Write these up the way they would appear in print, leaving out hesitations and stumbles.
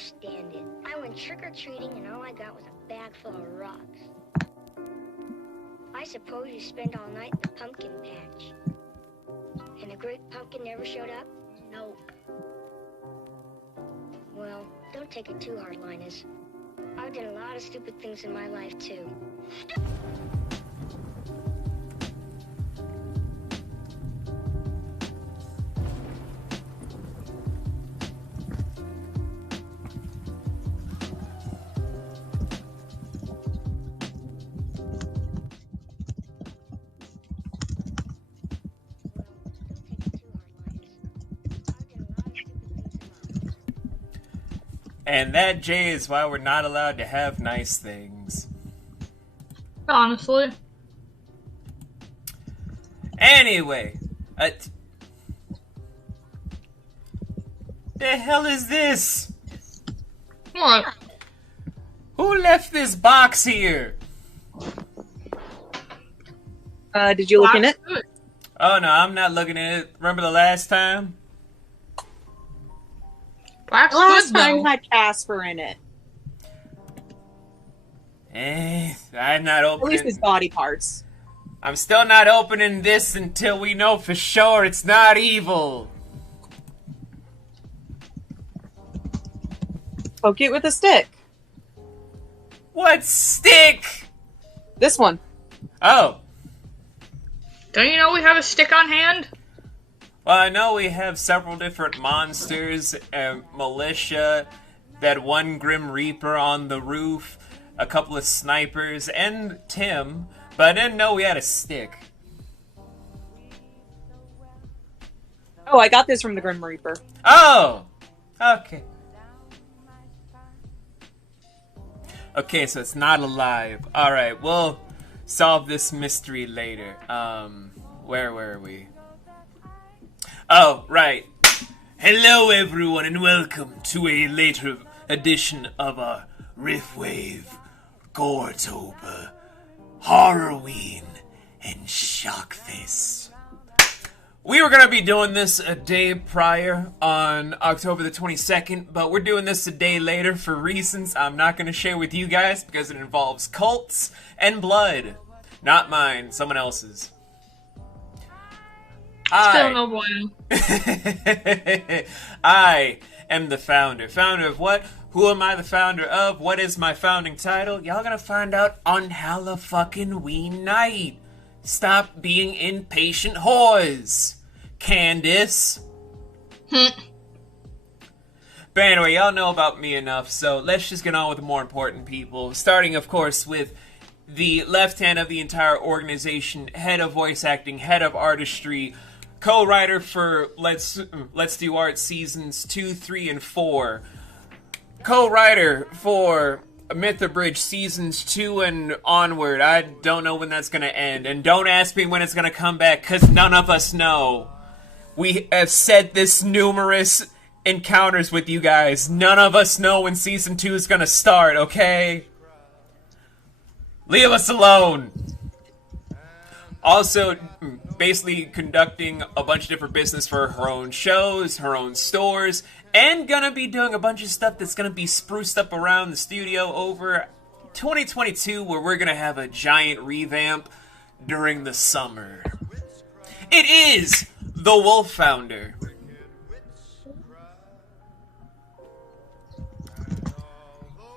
understand it. I went trick-or-treating and all I got was a bag full of rocks. I suppose you spent all night in the pumpkin patch. And the great pumpkin never showed up? Nope. Well, don't take it too hard, Linus. I've done a lot of stupid things in my life, too. And that, Jay, is why we're not allowed to have nice things. Honestly. Anyway. The hell is this? What? Who left this box here? Did you look in it? Oh no, I'm not looking at it. Remember the last time? Black's Last good, time though. had Casper in it. I'm not At least his opening. body parts. I'm still not opening this until we know for sure it's not evil. Poke it with a stick. What stick? This one. Oh. Don't you know we have a stick on hand? Well, I know we have several different monsters, militia, that one Grim Reaper on the roof, a couple of snipers, and Tim, but I didn't know we had a stick. Oh, I got this from the Grim Reaper. Oh! Okay. Okay, so it's not alive. Alright, we'll solve this mystery later. Where were we? Oh, right. Hello, everyone, and welcome to a later edition of our Riffwave, Gore-Tober, Horror-Ween, and Shockface. We were going to be doing this a day prior on October the 22nd, but we're doing this a day later for reasons I'm not going to share with you guys because it involves cults and blood. Not mine, someone else's. Still no bueno. I am the founder. Founder of what? Who am I the founder of? What is my founding title? Y'all gonna find out on Halloween night. Stop being impatient whores, Candace. But anyway, y'all know about me enough, so let's just get on with the more important people. Starting, of course, with the left hand of the entire organization, head of voice acting, head of artistry, co-writer for Let's Do Art Seasons 2, 3, and 4. Co-writer for Myth of Bridge Seasons 2 and onward. I don't know when that's going to end. And don't ask me when it's going to come back, because none of us know. We have said this numerous encounters with you guys. None of us know when Season 2 is going to start, okay? Leave us alone! Also, basically conducting a bunch of different business for her own shows, her own stores, and gonna be doing a bunch of stuff that's gonna be spruced up around the studio over 2022, where we're gonna have a giant revamp during the summer. It is the Wolf Founder.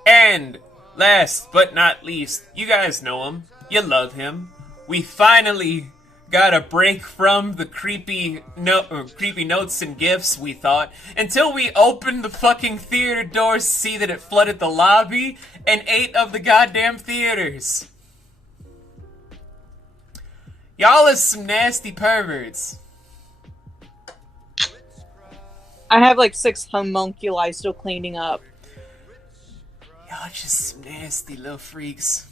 And last but not least, you guys know him, you love him. We finally got a break from the creepy notes and gifts, we thought, until we opened the fucking theater doors to see that it flooded the lobby and 8 of the goddamn theaters. Y'all is some nasty perverts. I have like 6 homunculi still cleaning up. Y'all just some nasty little freaks.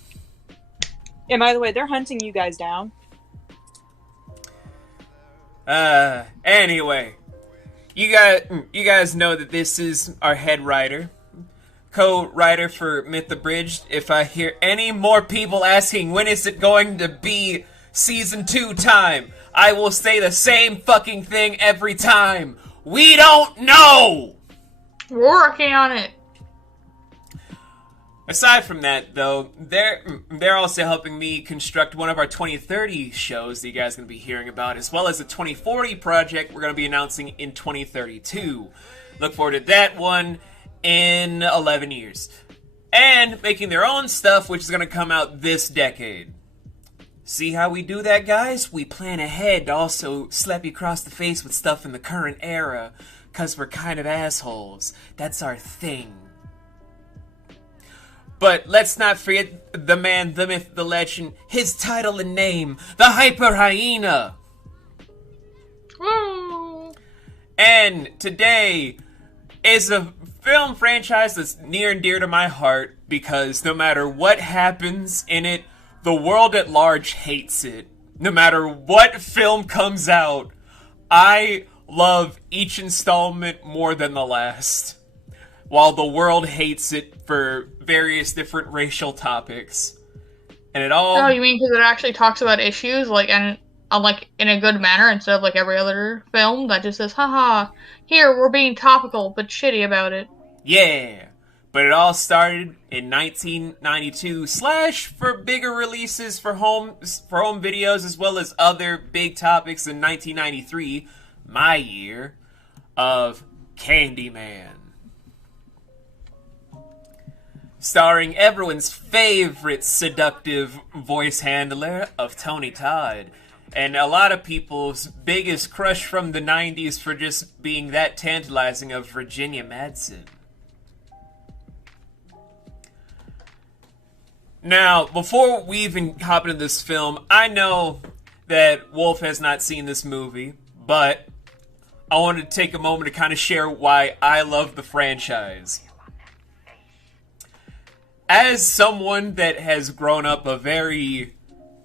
And by the way, they're hunting you guys down. Anyway. You guys know that this is our head writer. Co-writer for Myth Abridged. If I hear any more people asking when is it going to be Season 2 time, I will say the same fucking thing every time. We don't know! We're working on it. Aside from that, though, they're also helping me construct one of our 2030 shows that you guys are going to be hearing about, as well as a 2040 project we're going to be announcing in 2032. Look forward to that one in 11 years. And making their own stuff, which is going to come out this decade. See how we do that, guys? We plan ahead to also slap you across the face with stuff in the current era, because we're kind of assholes. That's our thing. But let's not forget the man, the myth, the legend, his title and name, the Hyper Hyena. Woo! And today is a film franchise that's near and dear to my heart because no matter what happens in it, the world at large hates it. No matter what film comes out, I love each installment more than the last, while the world hates it for various different racial topics. And it all... Oh, you mean because it actually talks about issues, like, and like in a good manner, instead of like every other film that just says, haha, here, we're being topical, but shitty about it. Yeah. But it all started in 1992, for bigger releases for home videos, as well as other big topics in 1993, my year, of Candyman. Starring everyone's favorite seductive voice handler of Tony Todd, and a lot of people's biggest crush from the 90s for just being that tantalizing of Virginia Madsen. Now, before we even hop into this film, I know that Wolf has not seen this movie, but I wanted to take a moment to kind of share why I love the franchise. As someone that has grown up a very,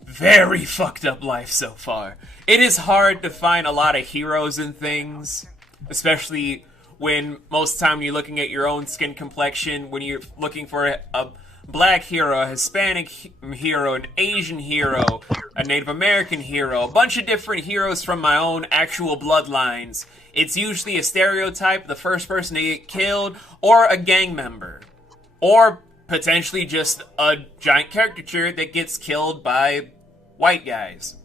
very fucked up life so far, it is hard to find a lot of heroes in things, especially when most of the time you're looking at your own skin complexion, when you're looking for a black hero, a Hispanic hero, an Asian hero, a Native American hero, a bunch of different heroes from my own actual bloodlines. It's usually a stereotype, the first person to get killed, or a gang member. Or potentially just a giant caricature that gets killed by white guys.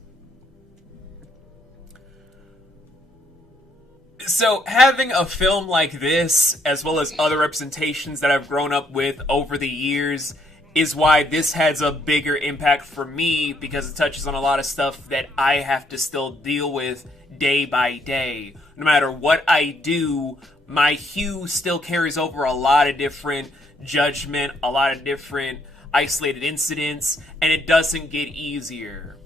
So having a film like this, as well as other representations that I've grown up with over the years, is why this has a bigger impact for me, because it touches on a lot of stuff that I have to still deal with day by day. No matter what I do, my hue still carries over a lot of different judgment, a lot of different isolated incidents, and it doesn't get easier.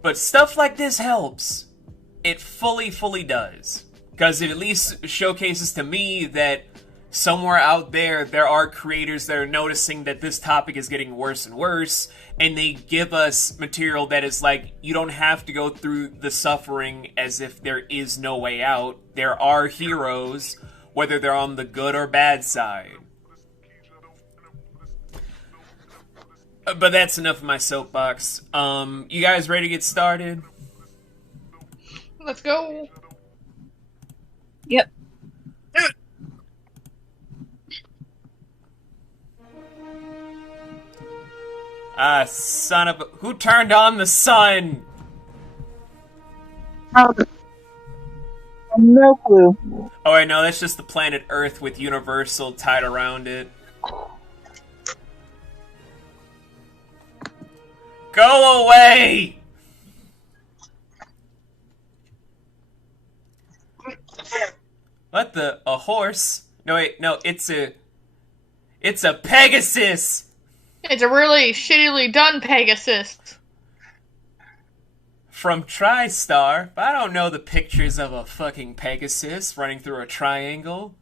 But stuff like this helps. It fully does. Because it at least showcases to me that somewhere out there, there are creators that are noticing that this topic is getting worse and worse, and they give us material that is like, you don't have to go through the suffering as if there is no way out. There are heroes, whether they're on the good or bad side. But that's enough of my soapbox. You guys ready to get started? Let's go. Yep. Son of a... Who turned on the sun? No clue. Oh, I know, that's just the planet Earth with Universal tied around it. Go away! What the? A horse? No, wait, no, it's a Pegasus! It's a really shittily done Pegasus. From TriStar, but I don't know the pictures of a fucking Pegasus running through a triangle.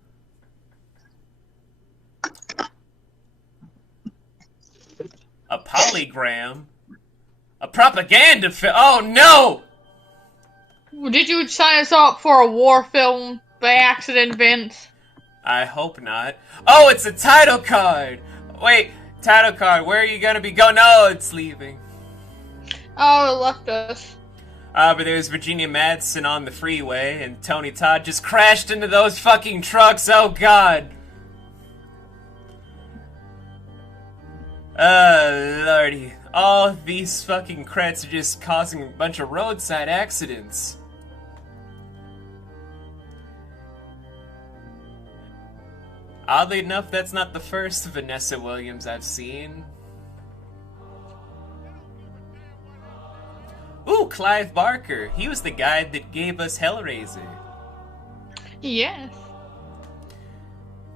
A polygram? A propaganda film? Oh no! Did you sign us up for a war film by accident, Vince? I hope not. Oh, it's a title card! Wait, title card, where are you gonna be going? No, it's leaving. Oh, it left us. But there's Virginia Madsen on the freeway, and Tony Todd just crashed into those fucking trucks, oh god! Lordy. All these fucking crats are just causing a bunch of roadside accidents. Oddly enough, that's not the first Vanessa Williams I've seen. Ooh, Clive Barker. He was the guy that gave us Hellraiser. Yes.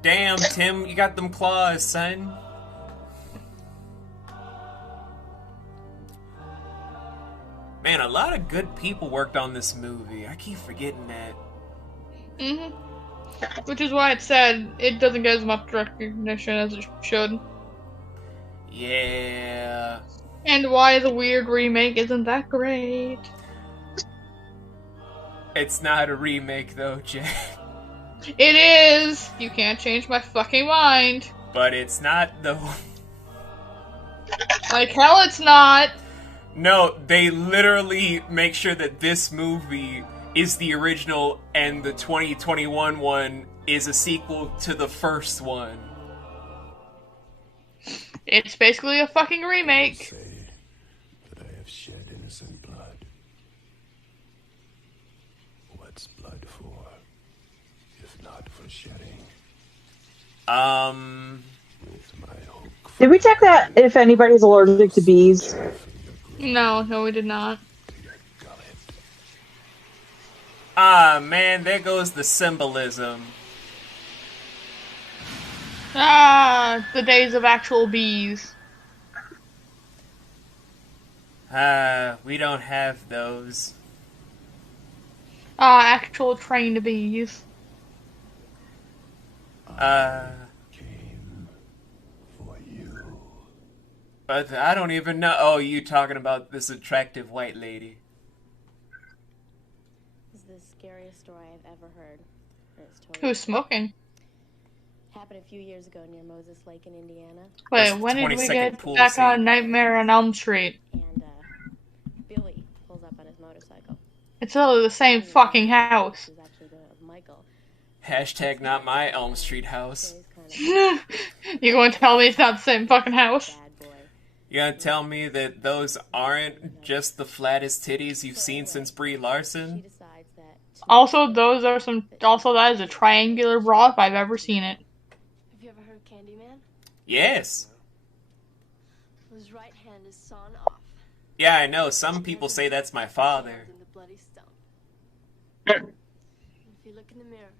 Damn, Tim, you got them claws, son. Man, a lot of good people worked on this movie. I keep forgetting that. Mhm. Which is why it said it doesn't get as much recognition as it should. Yeah. And why the weird remake isn't that great. It's not a remake, though, Jay. It is! You can't change my fucking mind. But it's not, though. Like hell it's not. No, they literally make sure that this movie is the original and the 2021 one is a sequel to the first one. It's basically a fucking remake. Say that I have shed innocent blood. What's blood for, if not for shedding? With my hook Did we check that if anybody's allergic to bees? No, we did not. to your gullet. Ah, man, there goes the symbolism. Ah, the days of actual bees. Ah, we don't have those. Ah, actual trained bees. Came for you. But I don't even know. Oh, you talking about this attractive white lady. This is the scariest story I've ever heard. It's totally Who's smoking? happened a few years ago near Moses Lake in Indiana. Wait, That's when did we 22nd get pool back scene. on Nightmare on Elm Street? And Billy pulls up on his motorcycle. It's literally the same fucking house. This is actually the Michael. Hashtag not my Elm Street house. So he's kind of You going to tell me it's not the same fucking house? bad boy. You gonna tell me that those aren't just the flattest titties you've seen since Brie She Larson? decides that. Also, those are some. Also, that is a triangular bra if I've ever seen it. Have you ever heard of Candyman? Yes. His right hand is sawn off. Yeah, I know. Some people say that's my father. In the bloody stump. And if you look in the mirror,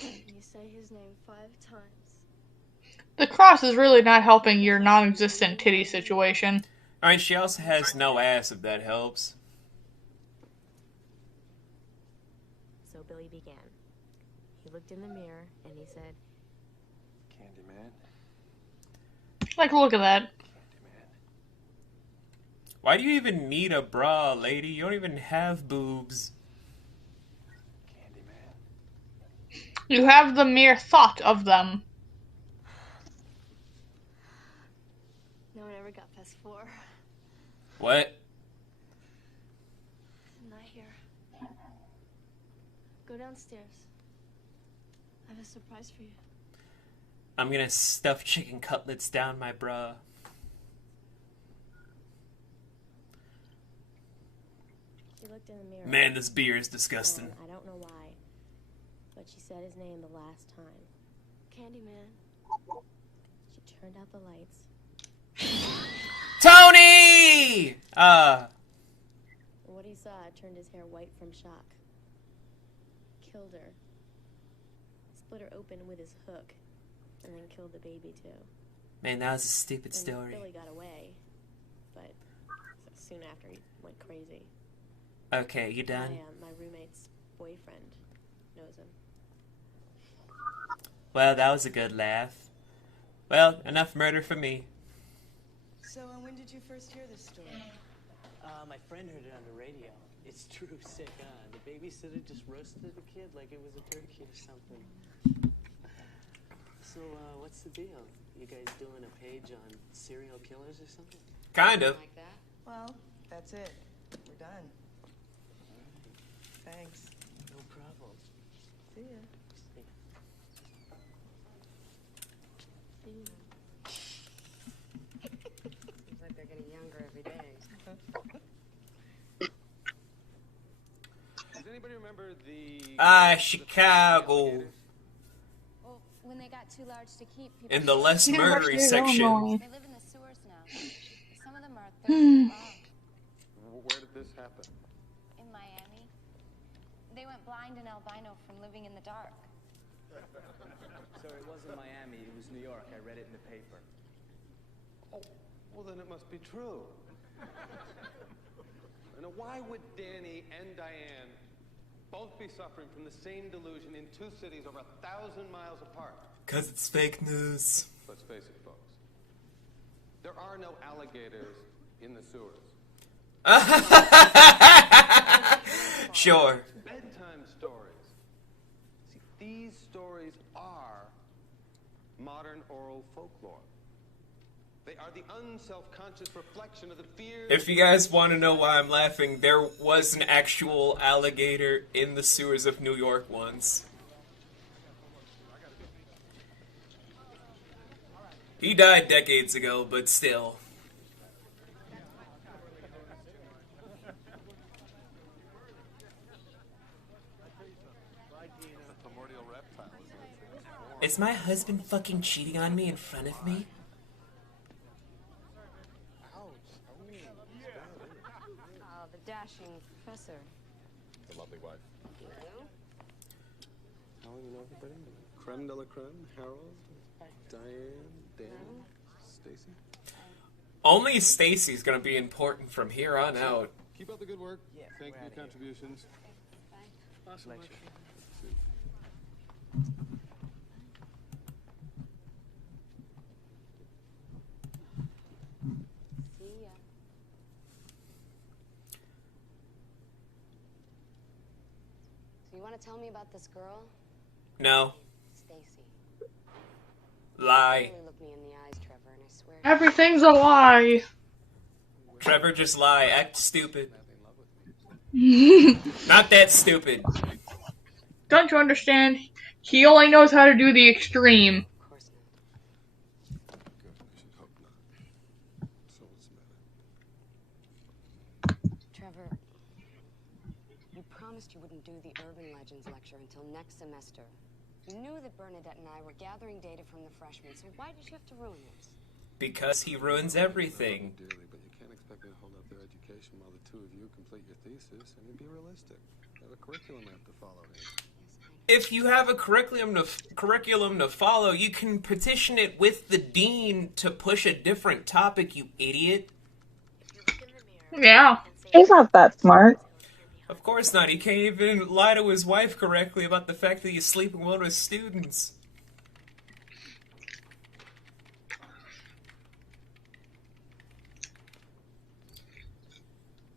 and you say his name 5 times, The cross is really not helping your non-existent titty situation. I mean, she also has no ass, if that helps. So Billy began. He looked in the mirror and he said, Candyman. Like, look at that. Candyman. Why do you even need a bra, lady? You don't even have boobs. Candyman. You have the mere thought of them. no one ever got past 4. What? I'm not here. Go downstairs. I have a surprise for you. I'm gonna stuff chicken cutlets down my bra. she looked in the mirror. Man, this beer is disgusting. And I don't know why, but she said his name the last time. Candyman. She turned out the lights. Tony! And what he saw turned his hair white from shock. Killed her. Split her open with his hook. And then killed the baby too. Man, that was a stupid And story. Billy got away. But soon after he went crazy. Okay, you done? My roommate's boyfriend knows him. Well, that was a good laugh. Well, enough murder for me. So, when did you first hear this story? My friend heard it on the radio. It's true sick, huh? The babysitter just roasted the kid like it was a turkey or something. So, what's the deal? You guys doing a page on serial killers or something? Kind of. Like that? Well, that's it. We're done. Thanks. No problem. See ya. Ah, Chicago. Well, when they got too large to keep, people In the less Yeah, murdery where's the section. Illinois? they live in the sewers now. Some of them are 30 feet long. Where did this happen? In Miami. They went blind and albino from living in the dark. So it wasn't Miami, it was New York. I read it in the paper. Oh, well then it must be true. Now why would Danny and Diane both be suffering from the same delusion in two cities over 1,000 miles apart? Cause it's fake news. Let's face it, folks. There are no alligators in the sewers. Sure. Bedtime stories. See, these stories are modern oral folklore. They are the unself-conscious reflection of the fears... If you guys want to know why I'm laughing, there was an actual alligator in the sewers of New York once. He died decades ago, but still. Is my husband fucking cheating on me in front of me? Oh, the dashing professor. It's a lovely wife. How do you know everybody? Creme de la creme, Harold, Diane, Dan, Stacy. Only Stacy's gonna be important from here on out. Keep up the good work. Yeah, Thank you we're for your outta here. contributions. Lecture. See ya. So you want to tell me about this girl? No. Stacy. Lie. Really look me in the eyes, Trevor, and I swear. Everything's a lie. Trevor, just lie. Act stupid. Don't Not that stupid. you understand? He only knows how to do the extreme. Of course not. Good. I should hope not. So what's the matter? Trevor, you promised you wouldn't do the urban legends lecture until next semester. You knew that Bernadette and I were gathering data from the freshmen, so why did you have to ruin this? Because he ruins everything. Dearly, but you can't expect me to hold up their education while the two of you complete your thesis. I mean, be realistic. I have a curriculum I have to follow here. If you have a curriculum to follow, you can petition it with the dean to push a different topic, you idiot. Yeah. He's not that smart. Of course not. He can't even lie to his wife correctly about the fact that he's sleeping with one of his students.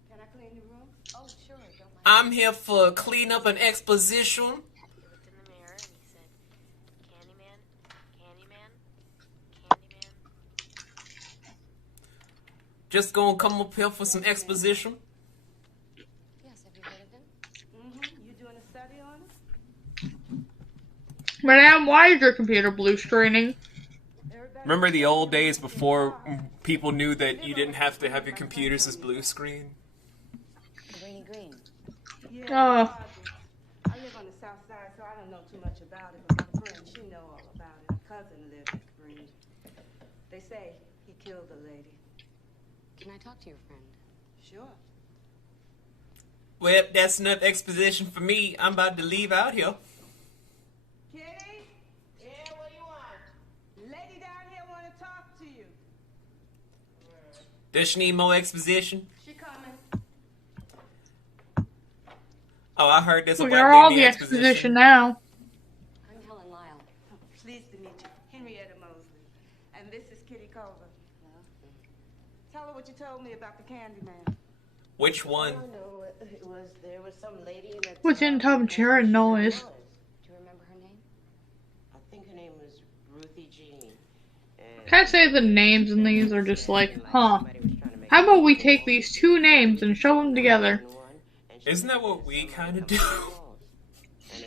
Can I clean the room? Oh, sure, don't mind. I'm here for clean up an exposition. He looked in the mirror and he said, Candyman, Candyman, Candyman. Just gonna come up here for some exposition. Yes, have you heard of him? You doing a study on it? Madame, why is your computer blue screening? Remember the old days before people knew that you didn't have to have your computers as blue screen? Greeny green. Oh. I live on the south side, so I don't know too much about it, but my friend, she know all about it. My cousin lived at Green. They say he killed a lady. Can I talk to your friend? Sure. Well, that's enough exposition for me. I'm about to leave out here. Kitty? Yeah, what do you want? Lady down here want to talk to you. Does she need more exposition? She coming. Oh, I heard there's a We white got all lady the exposition now. I'm Helen Lyle. Pleased to meet you. Henrietta Mosley. And this is Kitty Culver. Tell her what you told me about the Candyman. Which one? No, it was, there was some lady in that What's in Tom Sharon noise? Do you remember her name? I think her name was Ruthie Jean. Can't say the names in these are just like, huh. How about we take these two names and show them together? Isn't that what we kind of do?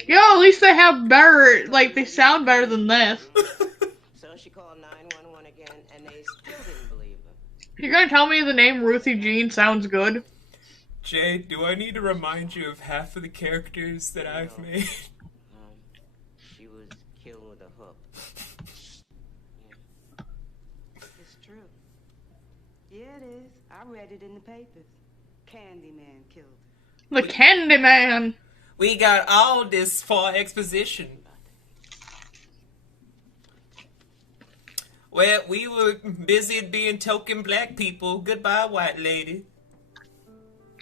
Yeah, at least they have better, like, they sound better than this. So she called 911 again, and they still didn't believe her. You're gonna tell me the name Ruthie Jean sounds good? Jay, do I need to remind you of half of the characters that I've made? She was killed with a hook. It's true. Yeah, it is. I read it in the papers. Candyman killed her. The Candyman. We got all this for exposition. Well, we were busy being token black people. Goodbye, white lady.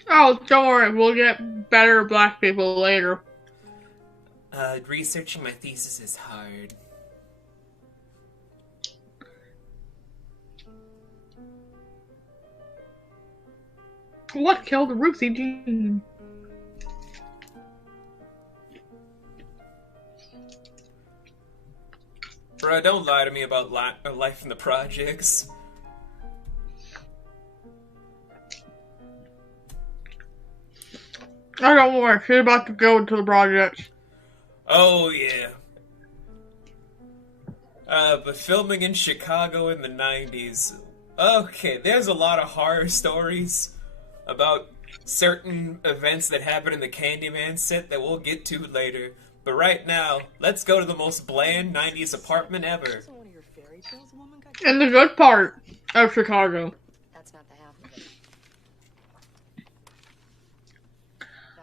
Oh, don't worry. We'll get better black people later. Researching my thesis is hard. What killed Ruthie Jean? Bruh, don't lie to me about life in the projects. Oh, don't worry. She's about to go into the project. Oh, yeah. But filming in Chicago in the 90s. Okay, there's a lot of horror stories about certain events that happen in the Candyman set that we'll get to later. But right now, let's go to the most bland 90s apartment ever. In the good part of Chicago. That's not the half of it.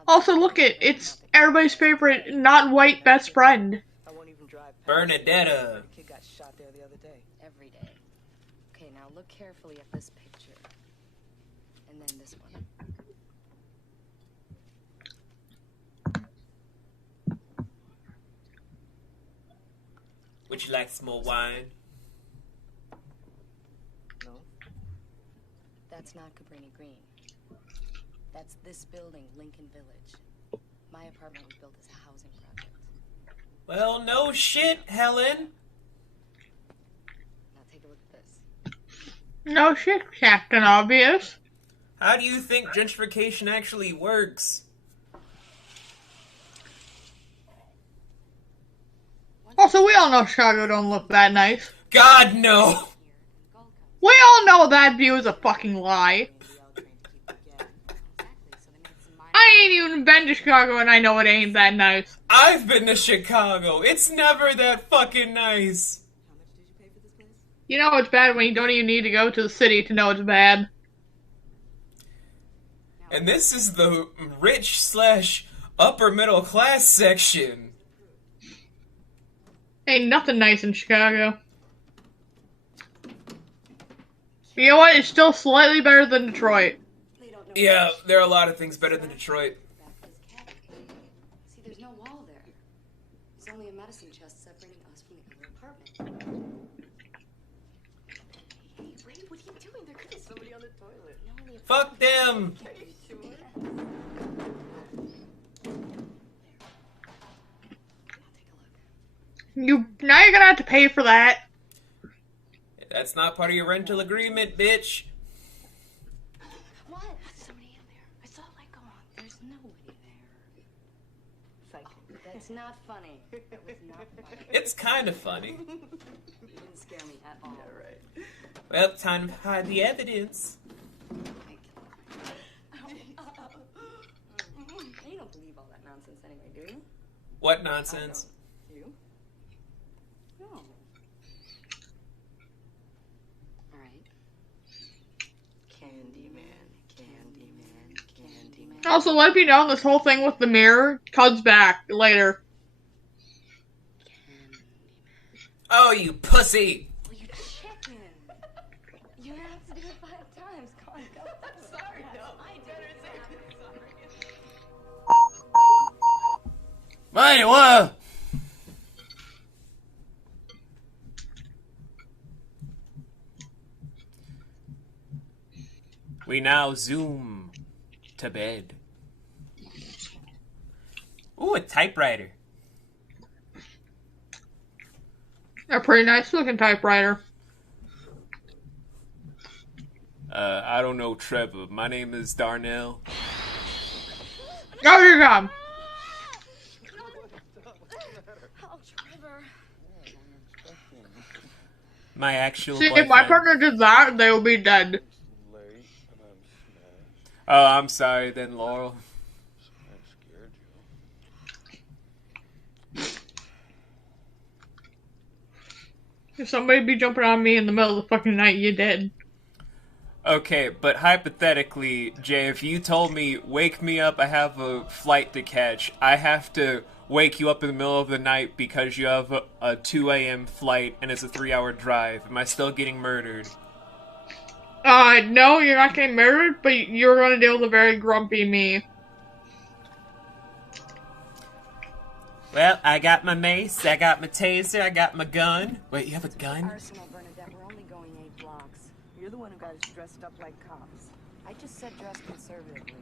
Also, look it's everybody's favorite not white best friend. Bernadetta. Kid got shot there the other day. Every day. Okay, now look carefully at this picture. And then this one. Would you like some more wine? No. That's not Cabrini Green. That's this building, Lincoln Village. My apartment was built as a housing project. Well, no shit, Helen. Now take a look at this. No shit, Captain Obvious. How do you think gentrification actually works? Also, we all know Chicago don't look that nice. God, no! We all know that view is a fucking lie. I ain't even been to Chicago and I know it ain't that nice. I've been to Chicago. It's never that fucking nice. You know it's bad when you don't even need to go to the city to know it's bad. And this is the rich / upper middle class section. Ain't nothing nice in Chicago. You know what? It's still slightly better than Detroit. Yeah, there are a lot of things better than Detroit. See, there's no wall there. There's only a medicine chest separating us from the other apartment. Hey, wait, what are you doing? There could be somebody on the toilet. No, Fuck them! Now you're gonna have to pay for that. That's not part of your rental agreement, bitch. What? Somebody in there. I saw a light go on. There's nobody there. That's not funny. That was not funny. It's kind of funny. You didn't scare me at all. Yeah, right. Well, time to hide the evidence. You don't believe all that nonsense anyway, do you? What nonsense? You? No. All right. Candyman. Also, let me know this whole thing with the mirror comes back later. Oh, you pussy! Well, you chicken. You have to do it 5 times. Come on, go. I'm sorry. No, I did it. Sorry. Wait, what? We now zoom to bed. Ooh, a typewriter. A pretty nice looking typewriter. I don't know, Trevor. My name is Darnell. Oh, you're gone. Oh, Trevor. My actual See, boyfriend. if my partner did that, they would be dead. Oh, I'm sorry then, Laurel. If somebody be jumping on me in the middle of the fucking night, you're dead. Okay, but hypothetically, Jay, if you told me, wake me up, I have a flight to catch, I have to wake you up in the middle of the night because you have a 2 a.m. flight and it's a 3-hour drive. Am I still getting murdered? No, you're not getting murdered, but you're gonna deal with a very grumpy me. Well, I got my mace, I got my taser, I got my gun. Wait, you have a gun? Arsenal, Bernadette, we're only going 8 blocks. You're the one who got us dressed up like cops. I just said dress conservatively.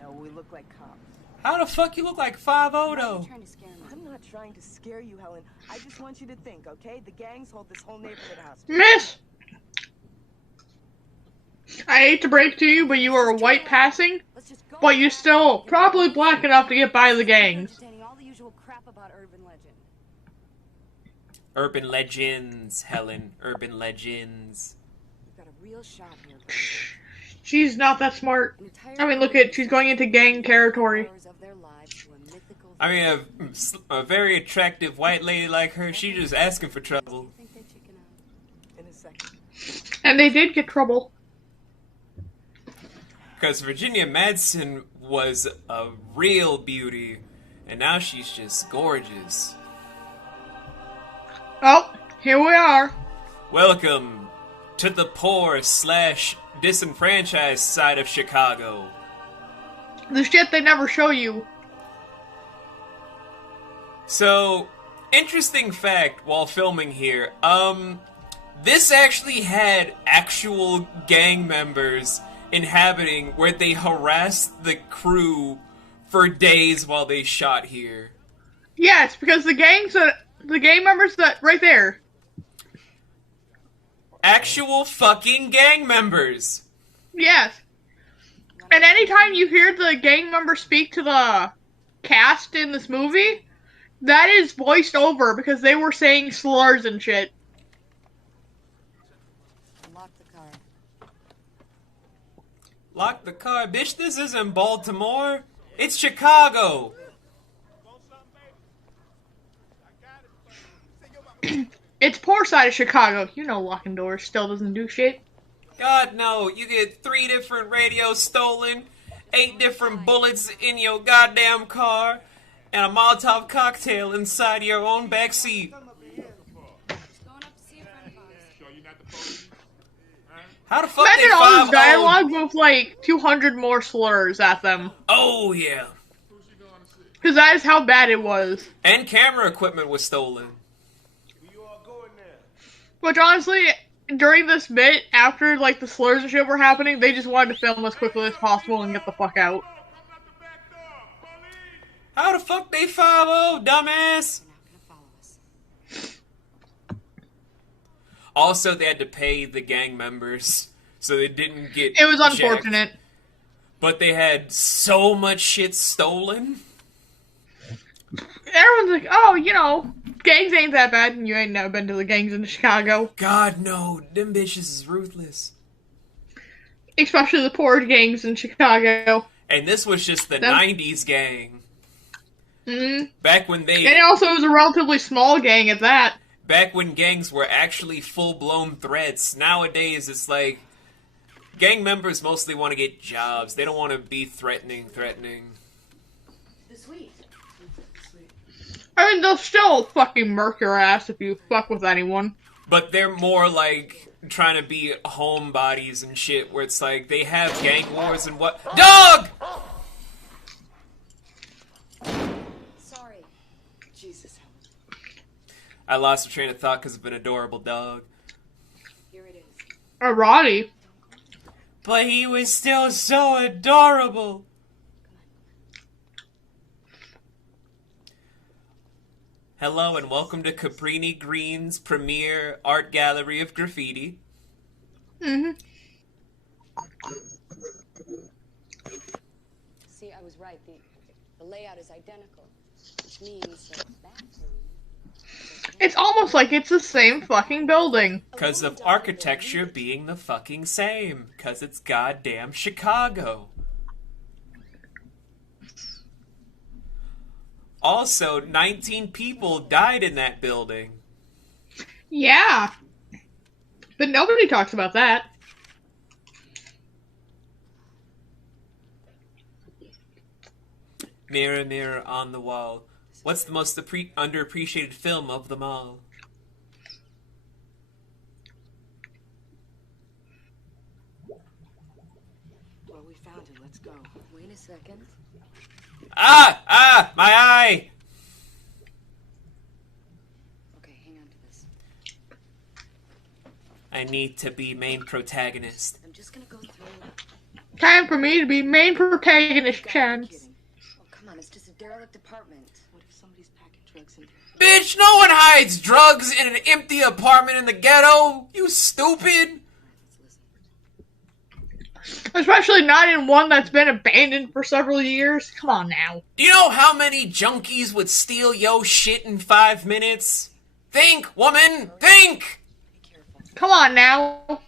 No, we look like cops. How the fuck you look like 5'0" though? Trying to scare me. I'm not trying to scare you, Helen. I just want you to think, okay? The gangs hold this whole neighborhood hostage. Miss! I hate to break to you, but you are a white passing, but you're still probably black enough to get by the gangs. All the usual crap about urban legend. Urban legends, Helen. Urban legends. We've got a real shot here. She's not that smart. I mean, look at, she's going into gang territory. I mean, a very attractive white lady like her, she's just asking for trouble. In a second. And they did get trouble. Because Virginia Madsen was a real beauty, and now she's just gorgeous. Oh, here we are. Welcome to the poor / disenfranchised side of Chicago. The shit they never show you. So, interesting fact while filming here, this actually had actual gang members inhabiting where they harassed the crew for days while they shot here. Yes, because the gang members that right there. Actual fucking gang members. Yes. And anytime you hear the gang members speak to the cast in this movie, that is voiced over because they were saying slurs and shit. Lock the car. Lock the car. Bitch, this isn't Baltimore. It's Chicago. It's poor side of Chicago. You know locking doors still doesn't do shit. God, no. You get 3 different radios stolen, 8 different bullets in your goddamn car, and a Molotov cocktail inside your own backseat. How the fuck imagine they all this 5-0? dialogue with like 200 more slurs at them. Oh, yeah. Because that is how bad it was. And camera equipment was stolen. Which honestly, during this bit, after like the slurs and shit were happening, they just wanted to film as quickly as possible and get the fuck out. How the fuck they 5-0, dumbass? Also, they had to pay the gang members, so they didn't get It was jacked. unfortunate. But they had so much shit stolen. Everyone's like, oh, you know, gangs ain't that bad, and you ain't never been to the gangs in Chicago. God, no. Them bitches is ruthless. Especially the poor gangs in Chicago. And this was just the Them- 90s gang. Mm-hmm. Back when they... And it also was a relatively small gang at that. Back when gangs were actually full-blown threats. Nowadays, it's like... Gang members mostly want to get jobs. They don't want to be threatening. The suite. I mean, they'll still fucking murk your ass if you fuck with anyone. But they're more like trying to be homebodies and shit, where it's like they have gang wars and what. Dog! Sorry. Jesus. I lost a train of thought because of an adorable dog. Here it is. A Roddy. But he was still so adorable. Hello and welcome to Cabrini Green's premier art gallery of graffiti. Mm-hmm. See, I was right. The layout is identical, which means the bathroom. It's almost like it's the same fucking building. Because of architecture being the fucking same. Because it's goddamn Chicago. also 19 people died in that building. Yeah. But nobody talks about that. Mirror, mirror on the wall. What's the most underappreciated film of them all? Well, we found it. Let's go. Wait a second. Ah! My eye! Okay, hang on to this. I need to be main protagonist. I'm just gonna go through. Time for me to be main protagonist, chance. Oh, come on, it's just a derelict apartment. What if somebody's packing drugs in there? Bitch, no one hides drugs in an empty apartment in the ghetto! You stupid! Especially not in one that's been abandoned for several years. Come on now. Do you know how many junkies would steal yo shit in 5 minutes? Think, woman! Think! Come on now.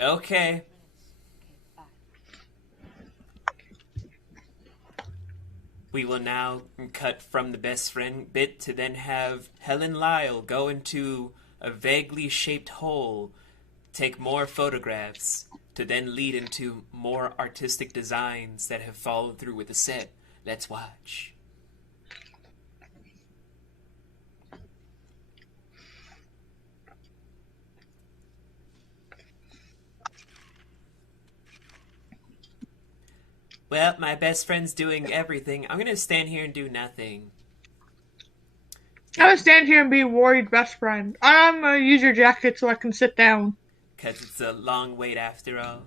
Okay. We will now cut from the best friend bit to then have Helen Lyle go into a vaguely shaped hole, take more photographs, to then lead into more artistic designs that have followed through with the set. Let's watch. Well, my best friend's doing everything. I'm gonna stand here and do nothing. I'm gonna stand here and be worried best friend. I'm gonna use your jacket so I can sit down. 'Cause it's a long wait after all.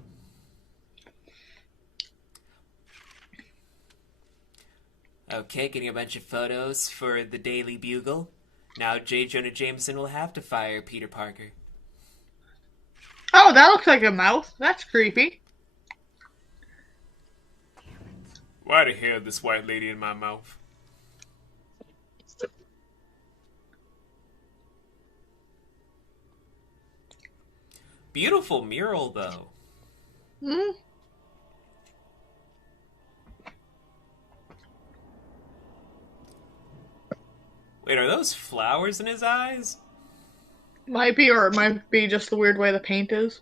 Okay, getting a bunch of photos for the Daily Bugle. Now J. Jonah Jameson will have to fire Peter Parker. Oh, that looks like a mouth. That's creepy. Why'd I hear this white lady in my mouth? Beautiful mural, though. Hmm? Wait, are those flowers in his eyes? Might be, or it might be just the weird way the paint is.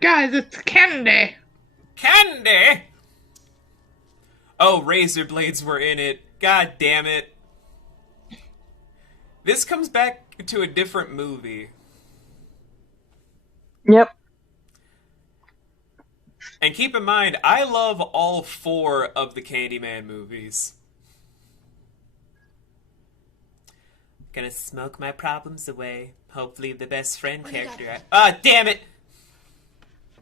Guys, it's Candy. Candy! Oh, razor blades were in it. God damn it. This comes back to a different movie. Yep. And keep in mind, I love all 4 of the Candyman movies. Gonna smoke my problems away. Hopefully the best friend character... Ah, damn it!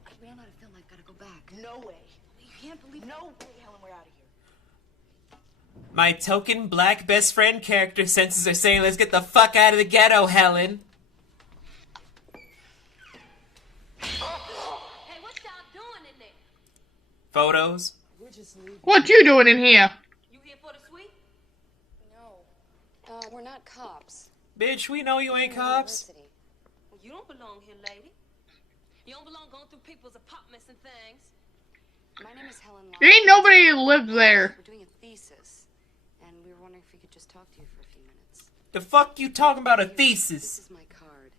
I ran out of film. I've got to go back. No way. You can't believe. No way, Helen. We're out of here. My token black best friend character senses are saying, let's get the fuck out of the ghetto, Helen. Hey, what y'all doing in there? Photos? We're just leaving. What you doing in here? You here for the sweet? No. We're not cops. Bitch, we know you ain't cops. University. Well, you don't belong here, lady. You don't belong going through people's apartments and things. My name is Helen Lyle. There ain't nobody who lives there. We're doing a thesis, and we were wondering if we could just talk to you for a few minutes. The fuck you talking about a This thesis? is my card.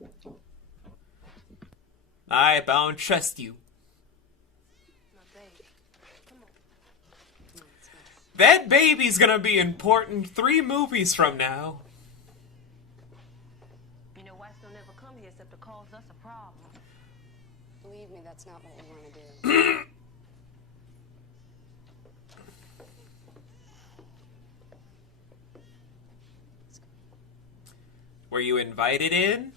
Alright, but I don't trust you. My baby. Come on. Come on, let's go. That baby's gonna be important 3 movies from now. You know, whites don't ever come here except to cause us a problem. Believe me, that's not what we want to do. Were you invited in?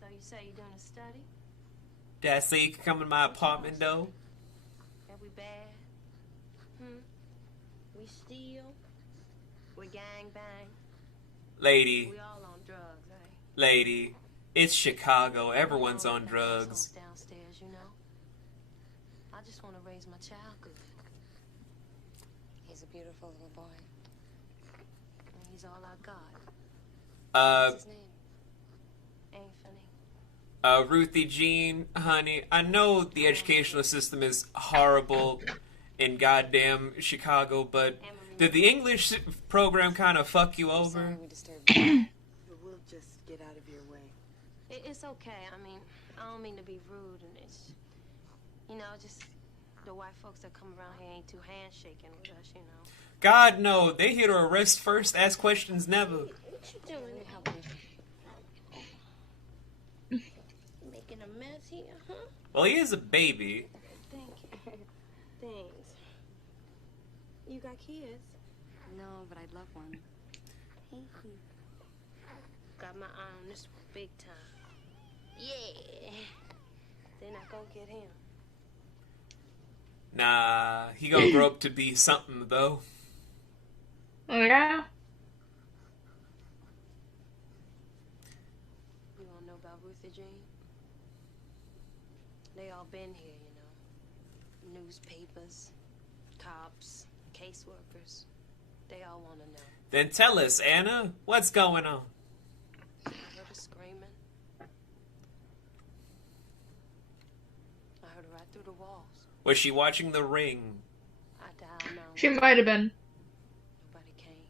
So you say you're doing a study? Did I say you could come in my apartment, though? Are we bad? We steal? We gang bang? Lady, We all on drugs, eh? Lady, it's Chicago. Everyone's on drugs. Downstairs, you know. I just want to raise my child good. He's a beautiful little boy. And he's all I got. What's his name? Anthony. Ruthie Jean, honey, I know the educational system is horrible in goddamn Chicago, but did the English program kind of fuck you over? Sorry we disturbed you. We'll just get out of your way. It's okay. I mean, I don't mean to be rude, and it's, you know, just the white folks that come around here ain't too handshaking with us, you know. God, no. They here to arrest first, ask questions never. What you doing? Help me. Making a mess here, huh? Well, he is a baby. Thank you. Thanks. You got kids? No, but I'd love one. Got my eye on this one big time. Yeah. Then I go get him. Nah, he gonna grow up to be something, though. Yeah. You wanna know about Ruthie Jean? They all been here, you know. Newspapers, cops, caseworkers. They all wanna know. Then tell us, Anna, what's going on? I heard her screaming. I heard her right through the walls. Was she watching The Ring? I dialed 911. She might have been. Nobody came.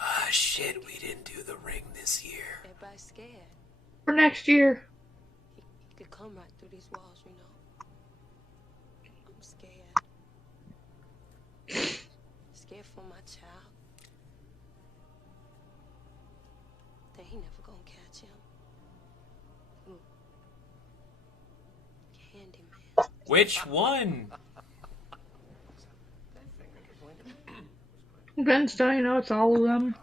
Ah, shit, we didn't do The Ring this year. Everybody's scared. For next year. He could come right through these walls, you know. I'm scared. Scared for my child. That he never gonna catch him. Candyman. Which one? Ben's telling you, it's all of them.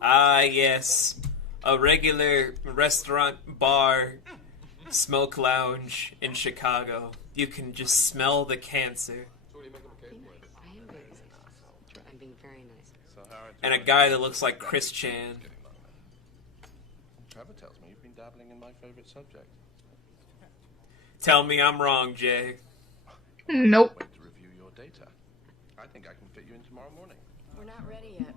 Ah, yes. A regular restaurant, bar, smoke lounge in Chicago. You can just smell the cancer. I'm being very nice. And a guy that looks like Chris Chan. Trevor tells me you've been dabbling in my favorite subject. Tell me I'm wrong, Jay. Nope. Wait to review your data. I think I can fit you in tomorrow morning. We're not ready yet.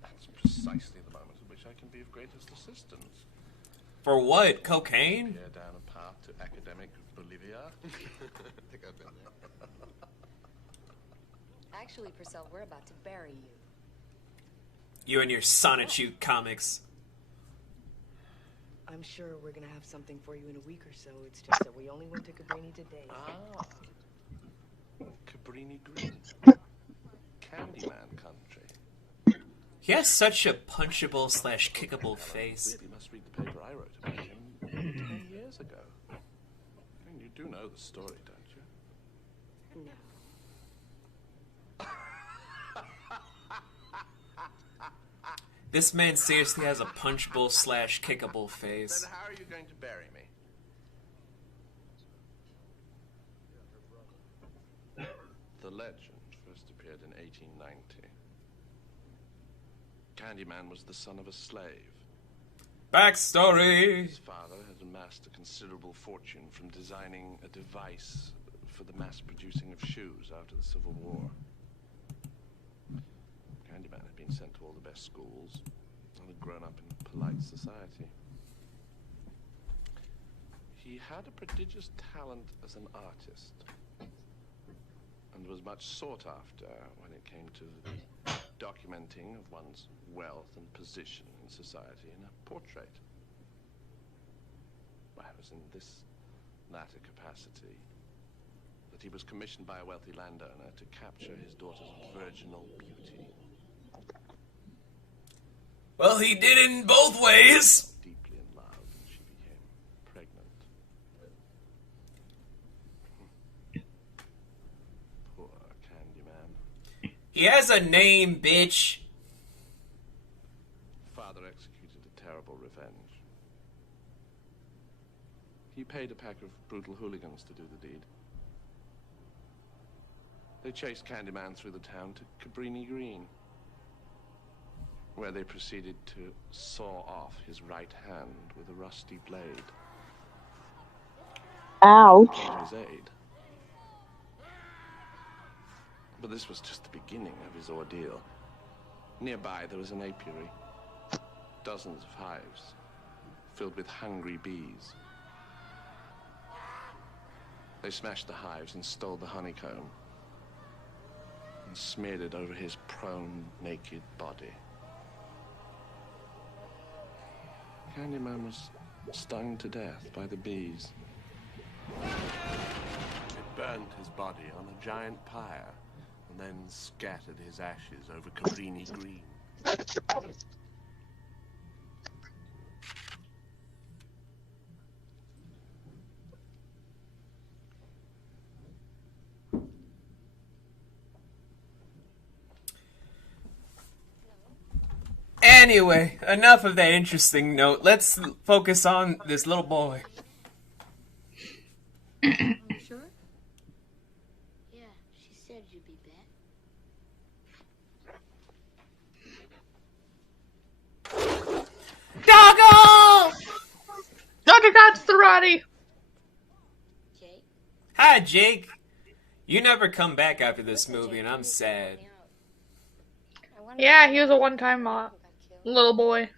That's precisely the moment at which I can be of greatest assistance. For what? Cocaine? Peer down a path to academic Bolivia. I think I've been there. Actually, Purcell, we're about to bury you. You and your Sonichu comics. I'm sure we're gonna have something for you in a week or so. It's just that we only went to Cabrini today. Ah. Cabrini Green. Candyman country. He has such a punchable / kickable face. Really must read the paper I wrote about him 10 years ago. I mean, you do know the story, don't you? No. This man seriously has a punchable / kickable face. Then how are you going to bury me? The legend first appeared in 1890. Candyman was the son of a slave. Backstory! His father had amassed a considerable fortune from designing a device for the mass producing of shoes after the Civil War. Candyman had been sent to all the best schools and had grown up in polite society. He had a prodigious talent as an artist and was much sought after when it came to the documenting of one's wealth and position in society in a portrait. Well, it was in this latter capacity that he was commissioned by a wealthy landowner to capture his daughter's virginal beauty. Well, he did it in both ways. Deeply in love, and she became pregnant. Poor Candyman. He has a name, bitch. Father executed a terrible revenge. He paid a pack of brutal hooligans to do the deed. They chased Candyman through the town to Cabrini Green, where they proceeded to saw off his right hand with a rusty blade. Ouch. Came to his aid. But this was just the beginning of his ordeal. Nearby there was an apiary. Dozens of hives filled with hungry bees. They smashed the hives and stole the honeycomb and smeared it over his prone, naked body. Candyman was stung to death by the bees. It burned his body on a giant pyre and then scattered his ashes over Cabrini Green. Anyway, enough of that interesting note. Let's focus on this little boy. Are you sure? Yeah, she said you'd be back. Doggo! Doggo got Starati! Jake? Hi, Jake. You never come back after this movie, and I'm sad. Yeah, he was a one-time little boy. Did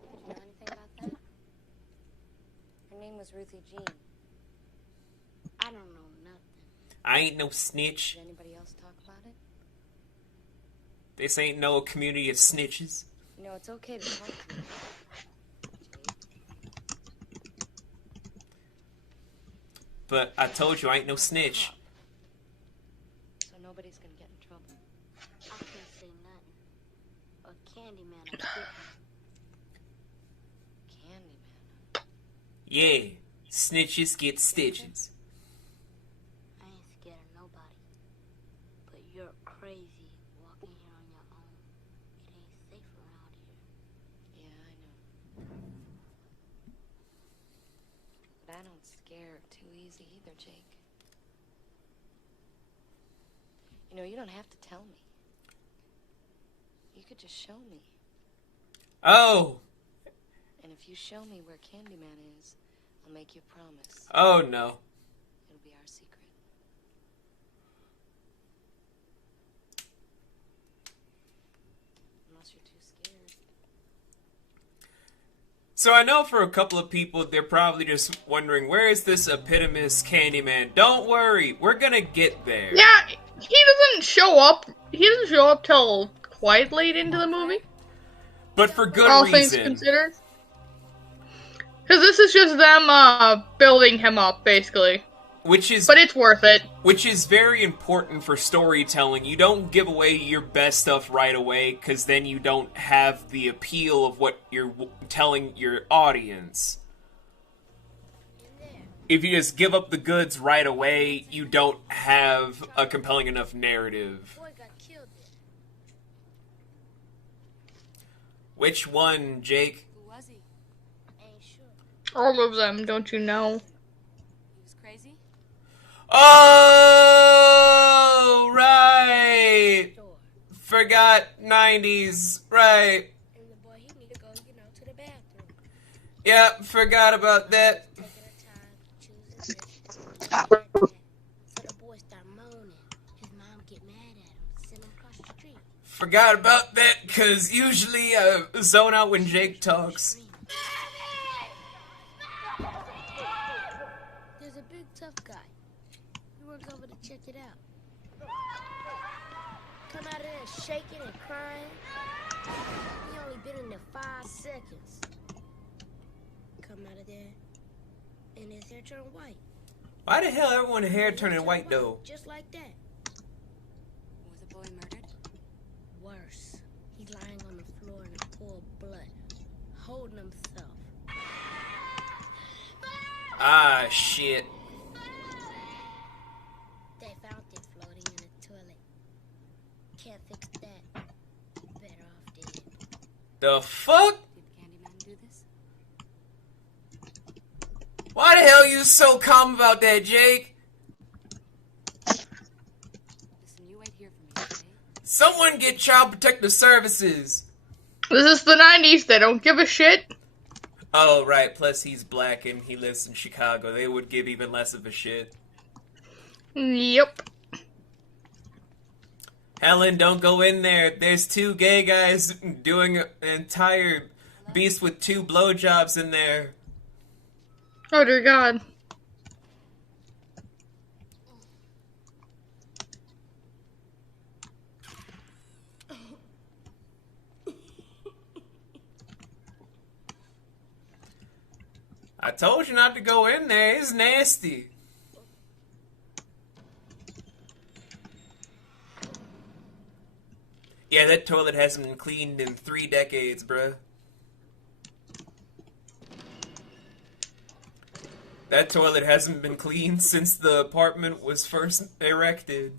you know anything about that? Her name was Ruthie Jean. I don't know nothing. I ain't no snitch. Did anybody else talk about it? This ain't no community of snitches. You know, it's okay to talk to me. But I told you I ain't no snitch. So nobody's gonna get in trouble. I can't say nothing. Or Candyman will get me. Candyman. Yeah, snitches get stitches. I ain't scared of nobody. But you're crazy walking here on your own. It ain't safe around here. Yeah, I know. But I don't scare too easy either, Jake. You know, you don't have to tell me. You could just show me. Oh! And if you show me where Candyman is, I'll make you a promise. Oh no. It'll be our secret. Unless you're too scared. So I know for a couple of people, they're probably just wondering, where is this epitomous Candyman? Don't worry, we're gonna get there. Yeah, he doesn't show up. He doesn't show up till quite late into the movie. But for good all reason. things considered. Because this is just them building him up, basically. But it's worth it. Which is very important for storytelling. You don't give away your best stuff right away, because then you don't have the appeal of what you're telling your audience. If you just give up the goods right away, you don't have a compelling enough narrative. Which one, Jake? Who was he? Ain't sure. All of them, don't you know? He was crazy? Oh, right. Forgot 90s, right. And the boy, he need to go, to the bathroom. Yeah, forgot about that. So the boy start moaning. His mom get mad at him, send him across the street. Forgot about that, because usually I zone out when Jake talks. There's a big tough guy. We work over to check it out. Come out of there shaking and crying. He only been in there 5 seconds. Come out of there, and his hair turned white. Why the hell everyone's hair turning white, though? Just like that. Was the boy murdered? Worse. He's lying on the floor in a pool of blood, holding himself. Ah, shit. They found it floating in the toilet. Can't fix that. Better off dead. The fuck? Did Candyman do this? Why the hell you so calm about that, Jake? Listen, Someone get Child Protective Services. This is the 90s. They don't give a shit. Oh, right. Plus, he's black and he lives in Chicago. They would give even less of a shit. Yep. Helen, don't go in there. There's 2 gay guys doing an entire beast with 2 blowjobs in there. Oh, dear God. I told you not to go in there. It's nasty. Yeah, that toilet hasn't been cleaned in 3 decades, bruh. That toilet hasn't been cleaned since the apartment was first erected.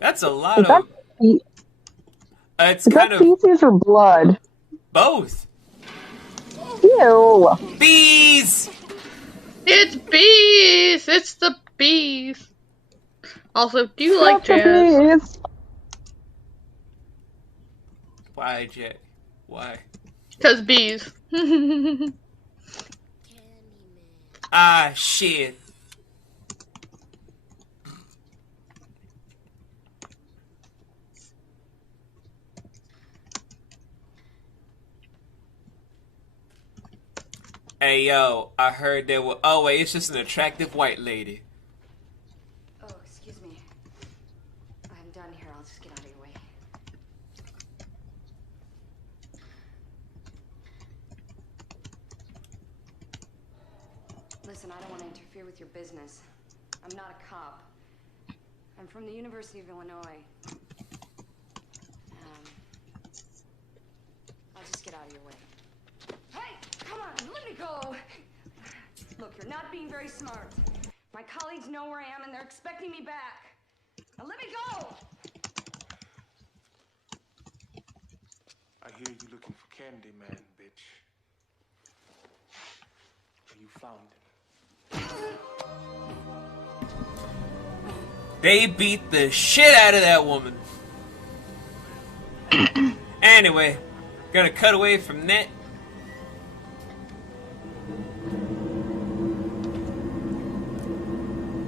That's a lot of... It's kind of... feces or blood? Both. Ew. Bees! It's bees! It's the bees! Also, do you like jazz? Why, Jay? Why? Because bees. Ah, shit. Hey, yo, I heard there were... Oh, wait, it's just an attractive white lady. Oh, excuse me. I'm done here. I'll just get out of your way. Listen, I don't want to interfere with your business. I'm not a cop. I'm from the University of Illinois. I'll just get out of your way. Hey, come on, let me go. Look, you're not being very smart. My colleagues know where I am and they're expecting me back. Now let me go. I hear you looking for Candyman, bitch. You found him. They beat the shit out of that woman. Anyway, gonna cut away from that.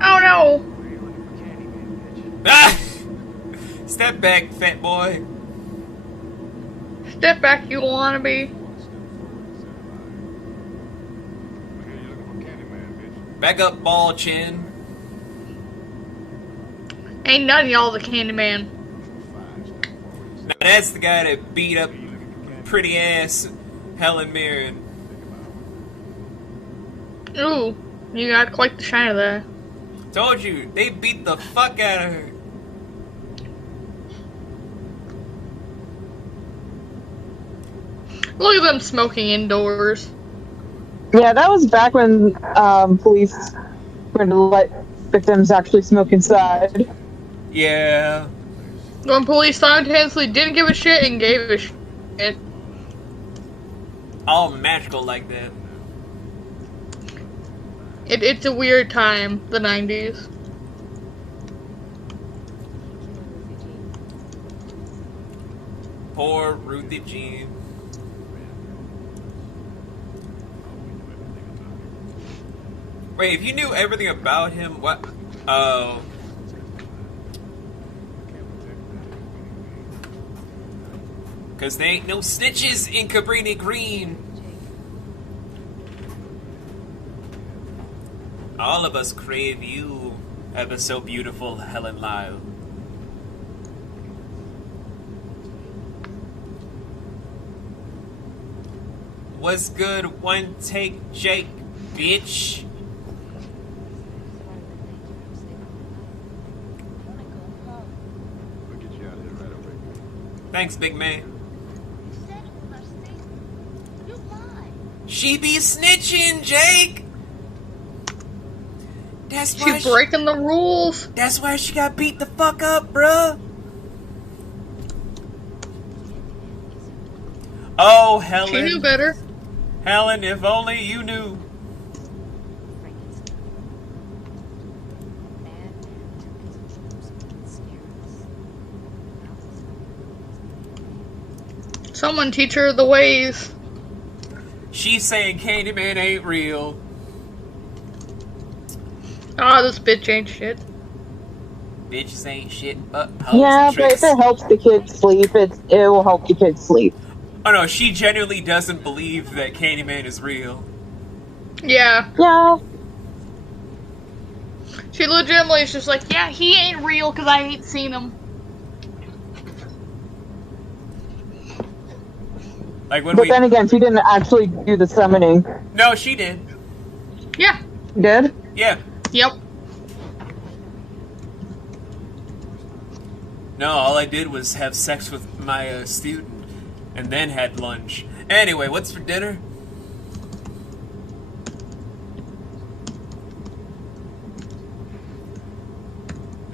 Oh no! Ah! Step back, fat boy. Step back, you wannabe. Back up, ball chin. Ain't none of y'all the Candyman. Now that's the guy that beat up pretty ass Helen Mirren. Ooh, you got quite the shine of that. Told you, they beat the fuck out of her. Look at them smoking indoors. Yeah, that was back when police were to let victims actually smoke inside. Yeah. When police simultaneously didn't give a shit and gave a shit. All magical like that. It's a weird time, the 90s. Poor Ruthie Jean. Wait, if you knew everything about him, what? Oh. Cause there ain't no snitches in Cabrini Green. All of us crave you, ever so beautiful Helen Lyle. What's good, one take Jake, bitch? Thanks, big man. She be snitching, Jake! That's why she's breaking the rules. That's why she got beat the fuck up, bruh. Oh, Helen. She knew better. Helen, if only you knew. Someone teach her the ways. She's saying Candyman ain't real. Ah, this bitch ain't shit. Bitches ain't shit but hoes Yeah, and but if tricks. it helps the kids sleep, it will help the kids sleep. Oh no, she genuinely doesn't believe that Candyman is real. Yeah. Yeah. She legitimately is just like, yeah, he ain't real because I ain't seen him. Like when But then again, she didn't actually do the summoning. No, she did. Yeah. Did? Yeah. Yep. No, all I did was have sex with my student, and then had lunch. Anyway, what's for dinner?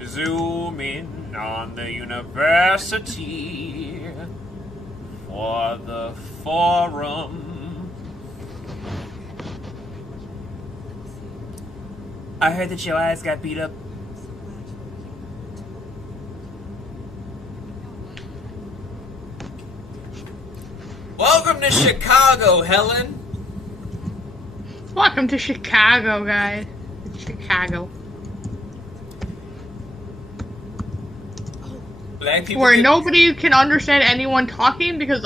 Zoom in on the university for the forum. I heard that your eyes got beat up. Welcome to Chicago, Helen. Welcome to Chicago, guys. Chicago. Black people Where nobody can understand anyone talking because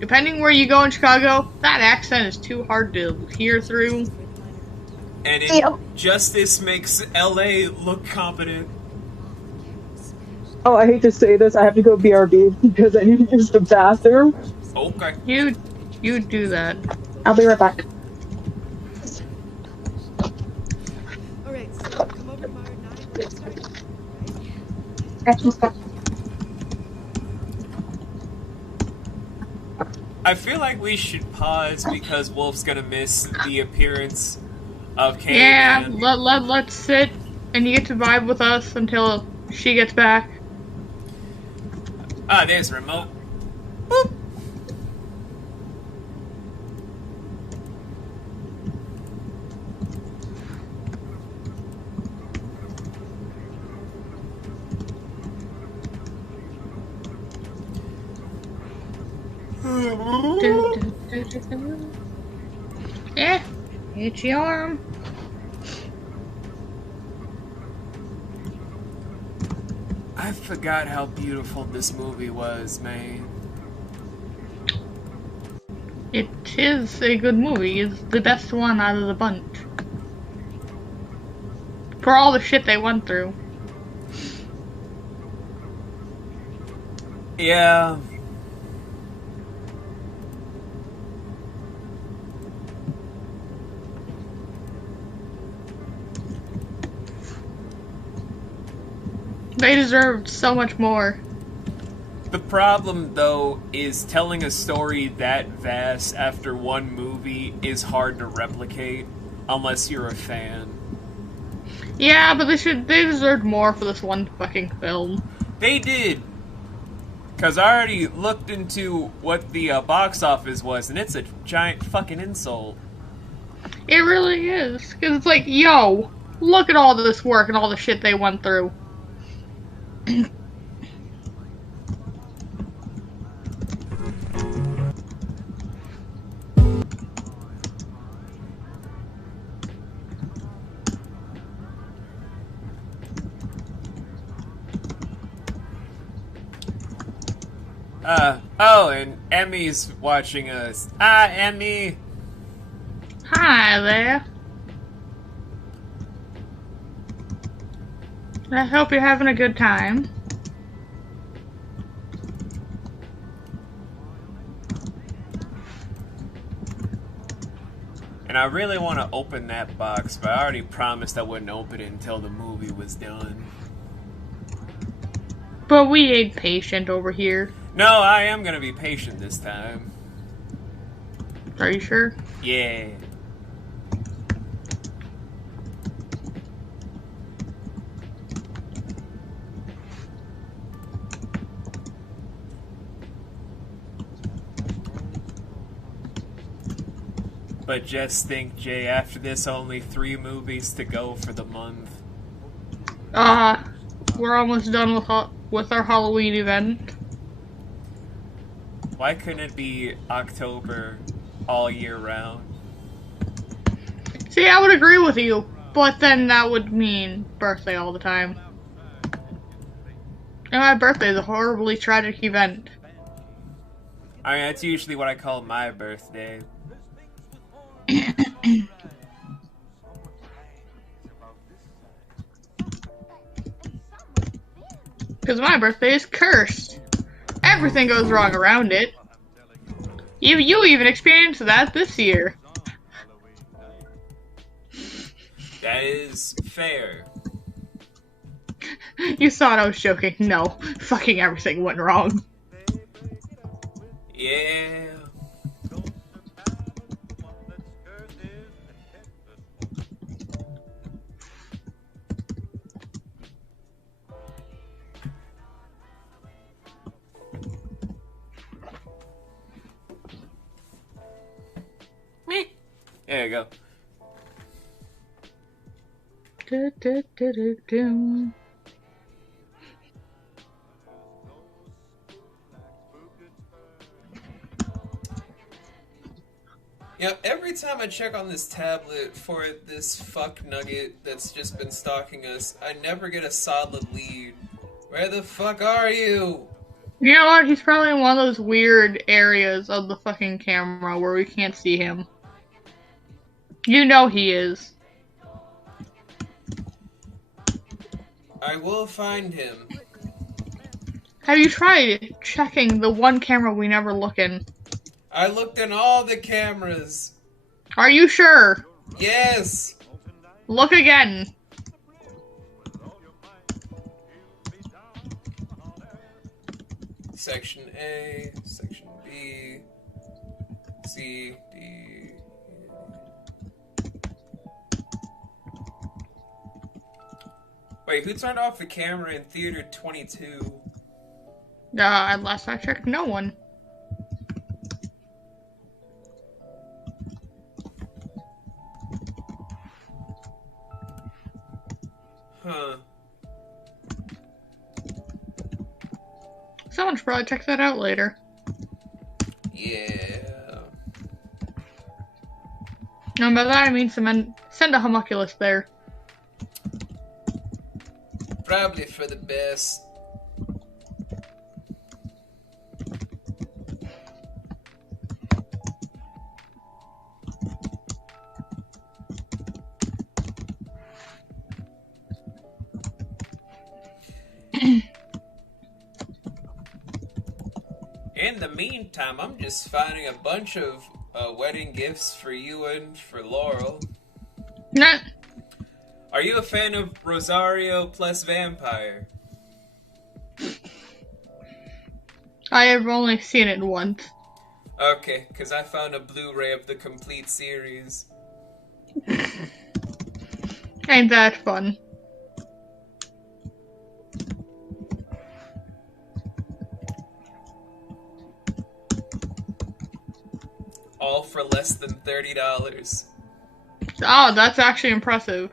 depending where you go in Chicago, that accent is too hard to hear through. And justice makes LA look competent. Oh, I hate to say this. I have to go BRB because I need to use the bathroom. Okay. You do that. I'll be right back. Alright, so come over tomorrow at 9 when we start. I feel like we should pause because Wolf's gonna miss the appearance of Candyman. Yeah, let's sit and you get to vibe with us until she gets back. Ah, there's the remote. Boop. Yeah, hit your arm. I forgot how beautiful this movie was, man. It is a good movie. It's the best one out of the bunch. For all the shit they went through. Yeah. They deserved so much more. The problem, though, is telling a story that vast after one movie is hard to replicate, unless you're a fan. Yeah, but they deserved more for this one fucking film. They did. Because I already looked into what the box office was, and it's a giant fucking insult. It really is. Because it's like, yo, look at all this work and all the shit they went through. Oh, and Emmy's watching us. Hi, Emmy. Hi there. I hope you're having a good time. And I really want to open that box, but I already promised I wouldn't open it until the movie was done. But we ain't patient over here. No, I am gonna be patient this time. Are you sure? Yeah. But just think, Jay, after this, only 3 movies to go for the month. We're almost done with our Halloween event. Why couldn't it be October all year round? See, I would agree with you, but then that would mean birthday all the time. And my birthday is a horribly tragic event. I mean, that's usually what I call my birthday. Because my birthday is cursed. Everything goes wrong around it. You even experienced that this year. That is fair. You thought I was joking. No. Fucking everything went wrong. Yeah. There you go. Yep, every time I check on this tablet for this fuck nugget that's just been stalking us, I never get a solid lead. Where the fuck are you? You know what? He's probably in one of those weird areas of the fucking camera where we can't see him. You know he is. I will find him. Have you tried checking the one camera we never look in? I looked in all the cameras. Are you sure? Yes. Look again. Section A, Section B, C, D. Wait, who turned off the camera in Theater 22? Last I checked, no one. Huh. Someone should probably check that out later. Yeah. And by that I mean send a homunculus there. Probably for the best. In the meantime, I'm just finding a bunch of wedding gifts for you and for Laurel. Nah. Are you a fan of Rosario plus Vampire? I have only seen it once. Okay, because I found a Blu-ray of the complete series. Ain't that fun? All for less than $30. Oh, that's actually impressive.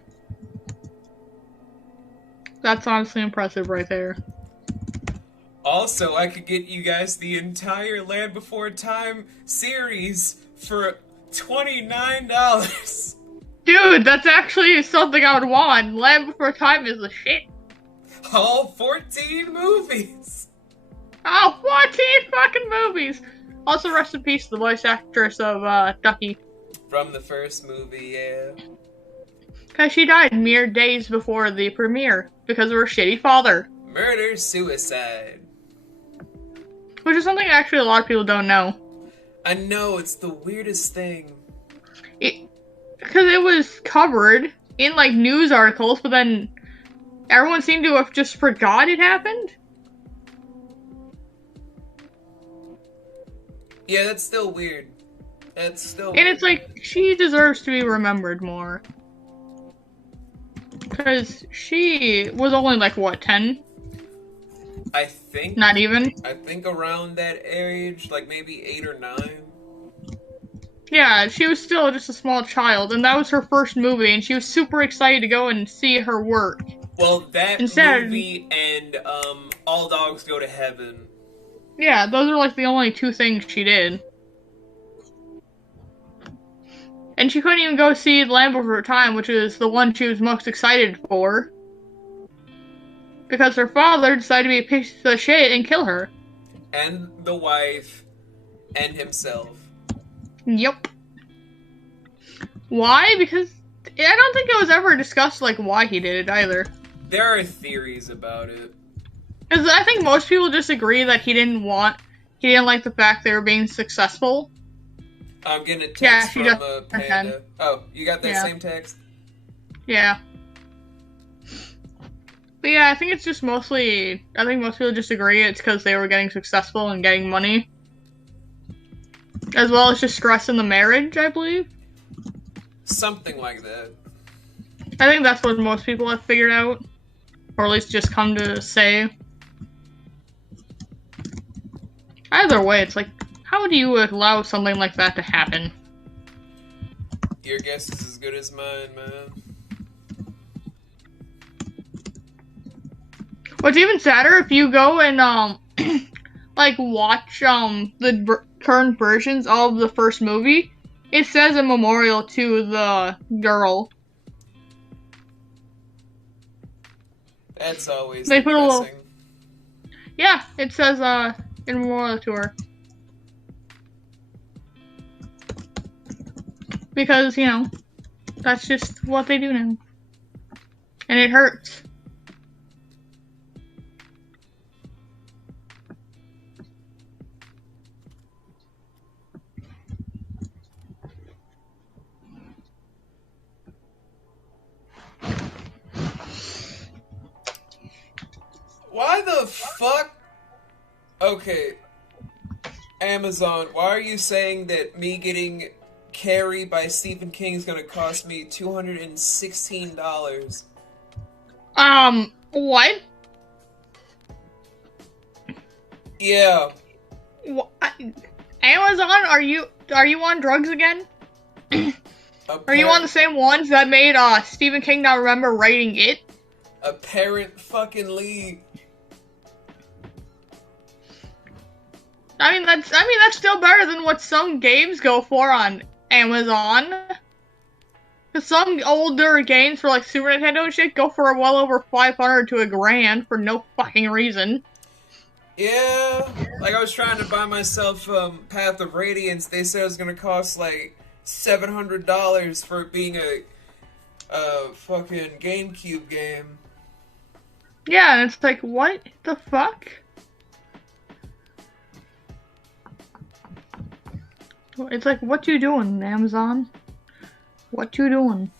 That's honestly impressive right there. Also, I could get you guys the entire Land Before Time series for $29. Dude, that's actually something I would want. Land Before Time is the shit. All 14 movies. Oh, 14 fucking movies. Also, rest in peace, the voice actress of Ducky. From the first movie, yeah. Because she died mere days before the premiere because of her shitty father. Murder-suicide. Which is something actually a lot of people don't know. I know, it's the weirdest thing. Because it was covered in, like, news articles, but then everyone seemed to have just forgot it happened. Yeah, that's still weird. That's still And it's like, she deserves to be remembered more. Because she was only, like, what, 10? I think... Not even? I think around that age, like maybe 8 or 9. Yeah, she was still just a small child, and that was her first movie, and she was super excited to go and see her work. Well, that Instead, movie and All Dogs Go to Heaven. Yeah, those are like the only two things she did. And she couldn't even go see Land Before Time, which is the one she was most excited for. Because her father decided to be a piece of shit and kill her. And the wife. And himself. Yep. Why? Because I don't think it was ever discussed, like, why he did it either. There are theories about it. Because I think most people just agree that he didn't like the fact they were being successful. I'm getting a text from Panda. Okay. Oh, you got that same text? Yeah. But yeah, I think it's just mostly, I think most people just agree it's because they were getting successful and getting money. As well as just stress in the marriage, I believe. Something like that. I think that's what most people have figured out. Or at least just come to say. Either way, it's like, how do you allow something like that to happen? Your guess is as good as mine, man. What's even sadder, if you go and, like, watch, the current versions of the first movie, it says a memorial to the girl. That's always They put a little... depressing. Yeah, it says, in memorial to her. Because, you know, that's just what they do now. And it hurts. Why the fuck? Okay. Amazon, why are you saying that me getting Carrie by Stephen King is gonna cost me $216? What? Yeah. Amazon, are you on drugs again? Are you on the same ones that made Stephen King not remember writing it? Apparent fucking Lee. I mean that's still better than what some games go for on Amazon. Cause some older games for like Super Nintendo and shit go for well over $500 to $1,000 for no fucking reason. Yeah, like I was trying to buy myself Path of Radiance. They said it was gonna cost like $700 for it being a fucking GameCube game. Yeah, and it's like, what the fuck? It's like, what you doing, Amazon? What you doing?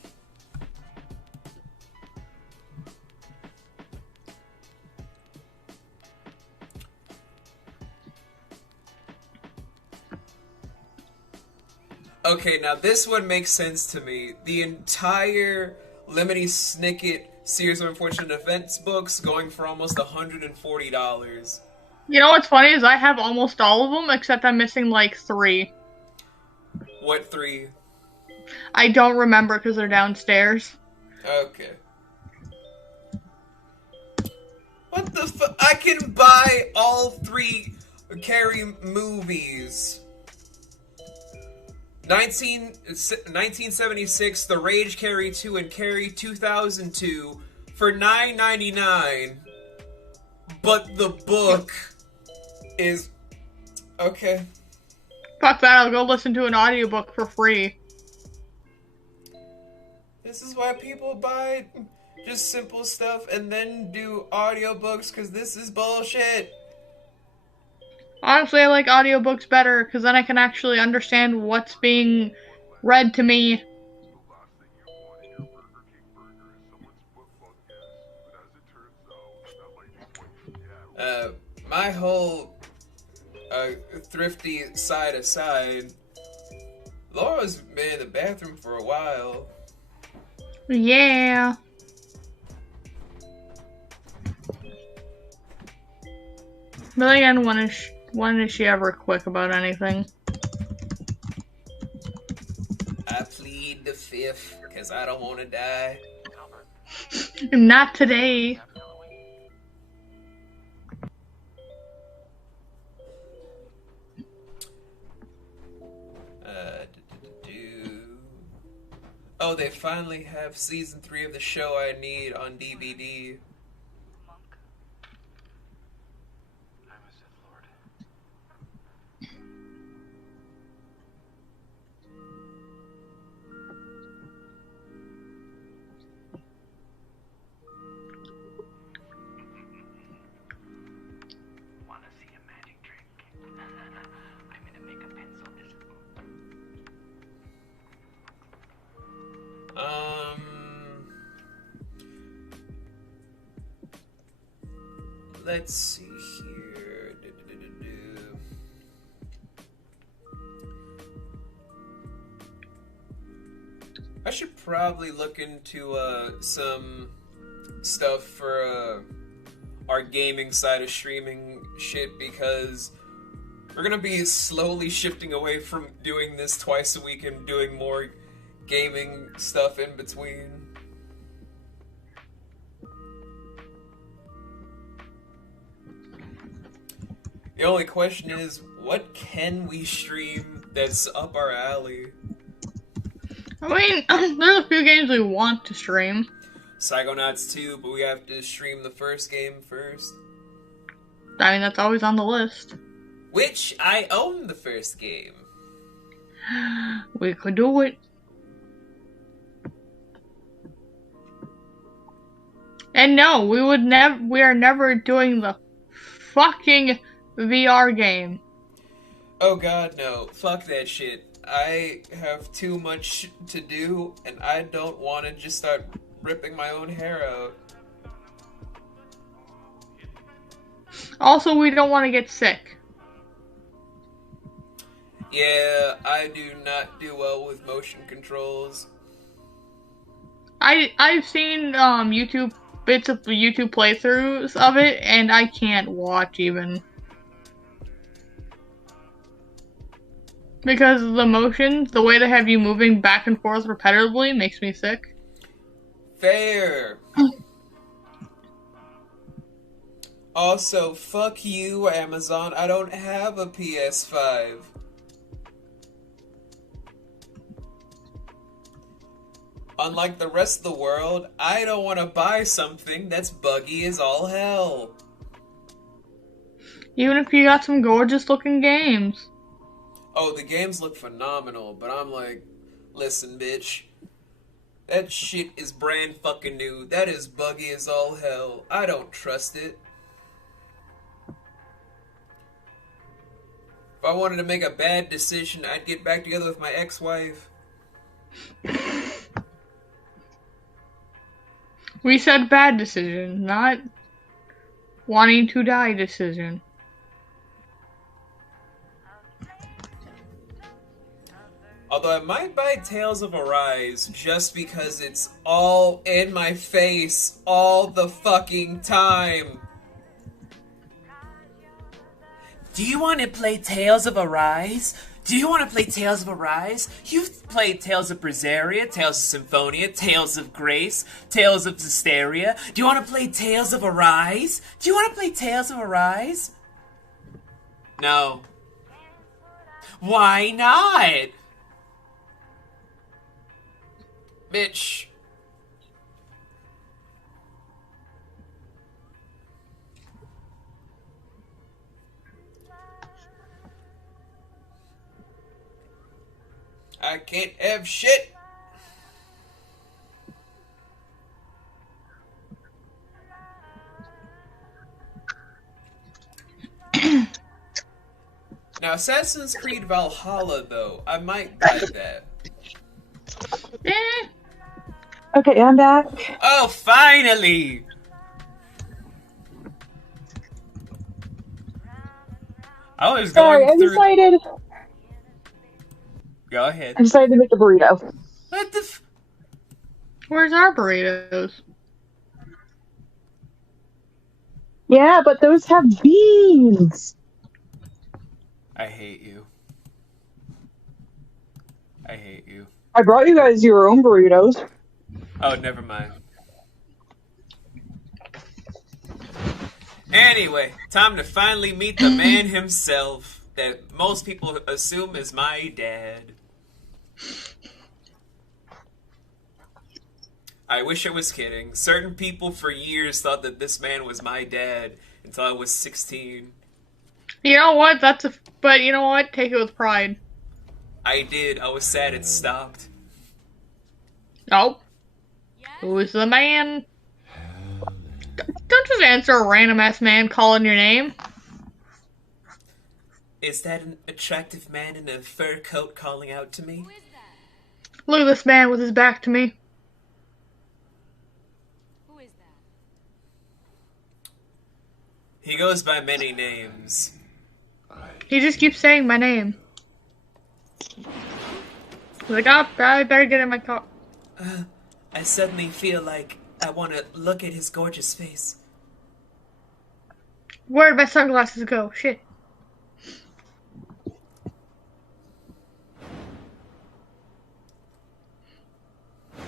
Okay, now this one makes sense to me. The entire Lemony Snicket Series of Unfortunate Events books going for almost $140. You know what's funny is I have almost all of them, except I'm missing like 3. What 3? I don't remember because they're downstairs. Okay. What the fuck? I can buy all 3 Carrie movies. 1976, The Rage Carrie 2 and Carrie 2002 for $9.99. But the book is... Okay. Fuck that, I'll go listen to an audiobook for free. This is why people buy just simple stuff and then do audiobooks, because this is bullshit. Honestly, I like audiobooks better, because then I can actually understand what's being read to me. My whole thrifty side aside, Laura's been in the bathroom for a while. Yeah. But again, when is she ever quick about anything? I plead the fifth, because I don't want to die. Not today. Oh, they finally have season 3 of the show I need on DVD. Let's see here. I should probably look into some stuff for our gaming side of streaming shit, because we're gonna be slowly shifting away from doing this twice a week and doing more gaming stuff in between. The only question is, what can we stream that's up our alley? I mean, there's a few games we want to stream. Psychonauts 2, but we have to stream the first game first. I mean, that's always on the list. Which, I own the first game. We could do it. And no, we are never doing the fucking VR game. Oh god, no. Fuck that shit. I have too much to do, and I don't want to just start ripping my own hair out. Also, we don't want to get sick. Yeah, I do not do well with motion controls. I've seen YouTube bits of YouTube playthroughs of it, and I can't watch even. Because the motions, the way they have you moving back and forth repetitively, makes me sick. Fair. Also, fuck you, Amazon. I don't have a PS5. Unlike the rest of the world, I don't want to buy something that's buggy as all hell. Even if you got some gorgeous looking games. Oh, the games look phenomenal, but I'm like, listen, bitch. That shit is brand fucking new. That is buggy as all hell. I don't trust it. If I wanted to make a bad decision, I'd get back together with my ex-wife. We said bad decision, not wanting to die decision. Although I might buy Tales of Arise just because it's all in my face all the fucking time. Do you want to play Tales of Arise? Do you want to play Tales of Arise? You've played Tales of Berseria, Tales of Symphonia, Tales of Grace, Tales of Hysteria. Do you want to play Tales of Arise? Do you want to play Tales of Arise? No. Why not? Bitch. I can't have shit. Now, Assassin's Creed Valhalla, though, I might buy that. Okay, I'm back. Oh, finally! I was Sorry, going through... decided. Go ahead. I decided to make a burrito. What the f... Where's our burritos? Yeah, but those have beans. I hate you. I hate you. I brought you guys your own burritos. Oh, never mind. Anyway, time to finally meet the man himself that most people assume is my dad. I wish I was kidding. Certain people for years thought that this man was my dad until I was 16. You know what? But you know what? Take it with pride. I did. I was sad it stopped. Nope. Who's the man? Don't just answer a random ass man calling your name. Is that an attractive man in a fur coat calling out to me? Look at this man with his back to me. Who is that? He goes by many names. He just keeps saying my name. Like, oh, I better get in my car. I suddenly feel like I want to look at his gorgeous face. Where'd my sunglasses go? Shit.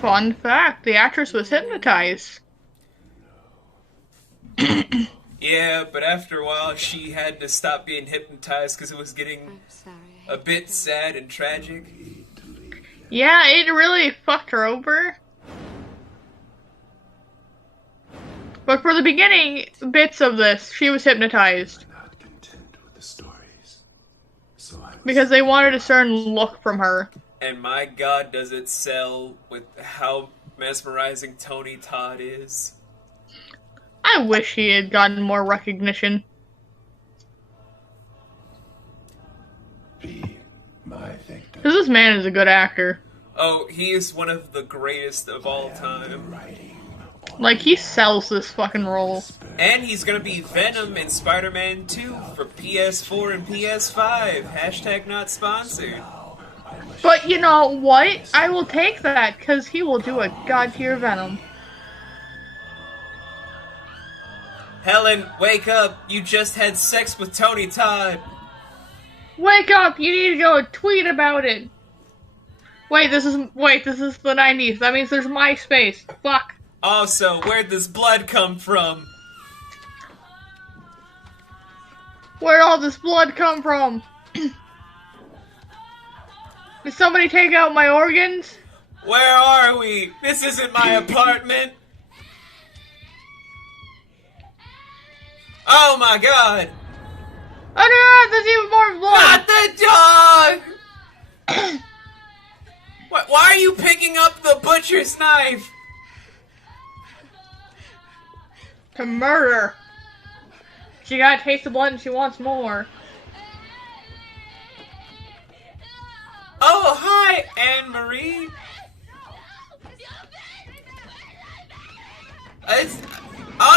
Fun fact, the actress was hypnotized. Yeah, but after a while she had to stop being hypnotized because it was getting a bit sad and tragic. Yeah, it really fucked her over. But for the beginning bits of this, she was hypnotized. Because they wanted a certain look from her. And my god, does it sell with how mesmerizing Tony Todd is. I wish he had gotten more recognition. Because this man is a good actor. Oh, he is one of the greatest of all time. Like, he sells this fucking role. And he's gonna be Venom in Spider-Man 2 for PS4 and PS5. Hashtag not sponsored. But you know what? I will take that, because he will do a god-tier Venom. Helen, wake up. You just had sex with Tony Todd. Wake up! You need to go tweet about it. Wait, this is the 90s. That means there's MySpace. Fuck. Also, where'd this blood come from? Where'd all this blood come from? Did somebody take out my organs? Where are we? This isn't my apartment. Oh my god. Oh no, there's even more blood! Not the dog! Why are you picking up the butcher's knife? To murder. She got a taste of blood and she wants more. Oh, hi, Anne-Marie. I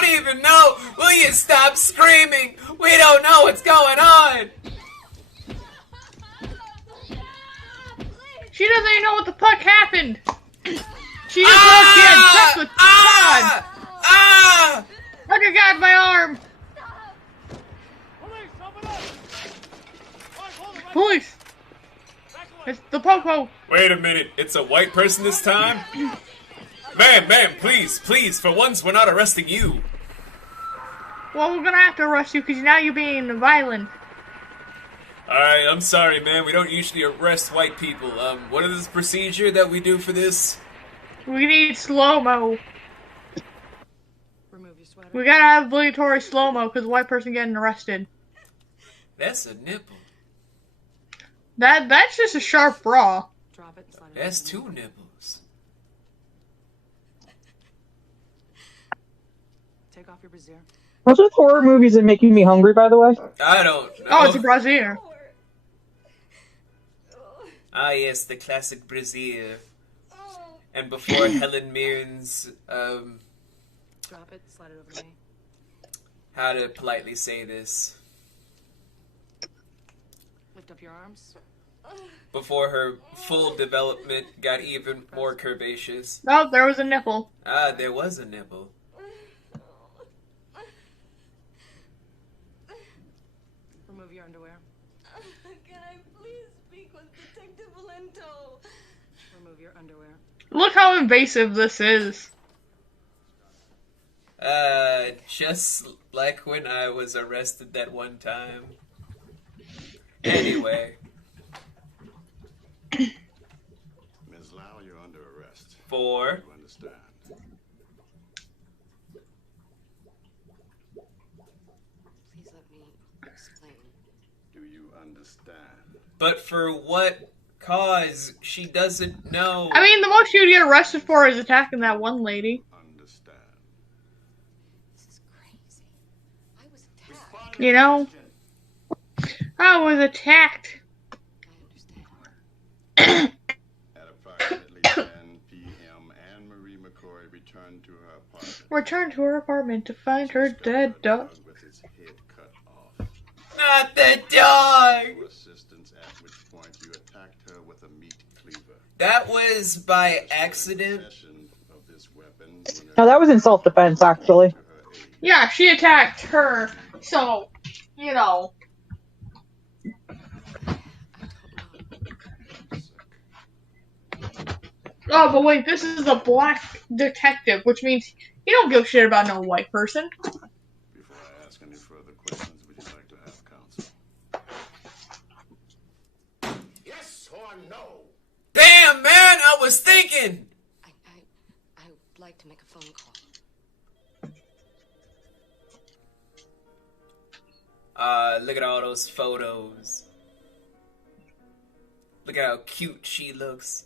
don't even know. Will you stop screaming? We don't know what's going on. She doesn't even know what the fuck happened. She just knows she had sex with Todd. Oh my god, my arm. Police. It's the Popo. Wait a minute. It's a white person this time? Ma'am, please, for once we're not arresting you. Well, we're gonna have to arrest you because now you're being violent. Alright, I'm sorry, man. We don't usually arrest white people. What is this procedure that we do for this? We need slow-mo. Remove your sweater. We gotta have obligatory slow-mo because white person getting arrested. That's a nipple. That's just a sharp bra. Drop it. That's two nipples. Take off your brassiere. What's with horror movies and making me hungry, by the way? I don't know. Oh, it's a brassiere. Ah, yes, the classic brassiere. And before Helen Mirren's, Drop it. Slide it over to me. how to politely say this? Lift up your arms. Before her full development got even more curvaceous. Oh, there was a nipple. Ah, there was a nipple. Remove your underwear. Can I please speak with Detective Valento? Remove remove your underwear. Look how invasive this is. Just like when I was arrested that one time. Anyway. Ms. Lau, you're under arrest. For? You understand? Please let me explain. Do you understand? But for what cause? She doesn't know. I mean, the most you'd get arrested for is attacking that one lady. Understand. This is crazy. I was attacked. You know? I was attacked. At approximately 10 p.m., Anne Marie McCoy returned to her apartment. Returned to her apartment to find her dead dog. With his head cut off. Not the dog! For assistance, at which point you attacked her with a meat cleaver. That was by accident. Of this weapon, No, that was in self-defense, actually. Yeah, she attacked her, so, you know. Oh, but wait, this is a black detective, which means he don't give a shit about no white person. Before I ask any further questions, would you like to have counsel? Yes or no? Damn, man, I was thinking! I would like to make a phone call. Look at all those photos. Look at how cute she looks.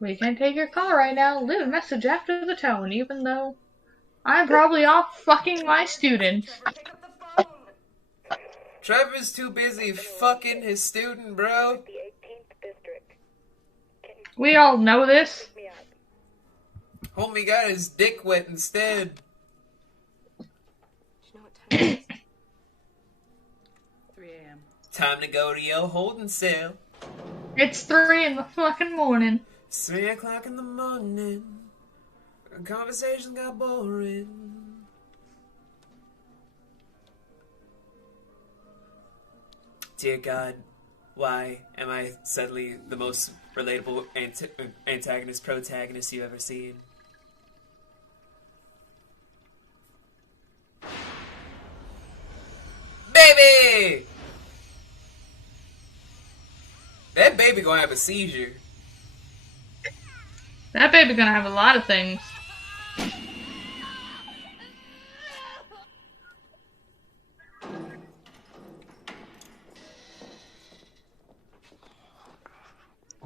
We can't take your call right now. Leave a message after the tone, even though I'm probably off fucking my students. Trevor's too busy fucking his student, bro. We all know this. Homie got his dick wet instead. Do you know what time it is? 3 a.m. Time to go to your holding cell. It's 3 in the fucking morning. 3 o'clock in the morning. Conversation got boring. Dear God, why am I suddenly the most relatable antagonist, protagonist you've ever seen? Baby! That baby gonna have a seizure. That baby gonna have a lot of things.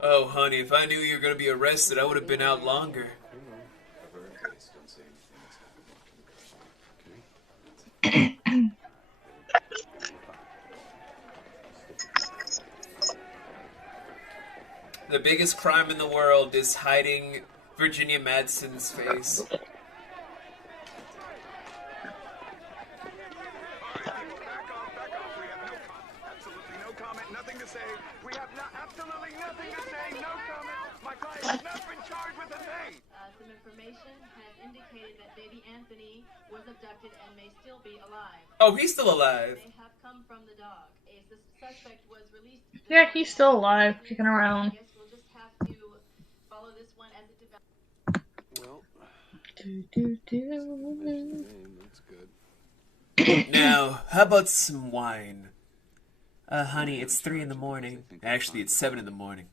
Oh, honey, if I knew you were gonna be arrested, I would have been out longer. The biggest crime in the world is hiding Virginia Madsen's face. Some information has indicated that baby Anthony was abducted and may still be alive. Oh, he's still alive. They have come from the dog. If the suspect was released, Yeah, he's still alive, kicking around. I guess we'll just have to follow this one as it develops. Well, That's good. Now, how about some wine? Honey, it's 3 in the morning. Actually, it's 7 in the morning.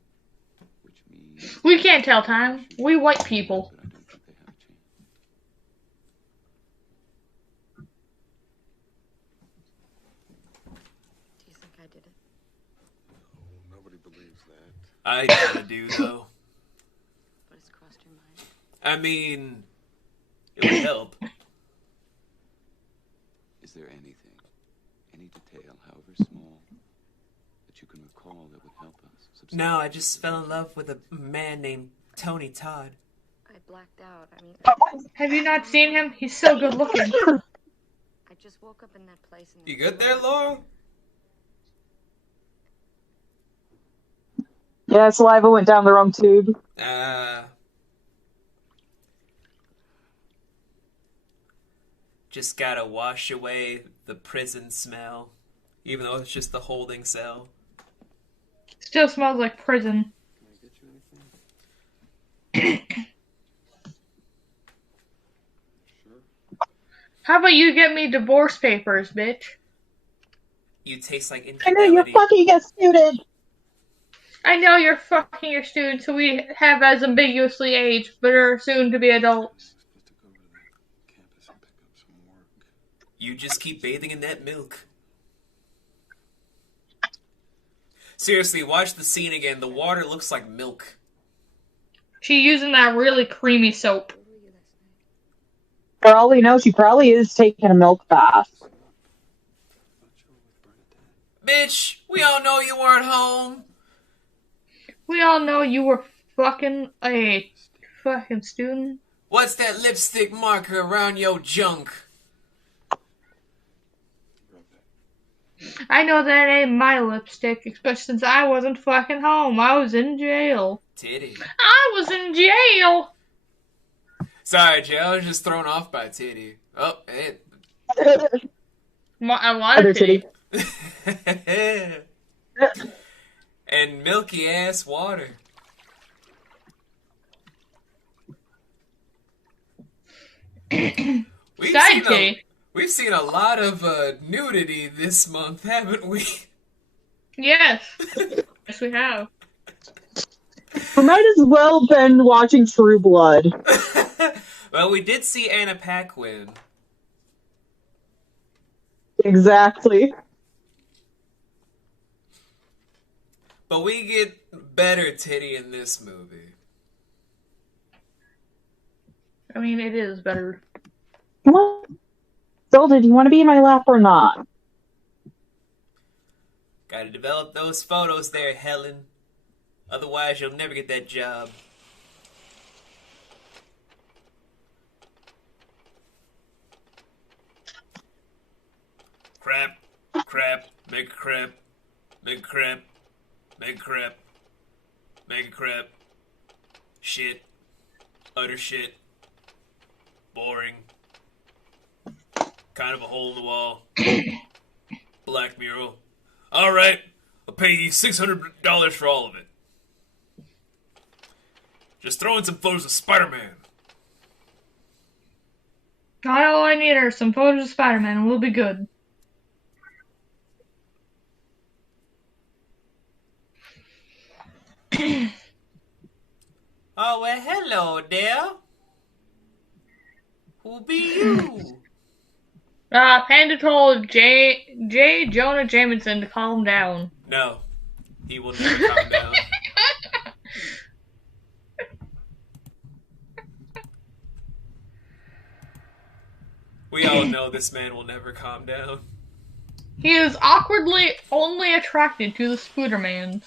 We can't tell time. We white people. Do you think I did it? no, nobody believes that. I kinda do, though. But it's crossed your mind. I mean, it would help. Is there anything, any detail, however small, that you can recall that would help us? No, I just fell in love with a man named Tony Todd. I blacked out. I mean, Have you not seen him? He's so good looking. I just woke up in that place. And You good there, Laura? Yeah, saliva went down the wrong tube. Just gotta wash away the prison smell, even though it's just the holding cell. Still smells like prison. How about you get me divorce papers, bitch? You taste like I know you're infidelity. fucking a student. I know you're fucking your students who we have as ambiguously aged, but are soon to be adults. You just keep bathing in that milk. Seriously, watch the scene again. The water looks like milk. She using that really creamy soap. For all we know, she probably is taking a milk bath. Bitch, we all know you weren't home. We all know you were fucking a fucking student. What's that lipstick marker around your junk? I know that ain't my lipstick, especially since I wasn't fucking home. I was in jail. Titty. I was in jail. Sorry, Jay, I was just thrown off by Titty. Oh, hey. A lot of titty. And milky ass water. We've seen a lot of nudity this month, haven't we? Yes. Yes, we have. We might as well been watching True Blood. Well, we did see Anna Paquin. Exactly. But we get better titty in this movie. I mean, it is better. Come on. Zelda, do you want to be in my lap or not? Gotta develop those photos there, Helen. Otherwise, you'll never get that job. Crap. Crap. Make a crap. Make a crap. Make a crap. Make a crap. Shit. Utter shit. Boring. Kind of a hole in the wall. Black mural. Alright. I'll pay you $600 for all of it. Just throw in some photos of Spider-Man. All I need are some photos of Spider-Man and we'll be good. Oh, well, hello there. Who be you? Panda told J. Jonah Jameson to calm down. No. He will never calm down. We all know this man will never calm down. He is awkwardly only attracted to the Spoodermans.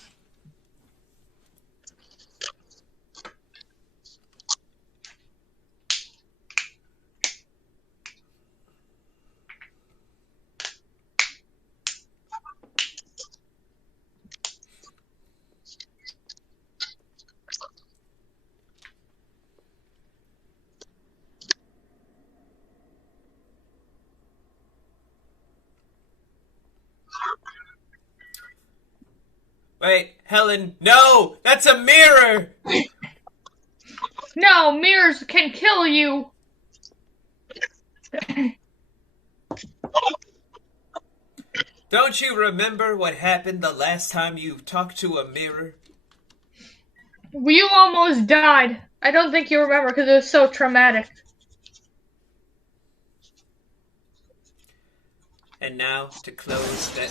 Wait, Helen, no! That's a mirror! No, mirrors can kill you! Don't you remember what happened the last time you talked to a mirror? You almost died. I don't think you remember because it was so traumatic. And now, to close that...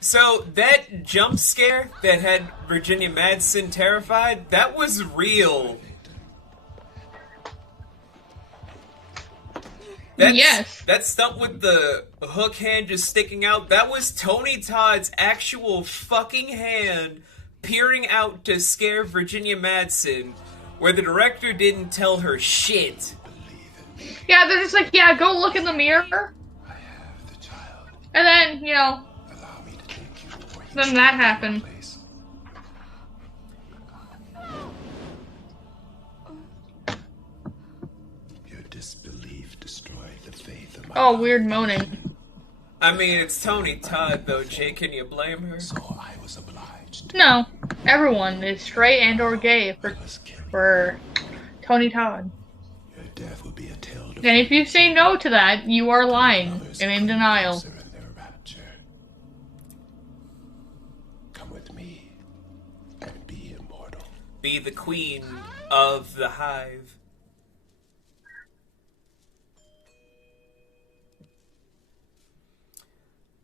So, that jump scare that had Virginia Madsen terrified, that was real. Yes. That stuff with the hook hand just sticking out, that was Tony Todd's actual fucking hand peering out to scare Virginia Madsen, where the director didn't tell her shit. Yeah, they're just like, yeah, go look in the mirror. And then, you know, then that happened. disbelief destroyed the faith of my Oh, weird moaning. I mean, it's Tony Todd, though, Jay. Can you blame her? So I was obliged. No. Everyone is straight and or gay for Tony Todd. Your death will be a tale to And if you say no to that, you are lying and in denial. in their rapture. Come with me and be immortal. Be the queen of the hive.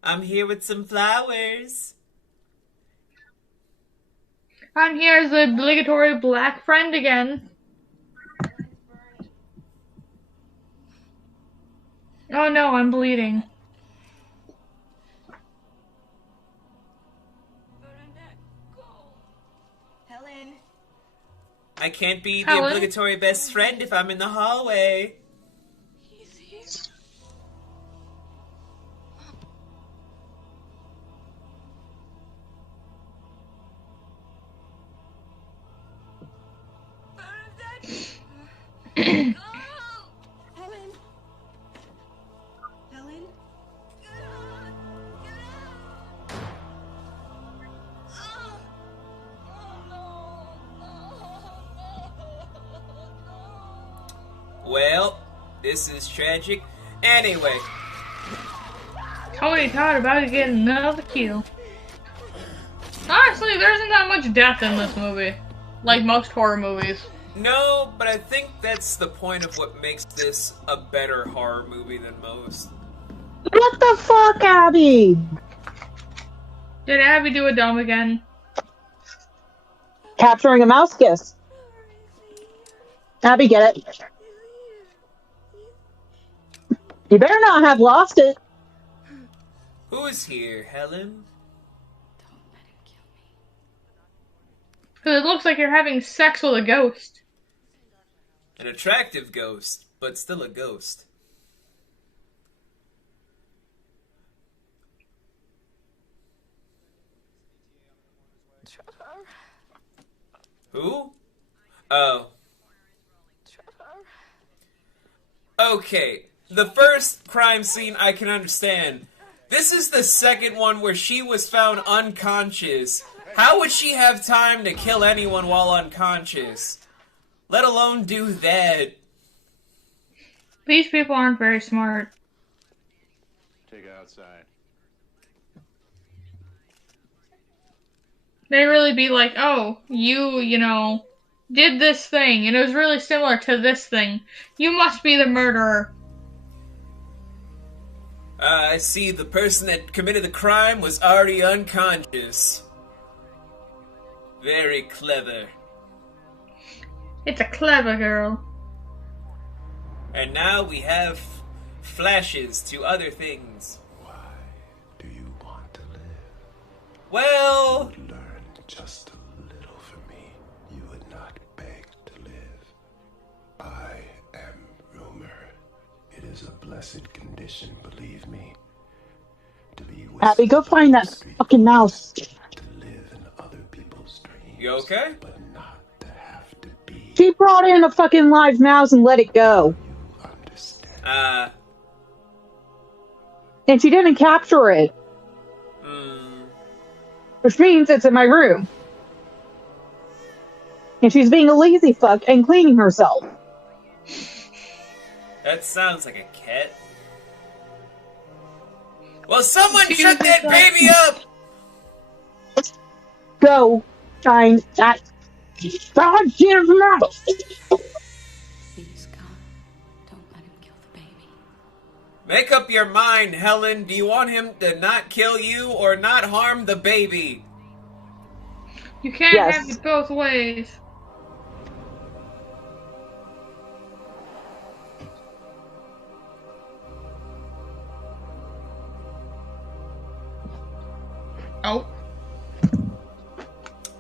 I'm here with some flowers. I'm here as the obligatory black friend again. Oh no, I'm bleeding. Helen. I can't be the Helen? obligatory best friend if I'm in the hallway. Helen. Helen. Well, this is tragic. Anyway. Tony Todd about to get another kill. Honestly, there isn't that much death in this movie. Like most horror movies. No, but I think that's the point of what makes this a better horror movie than most. What the fuck, Abby? Did Abby do a dumb again? Capturing a mouse kiss. Abby, get it? You better not have lost it. Who's here, Helen? Because it looks like you're having sex with a ghost. An attractive ghost, but still a ghost. Who? Oh. Okay, the first crime scene I can understand. This is the second one where she was found unconscious. How would she have time to kill anyone while unconscious? Let alone do that. These people aren't very smart. Take it outside. They really be like, oh, you know, did this thing, and it was really similar to this thing. You must be the murderer. I see the person that committed the crime was already unconscious. Very clever. It's a clever girl. And now we have flashes to other things. Do you want to live? Well... Learn just a little from me. You would not beg to live. I am rumor. It is a blessed condition, believe me. To be with Abby, go find that fucking mouse. to live in other people's dreams. You okay? But not to have to be. She brought in a fucking live mouse and let it go. And she didn't capture it. Which means it's in my room. And she's being a lazy fuck and cleaning herself. That sounds like a cat. Well, someone shut that baby up! Go find that goddamn mouse. Please, God, don't let him kill the baby. Make up your mind, Helen. Do you want him to not kill you or not harm the baby? You can't have it both ways. Oh.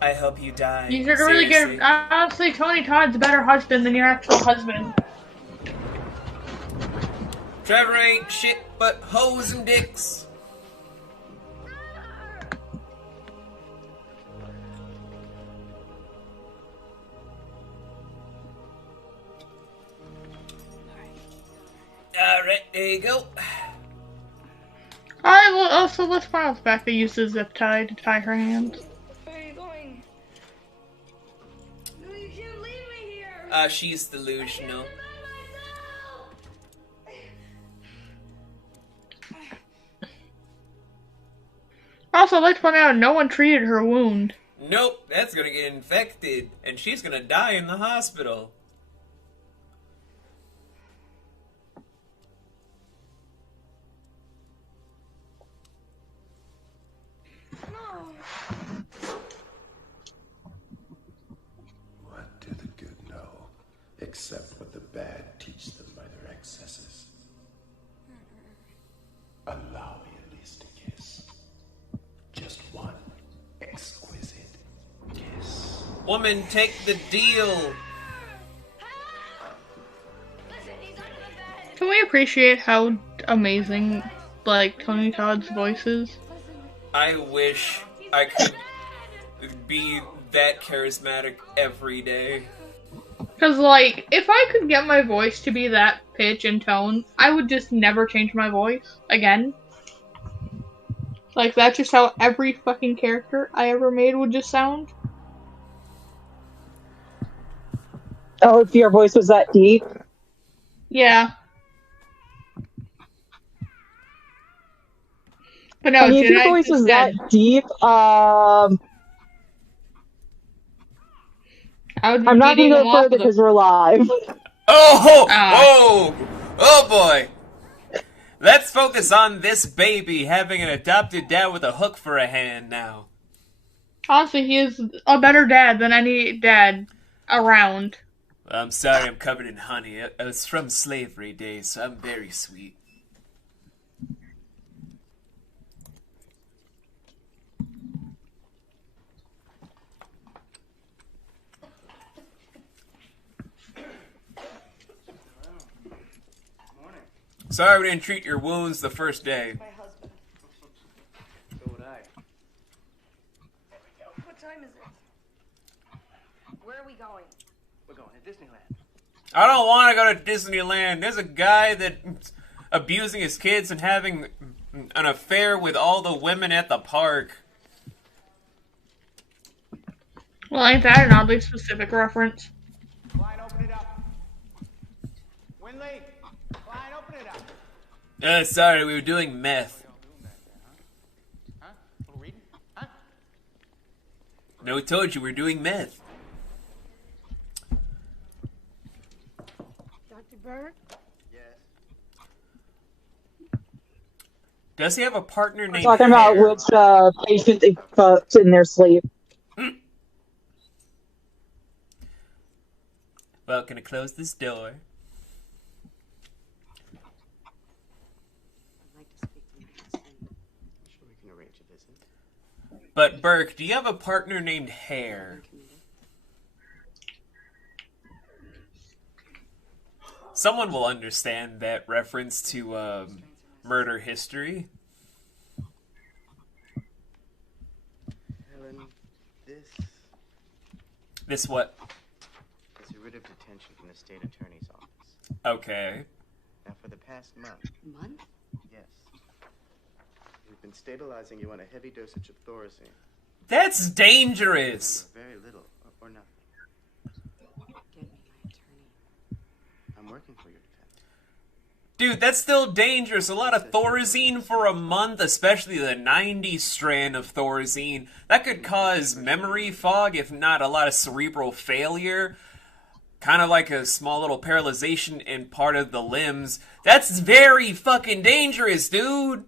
I hope you die. You should really Seriously. get. Honestly, Tony Todd's a better husband than your actual husband. Trevor ain't shit but hoes and dicks. There you go. Alright, well, so let's point out the fact they used the zip tie to tie her hands. Where are you going? No, you can't leave me here. She's delusional. Also, let's point out no one treated her wound. Nope, that's gonna get infected, and she's gonna die in the hospital. What do the good know, except what the bad teach them by their excesses? Allow me at least to kiss. Just one exquisite kiss. Woman, take the deal. Can we appreciate how amazing, like, Tony Todd's voice is? I wish I could be that charismatic every day. Because, like, if I could get my voice to be that pitch and tone, I would just never change my voice again. Like, that's just how every fucking character I ever made would just sound. Oh, if your voice was that deep? Yeah. But no, I mean, if your voice was that deep, I'm not going to go further because we're live. Oh boy. Let's focus on this baby having an adopted dad with a hook for a hand now. Honestly, he is a better dad than any dad around. I'm sorry I'm covered in honey. It was from slavery days, so I'm very sweet. Sorry we didn't treat your wounds the first day. My husband. So would I. There we go. What time is it? Where are we going? We're going to Disneyland. I don't want to go to Disneyland. There's a guy that's abusing his kids and having an affair with all the women at the park. Well, ain't that an oddly specific reference? Klein, open it up. Winley, Klein, open it up. Sorry, we were doing meth. Huh? A little reading? Huh? No, we told you we were doing meth. Dr. Bird? Yes. Does he have a partner named Talking about Hare? which patient they fucked in their sleep. Well, can I close this door? I'd like to speak to my husband. I'm sure we can arrange a visit. But Burke, do you have a partner named Hare? Someone will understand that reference to murder history. Helen, this This what? is a writ of detention from the state attorney's office. Okay. Now, for the past month. Month? Yes. We've been stabilizing you on a heavy dosage of Thorazine. That's dangerous. Very little, or nothing. Get me my attorney. I'm working for your defense. Dude, that's still dangerous. A lot of Thorazine for a month, especially the 90s strand of Thorazine. That could cause memory fog, if not a lot of cerebral failure. Kind of like a small little paralyzation in part of the limbs. That's very fucking dangerous, dude.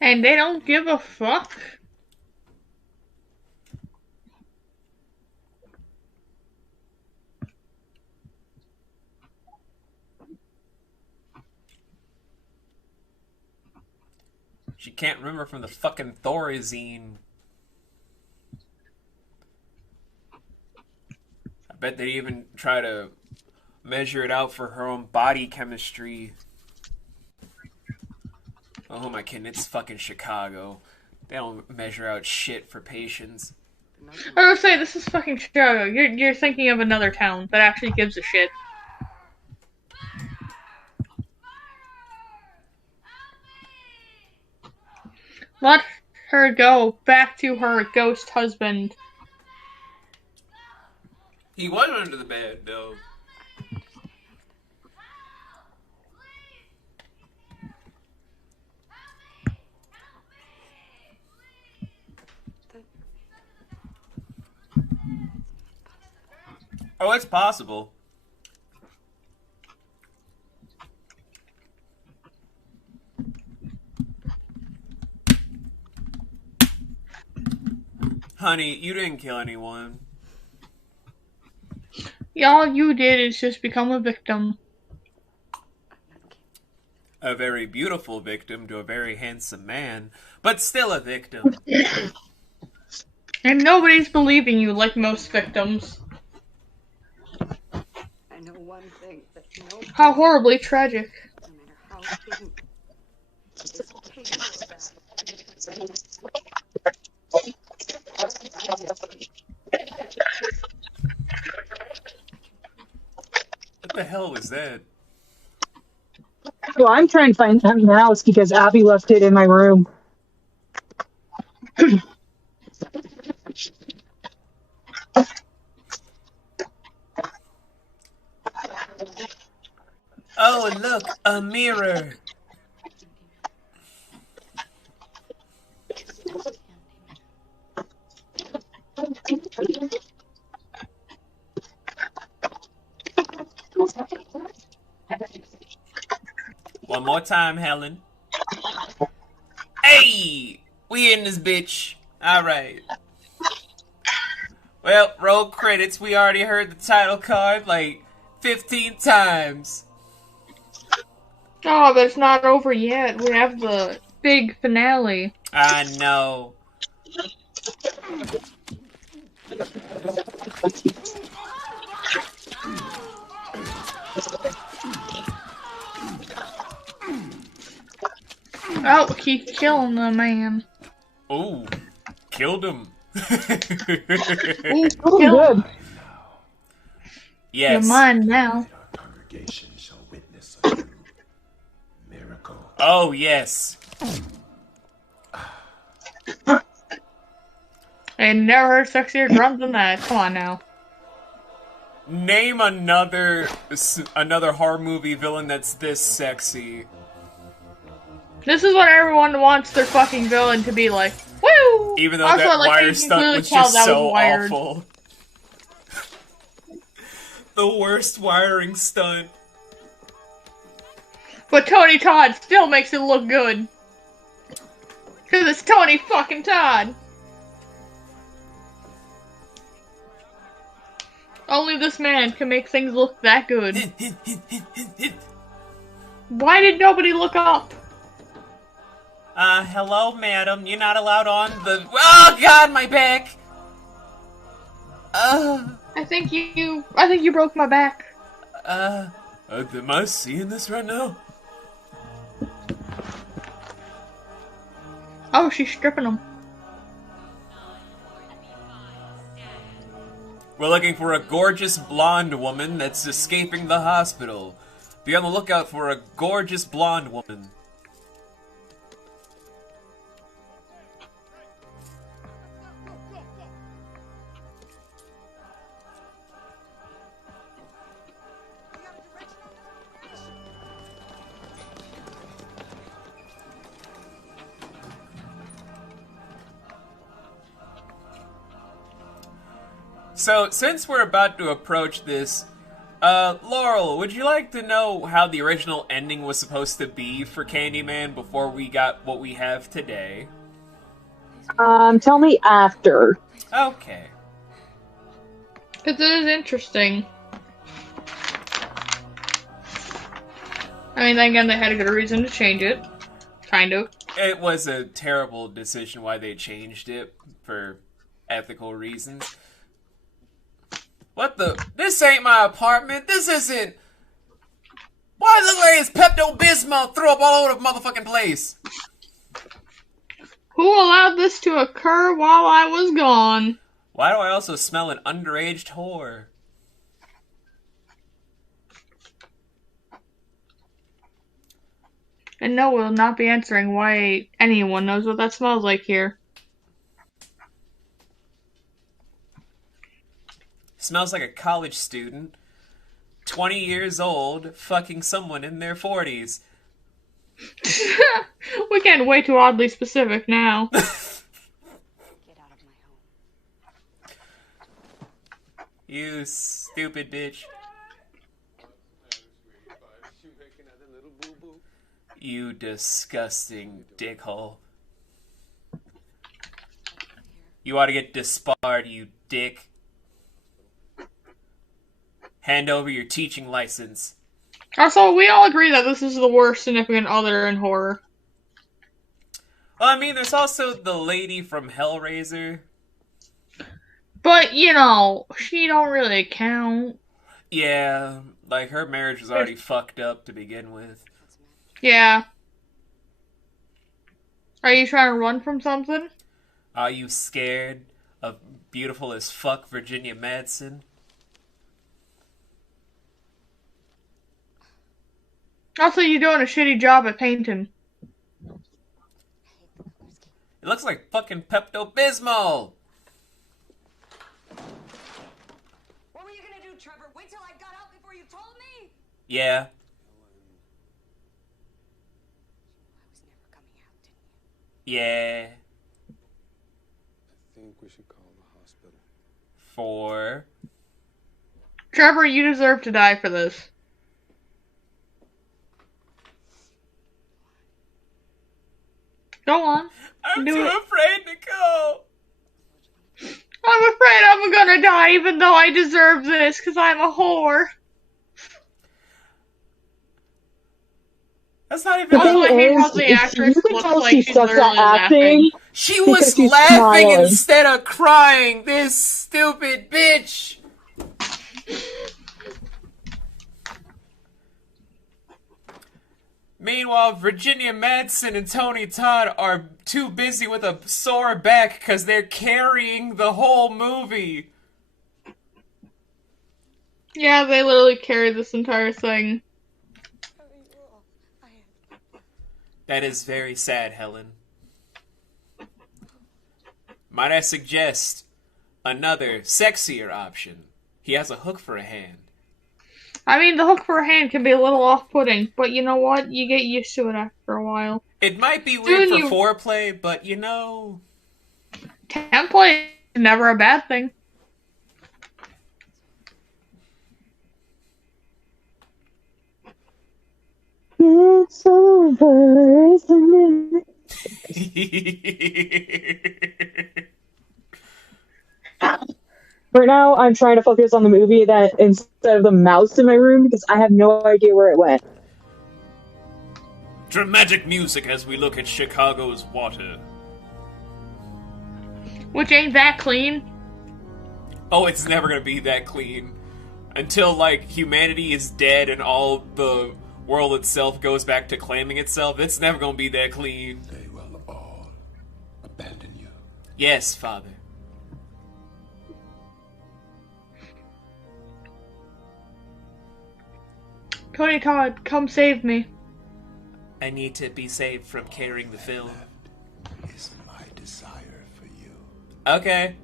And they don't give a fuck. She can't remember from the fucking Thorazine. I bet they even try to measure it out for her own body chemistry. Oh, who am I kidding? It's fucking Chicago. They don't measure out shit for patients. I was gonna say, this is fucking Chicago. You're thinking of another town that actually gives a shit. Let her go back to her ghost husband. He was under the bed, though. Oh, it's possible. Honey, you didn't kill anyone. Yeah, all you did is just become a victim. A very beautiful victim to a very handsome man, but still a victim. And nobody's believing you like most victims. I know one thing, that no How horribly tragic. no matter how hidden, is capable of that. What the hell was that? Well, I'm trying to find something else because Abby left it in my room. Oh, look, a mirror. One more time, Helen. Hey! We in this bitch. Alright. Well, roll credits. We already heard the title card like 15 times. Oh, but it's not over yet. We have the big finale. I know. Oh, he's killing the man. Ooh, killed him. Ooh, kill him. Yes. You're mine now. Congregation shall witness a true miracle. Oh, yes. I never heard sexier drums than that. Come on now. Name another horror movie villain that's this sexy. This is what everyone wants their fucking villain to be like. Woo! Even though Also, that like, wire you can stunt clearly was tell just that so was wired. awful. The worst wiring stunt. But Tony Todd still makes it look good. Cause it's Tony fucking Todd. Only this man can make things look that good. Why did nobody look up? Hello, madam. You're not allowed on the... Oh, God, my back! I think you broke my back. Am I seeing this right now? Oh, she's stripping him. We're looking for a gorgeous blonde woman that's escaping the hospital. Be on the lookout for a gorgeous blonde woman. So, since we're about to approach this, Laurel, would you like to know how the original ending was supposed to be for Candyman before we got what we have today? Tell me after. Okay. Because it is interesting. I mean, then again, they had a good reason to change it. Kind of. It was a terrible decision why they changed it for ethical reasons. What the? This ain't my apartment. This isn't. Why does it look like it's Pepto-Bismol threw up all over the motherfucking place? Who allowed this to occur while I was gone? Why do I also smell an underage whore? And no, we'll not be answering why anyone knows what that smells like here. Smells like a college student, 20 years old, fucking someone in their 40s. We're getting way too oddly specific now. You stupid bitch. You disgusting dickhole. You ought to get disbarred, you dick. Hand over your teaching license. Also, we all agree that this is the worst significant other in horror. Well, I mean, there's also the lady from Hellraiser. But, you know, she don't really count. Yeah, like her marriage was already fucked up to begin with. Yeah. Are you trying to run from something? Are you scared of beautiful as fuck Virginia Madsen? Also, you're doing a shitty job at painting. It looks like fucking Pepto-Bismol! What were you gonna do, Trevor? Wait till I got out before you told me? Yeah. Yeah. I think we should call the hospital. For... Trevor, you deserve to die for this. Go on. I'm too afraid to go. I'm afraid I'm gonna die even though I deserve this because I'm a whore. That's not even... Also, I hate how the actress looks like she's literally laughing. She was laughing instead of crying, this stupid bitch! Meanwhile, Virginia Madsen and Tony Todd are too busy with a sore back because they're carrying the whole movie. Yeah, they literally carried this entire thing. That is very sad, Helen. Might I suggest another, sexier option? He has a hook for a hand. I mean, the hook for a hand can be a little off-putting, but you know what? You get used to it after a while. It might be weird for foreplay, but you know... Template is never a bad thing. It's over, isn't it? For now, I'm trying to focus on the movie that instead of the mouse in my room because I have no idea where it went. Dramatic music as we look at Chicago's water. Which ain't that clean. Oh, it's never gonna be that clean. Until, like, humanity is dead and all the world itself goes back to claiming itself, it's never gonna be that clean. They will all abandon you. Yes, Father. Tony Todd, come save me. I need to be saved from carrying the film. Is my desire for you. Okay.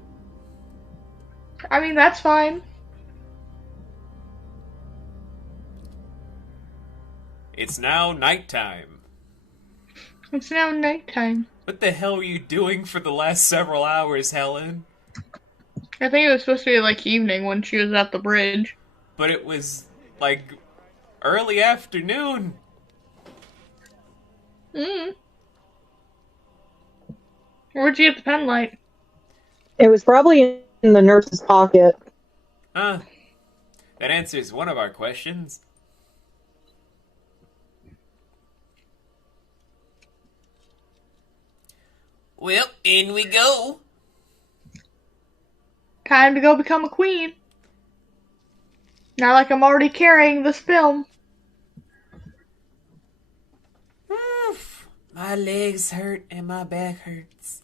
I mean, that's fine. It's now nighttime. It's now nighttime. What the hell were you doing for the last several hours, Helen? I think it was supposed to be like evening when she was at the bridge. But it was like early afternoon. Where'd you get the pen light? It was probably in the nurse's pocket. Huh. That answers one of our questions. Well, in we go. Time to go become a queen. Not like I'm already carrying this film. My legs hurt and my back hurts.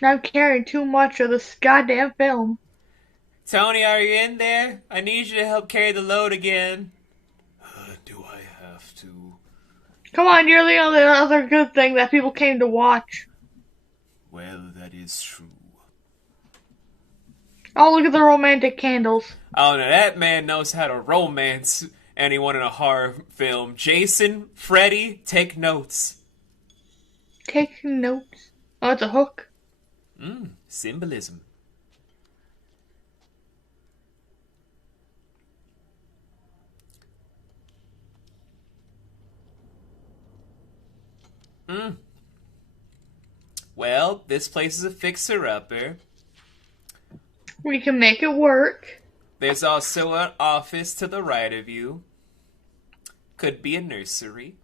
I'm carrying too much of this goddamn film. Tony, are you in there? I need you to help carry the load again. Do I have to? Come on, you're the only other good thing that people came to watch. Well, that is true. Oh, look at the romantic candles. Oh, now that man knows how to romance anyone in a horror film. Jason, Freddy, take notes. Take notes. Oh, it's a hook. Symbolism. Well, this place is a fixer-upper. We can make it work. There's also an office to the right of you. Could be a nursery.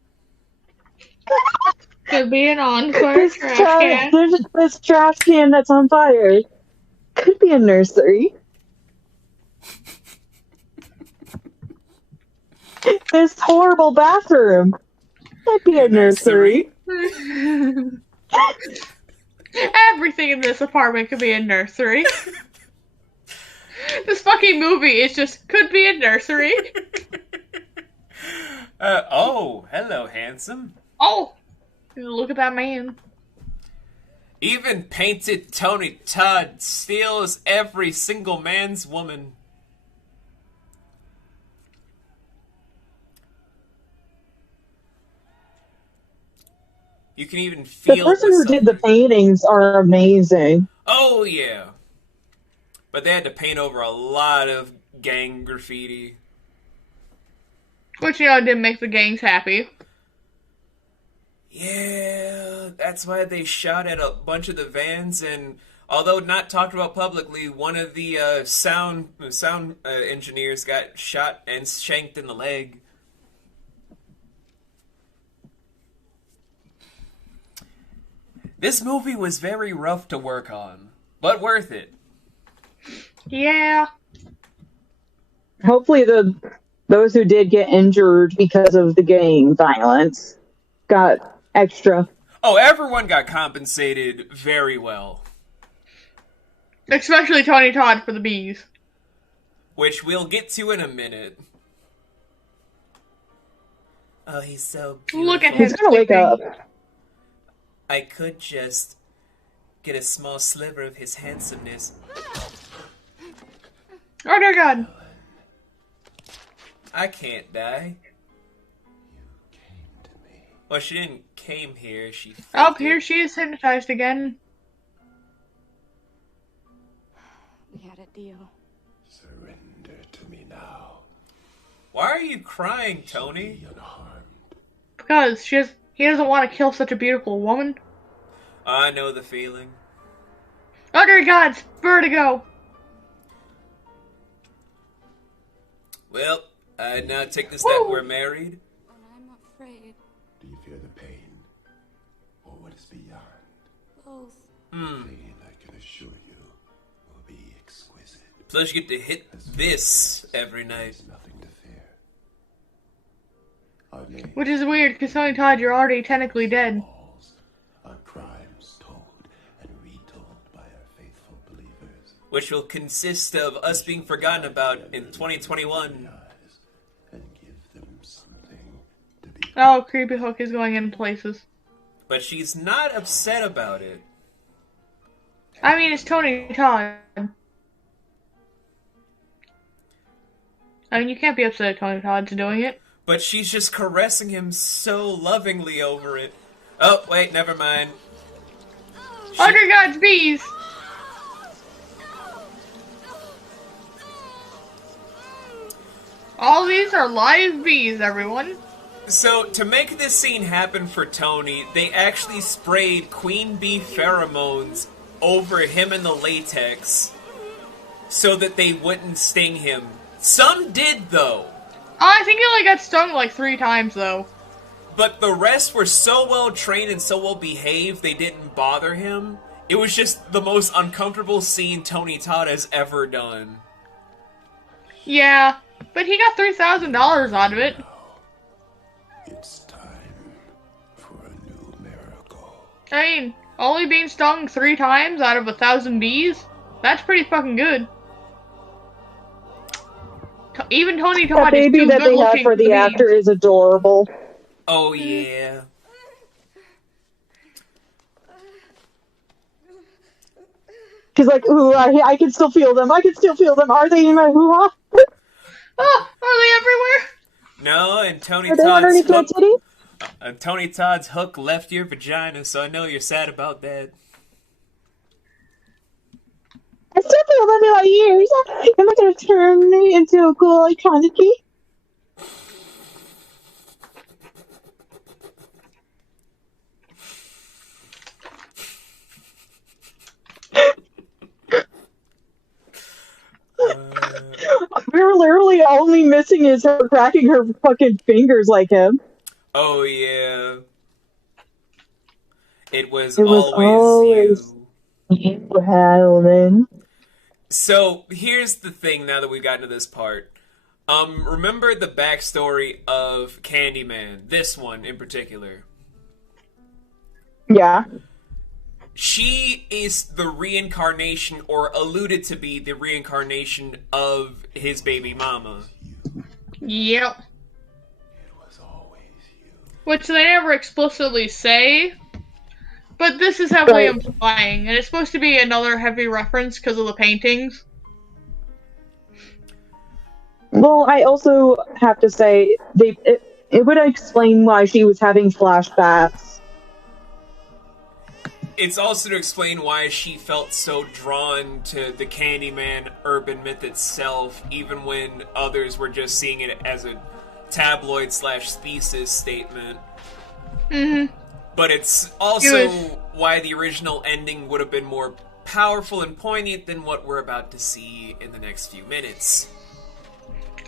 Could be an on-fire trash can. There's this trash can that's on fire. Could be a nursery. This horrible bathroom. Could be a nursery. Everything in this apartment could be a nursery. This fucking movie is just could be a nursery. Oh, hello, handsome. Oh, look at that man. Even painted Tony Todd steals every single man's woman. You can even feel the person who did the paintings are amazing. Oh, yeah. But they had to paint over a lot of gang graffiti. Which, you know, didn't make the gangs happy. Yeah, that's why they shot at a bunch of the vans, and although not talked about publicly, one of the sound engineers got shot and shanked in the leg. This movie was very rough to work on, but worth it. Yeah. Hopefully those who did get injured because of the gang violence got extra. Oh, everyone got compensated very well. Especially Tony Todd for the bees. Which we'll get to in a minute. Oh, he's so beautiful. Look at him. He's gonna wake up. I could just get a small sliver of his handsomeness. Oh dear God. I can't die. Well, she didn't came here, she Oh, here she is hypnotized again. We had a deal. Surrender to me now. Why are you crying, Tony? Because he doesn't want to kill such a beautiful woman. I know the feeling. Oh dear God, it's vertigo. Well, I now take this that we're married. I'm afraid. Do you fear the pain? Or what is beyond? Both. Pain, I can assure you, will be exquisite. Plus you get to hit this every night. Nothing to fear. Which is weird, because Tony Todd, you're already technically dead. Our crimes told and retold by our faithful believers. Which will consist of us being forgotten about in 2021. Oh, Creepy Hook is going in places. But she's not upset about it. I mean, it's Tony Todd. I mean, you can't be upset at Tony Todd's doing it. But she's just caressing him so lovingly over it. Oh, wait, never mind. Oh dear God, it's bees! All these are live bees, everyone. So, to make this scene happen for Tony, they actually sprayed queen bee pheromones over him in the latex so that they wouldn't sting him. Some did, though. I think he only got stung like 3 times, though. But the rest were so well trained and so well behaved, they didn't bother him. It was just the most uncomfortable scene Tony Todd has ever done. Yeah, but he got $3,000 out of it. It's time for a new miracle. I mean, only being stung 3 times out of 1,000 bees? That's pretty fucking good. Even Tony Todd The is baby too that good they have looking for the bees. actor is adorable. Oh, yeah. She's like, ooh, I can still feel them. I can still feel them. Are they in my hoo-ha? Oh, are they everywhere? No, and Are they underneath my titty? Tony Todd's hook left your vagina, so I know you're sad about that. I still feel them in my ears. Am I going to turn me into a cool iconic? We're literally only missing is her cracking her fucking fingers like him. Oh, yeah. It was always you, Helen. So, here's the thing now that we've gotten to this part. Remember the backstory of Candyman? This one in particular. Yeah. She is the reincarnation, or alluded to be the reincarnation of his baby mama. Yep. Which they never explicitly say, but this is heavily implying, and it's supposed to be another heavy reference because of the paintings. Well, I also have to say, it would explain why she was having flashbacks. It's also to explain why she felt so drawn to the Candyman urban myth itself, even when others were just seeing it as a tabloid/thesis statement. Mm-hmm. But it's also why the original ending would have been more powerful and poignant than what we're about to see in the next few minutes.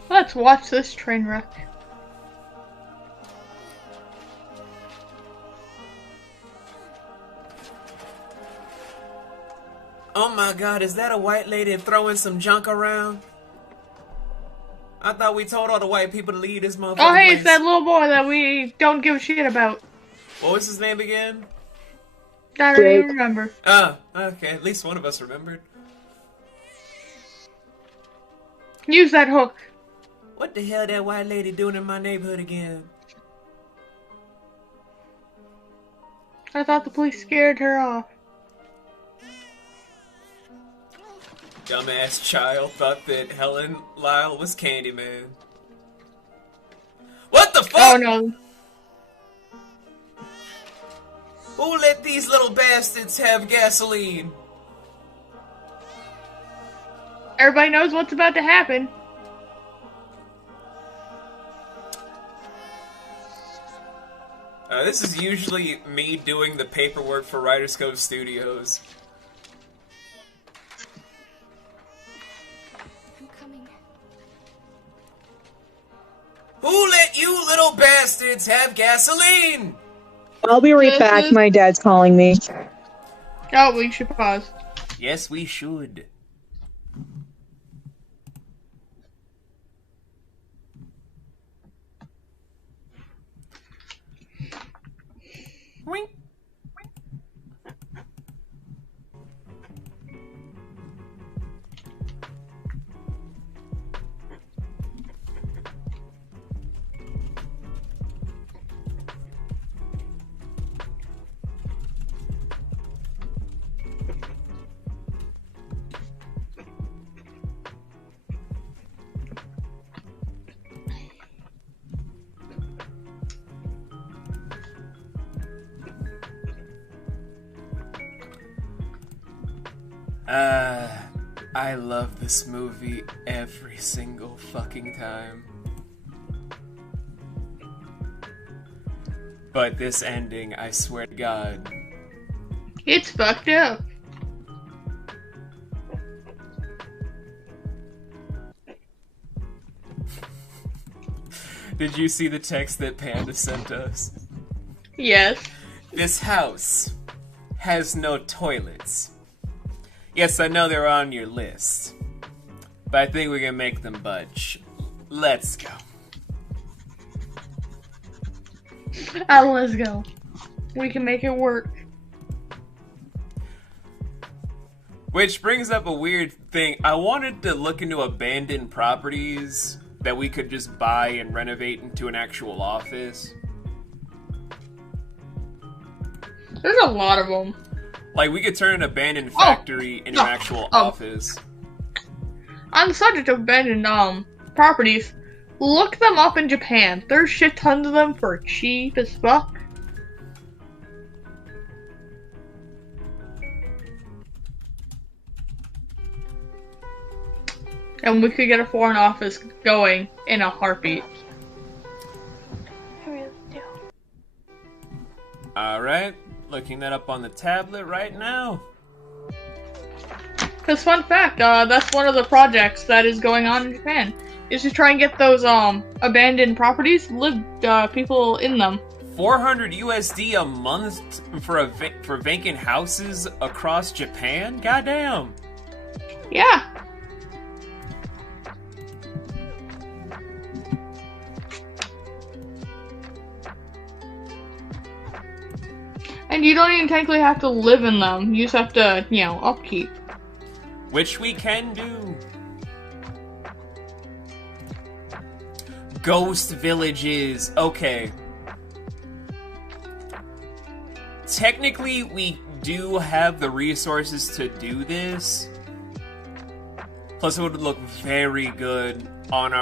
Let's watch this train wreck. Oh my god, is that a white lady throwing some junk around? I thought we told all the white people to leave this motherfucker. Oh hey, it's that little boy that we don't give a shit about. What was his name again? I don't even remember. Ah, okay, at least one of us remembered. Use that hook. What the hell that white lady doing in my neighborhood again? I thought the police scared her off. Dumbass child thought that Helen Lyle was Candyman. What the fuck? Oh no. Who let these little bastards have gasoline? Everybody knows what's about to happen. This is usually me doing the paperwork for Writers Cove Studios. Who let you little bastards have gasoline? I'll be right back. My dad's calling me. Oh, we should pause. Yes, we should. Wink. I love this movie every single fucking time. But this ending, I swear to God. It's fucked up. Did you see the text that Panda sent us? Yes. This house has no toilets. Yes, I know they're on your list, but I think we can make them budge. Let's go. Let's go. We can make it work. Which brings up a weird thing. I wanted to look into abandoned properties that we could just buy and renovate into an actual office. There's a lot of them. Like, we could turn an abandoned factory into an actual office. On the subject of abandoned properties, look them up in Japan. There's shit tons of them for cheap as fuck. And we could get a foreign office going in a heartbeat. Alright, looking that up on the tablet right now. Because fun fact, that's one of the projects that is going on in Japan. Is to try and get those abandoned properties, people in them. 400 USD a month for vacant houses across Japan? Goddamn. Yeah. And you don't even technically have to live in them. You just have to, upkeep. Which we can do. Ghost villages. Okay. Technically, we do have the resources to do this. Plus, it would look very good on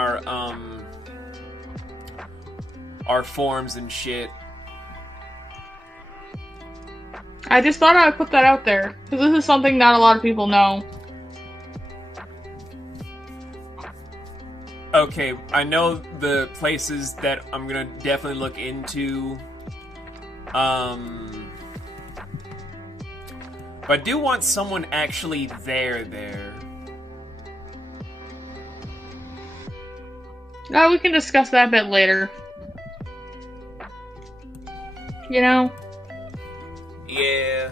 our forums and shit. I just thought I would put that out there, because this is something not a lot of people know. Okay, I know the places that I'm gonna definitely look into. But I do want someone actually there. No, we can discuss that a bit later. You know? Yeah.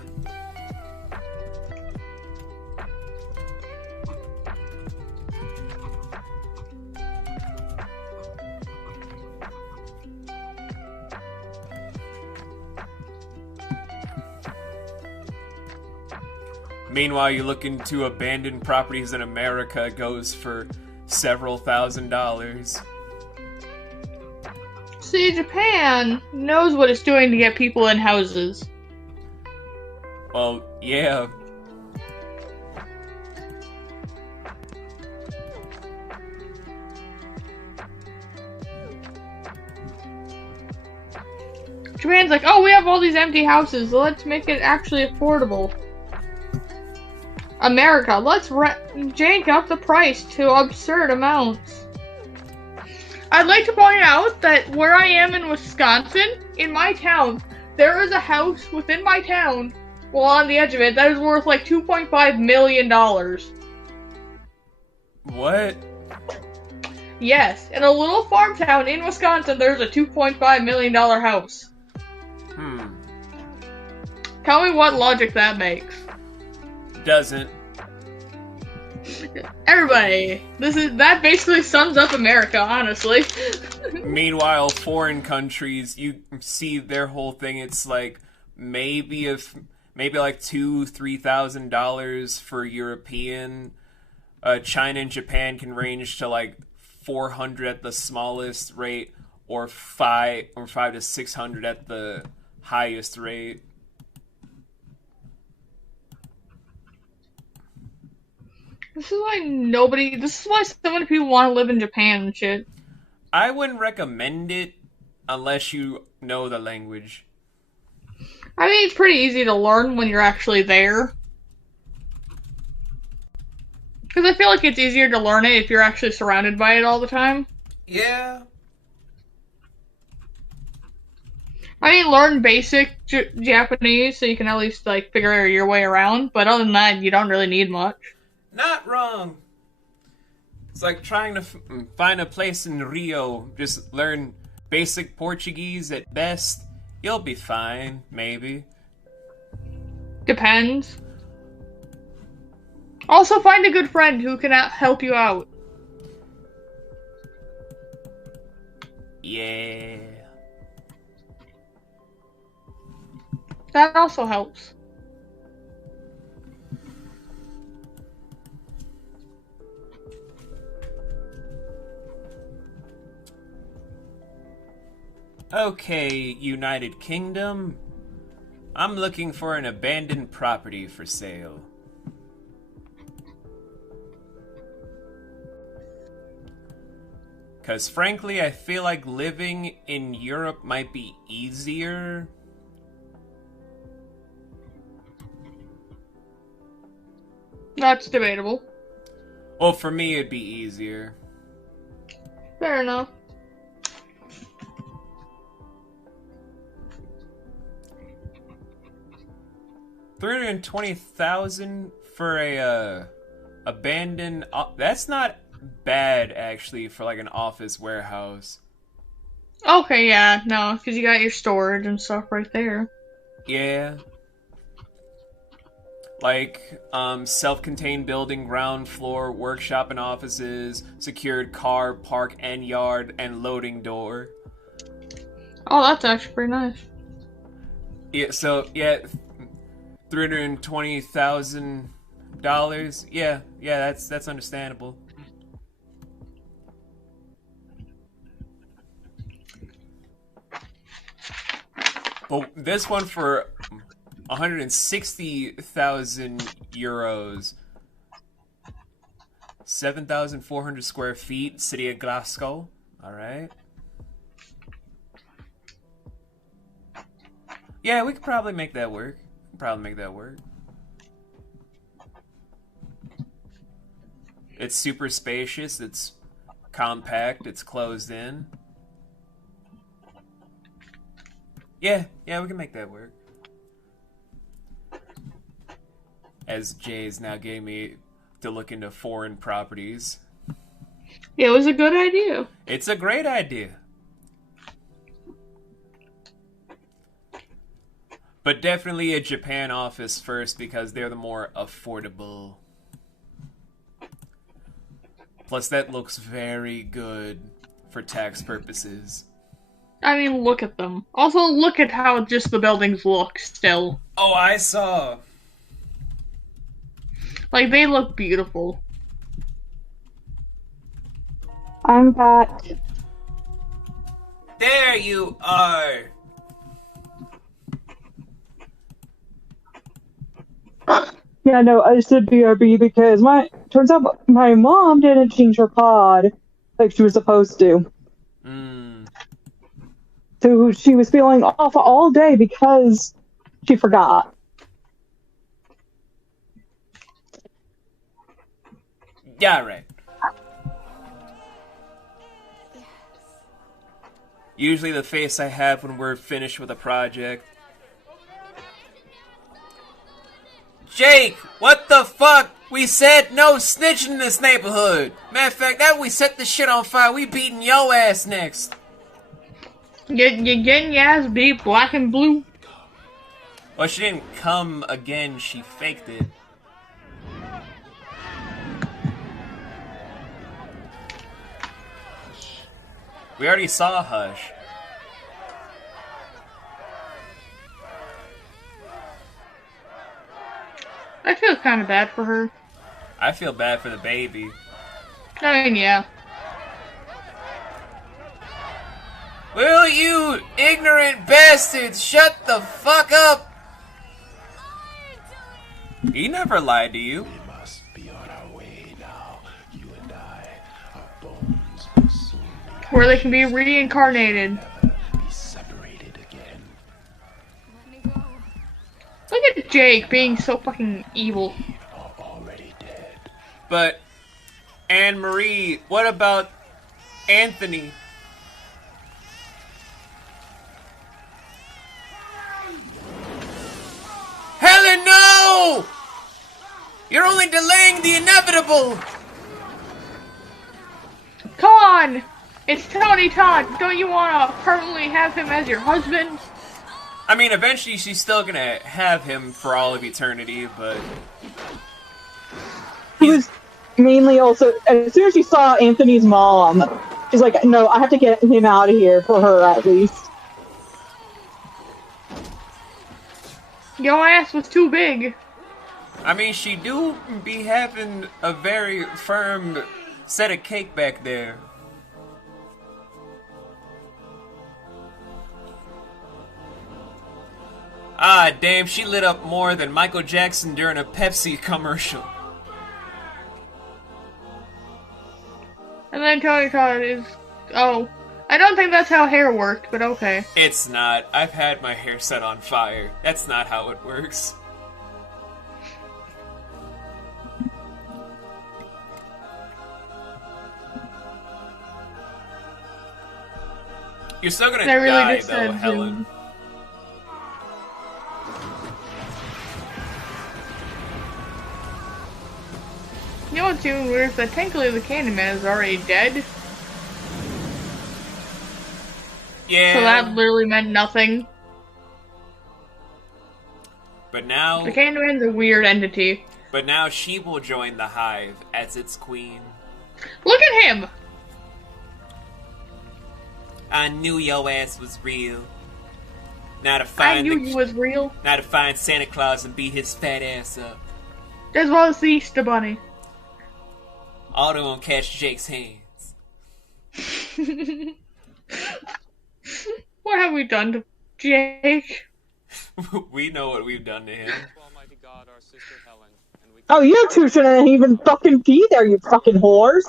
Meanwhile, you look into abandoned properties in America, it goes for several $1,000s. See, Japan knows what it's doing to get people in houses. Well, yeah. Japan's like, oh, we have all these empty houses, let's make it actually affordable. America, let's jank up the price to absurd amounts. I'd like to point out that where I am in Wisconsin, in my town, there is a house within my town, well, on the edge of it, that is worth like $2.5 million. What? Yes, in a little farm town in Wisconsin, there's a $2.5 million house. Tell me what logic that makes. Doesn't. Everybody, that basically sums up America, honestly. Meanwhile, foreign countries, you see their whole thing, it's like maybe like $2,000-$3,000 for European. China and Japan can range to like 400 at the smallest rate, or 5 to 600 at the highest rate. This is why so many people want to live in Japan and shit. I wouldn't recommend it unless you know the language. I mean, it's pretty easy to learn when you're actually there. Because I feel like it's easier to learn it if you're actually surrounded by it all the time. Yeah. I mean, learn basic Japanese so you can at least, like, figure your way around. But other than that, you don't really need much. Not wrong. It's like trying to find a place in Rio. Just learn basic Portuguese at best. You'll be fine, maybe. Depends. Also, find a good friend who can help you out. Yeah. That also helps. Okay, United Kingdom. I'm looking for an abandoned property for sale. Because frankly, I feel like living in Europe might be easier. That's debatable. Well, for me, it'd be easier. Fair enough. $320,000 for a abandoned. That's not bad actually for like an office warehouse. Okay, yeah, no, because you got your storage and stuff right there. Yeah. Like, self-contained building, ground floor, workshop and offices, secured car, park and yard, and loading door. Oh, that's actually pretty nice. Yeah, so, yeah, $320,000. Yeah, that's understandable. But this one for 160,000 euros. 7,400 square feet, city of Glasgow. Alright. Yeah, we could probably make that work. It's super spacious, it's compact, it's closed in. Yeah, we can make that work. As Jay's now getting me to look into foreign properties. It was a good idea. It's a great idea. But definitely a Japan office first because they're the more affordable. Plus that looks very good for tax purposes. I mean, look at them. Also, look at how just the buildings look still. Oh, I saw. Like, they look beautiful. I'm back. There you are. Yeah, no, I said BRB because turns out my mom didn't change her pod like she was supposed to. So she was feeling off all day because she forgot. Yeah, right. Usually the face I have when we're finished with a project. Jake, what the fuck? We said no snitching in this neighborhood. Matter of fact, that we set this shit on fire, we beating yo ass next. You're getting your ass beat black and blue. Well, she didn't come again, she faked it. We already saw Hush. I feel kind of bad for her. I feel bad for the baby. I mean, yeah. Will you ignorant bastards shut the fuck up? He never lied to you. We must be on our way now. You and I, our bones will soon be Where they can be reincarnated. be separated again. Look at Jake being so fucking evil. But, Anne-Marie, what about Anthony? Helen, no! You're only delaying the inevitable! Come on! It's Tony Todd. Don't you want to permanently have him as your husband? I mean, eventually she's still gonna have him for all of eternity, but... He was mainly also, as soon as she saw Anthony's mom, she's like, no, I have to get him out of here for her at least. Your ass was too big. I mean, she do be having a very firm set of cake back there. Ah, damn, she lit up more than Michael Jackson during a Pepsi commercial. And then Tony Todd is... Oh. I don't think that's how hair worked, but okay. It's not. I've had my hair set on fire. That's not how it works. You're still gonna really die, just though, said Helen. You know what's even weird is that technically the Candyman is already dead. Yeah. So that literally meant nothing. But now... The Candyman's a weird entity. But now she will join the Hive as its queen. Look at him! I knew your ass was real. Now to find I knew you was real. Now to find Santa Claus and beat his fat ass up. As well as the Easter Bunny. Auto won't catch Jake's hands. What have we done to Jake? We know what we've done to him. Oh, you two shouldn't even fucking be there, you fucking whores.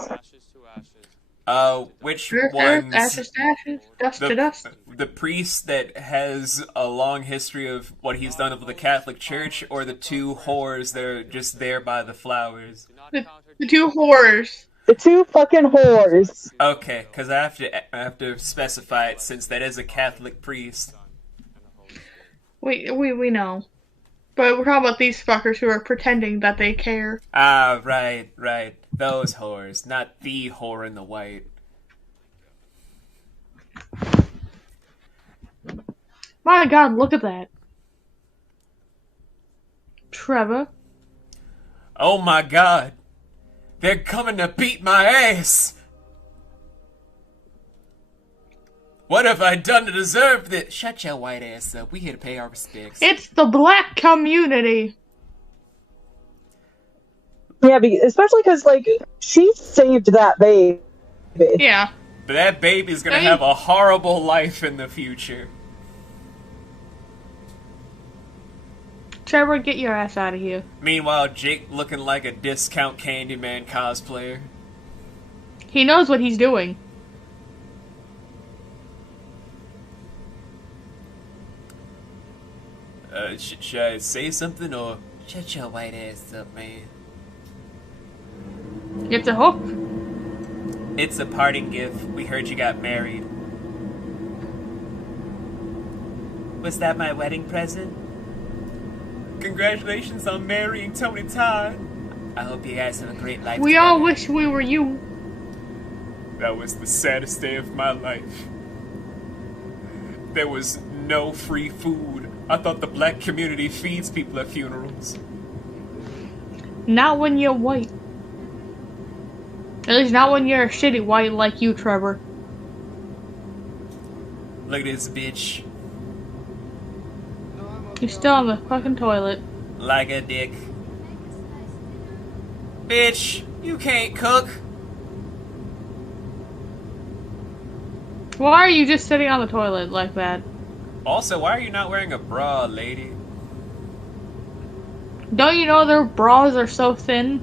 Which ones? Ashes to ashes, dust to dust. The priest that has a long history of what he's done with the Catholic Church, or the two whores that are just there by the flowers? The two whores. The two fucking whores. Okay, because I have to specify it since that is a Catholic priest. We know. But we're talking about these fuckers who are pretending that they care. Ah, right. Those whores, not the whore in the white. My god, look at that. Trevor. Oh my god. They're coming to beat my ass! What have I done to deserve this? Shut your white ass up. We here to pay our respects. It's the black community. Yeah, especially because, like, she saved that baby. Yeah. But that baby's gonna have a horrible life in the future. Trevor, get your ass out of here. Meanwhile, Jake looking like a discount Candyman cosplayer. He knows what he's doing. Should I say something or shut your white ass up, man? It's a hook. It's a parting gift. We heard you got married. Was that my wedding present? Congratulations on marrying Tony Todd. I hope you guys have a great life We together. all wish we were you. That was the saddest day of my life. There was no free food. I thought the black community feeds people at funerals. Not when you're white. At least not when you're a shitty white like you, Trevor. Look at this bitch. You're still on the fucking toilet. Like a dick. Bitch, you can't cook. Why are you just sitting on the toilet like that? Also, why are you not wearing a bra, lady? Don't you know their bras are so thin?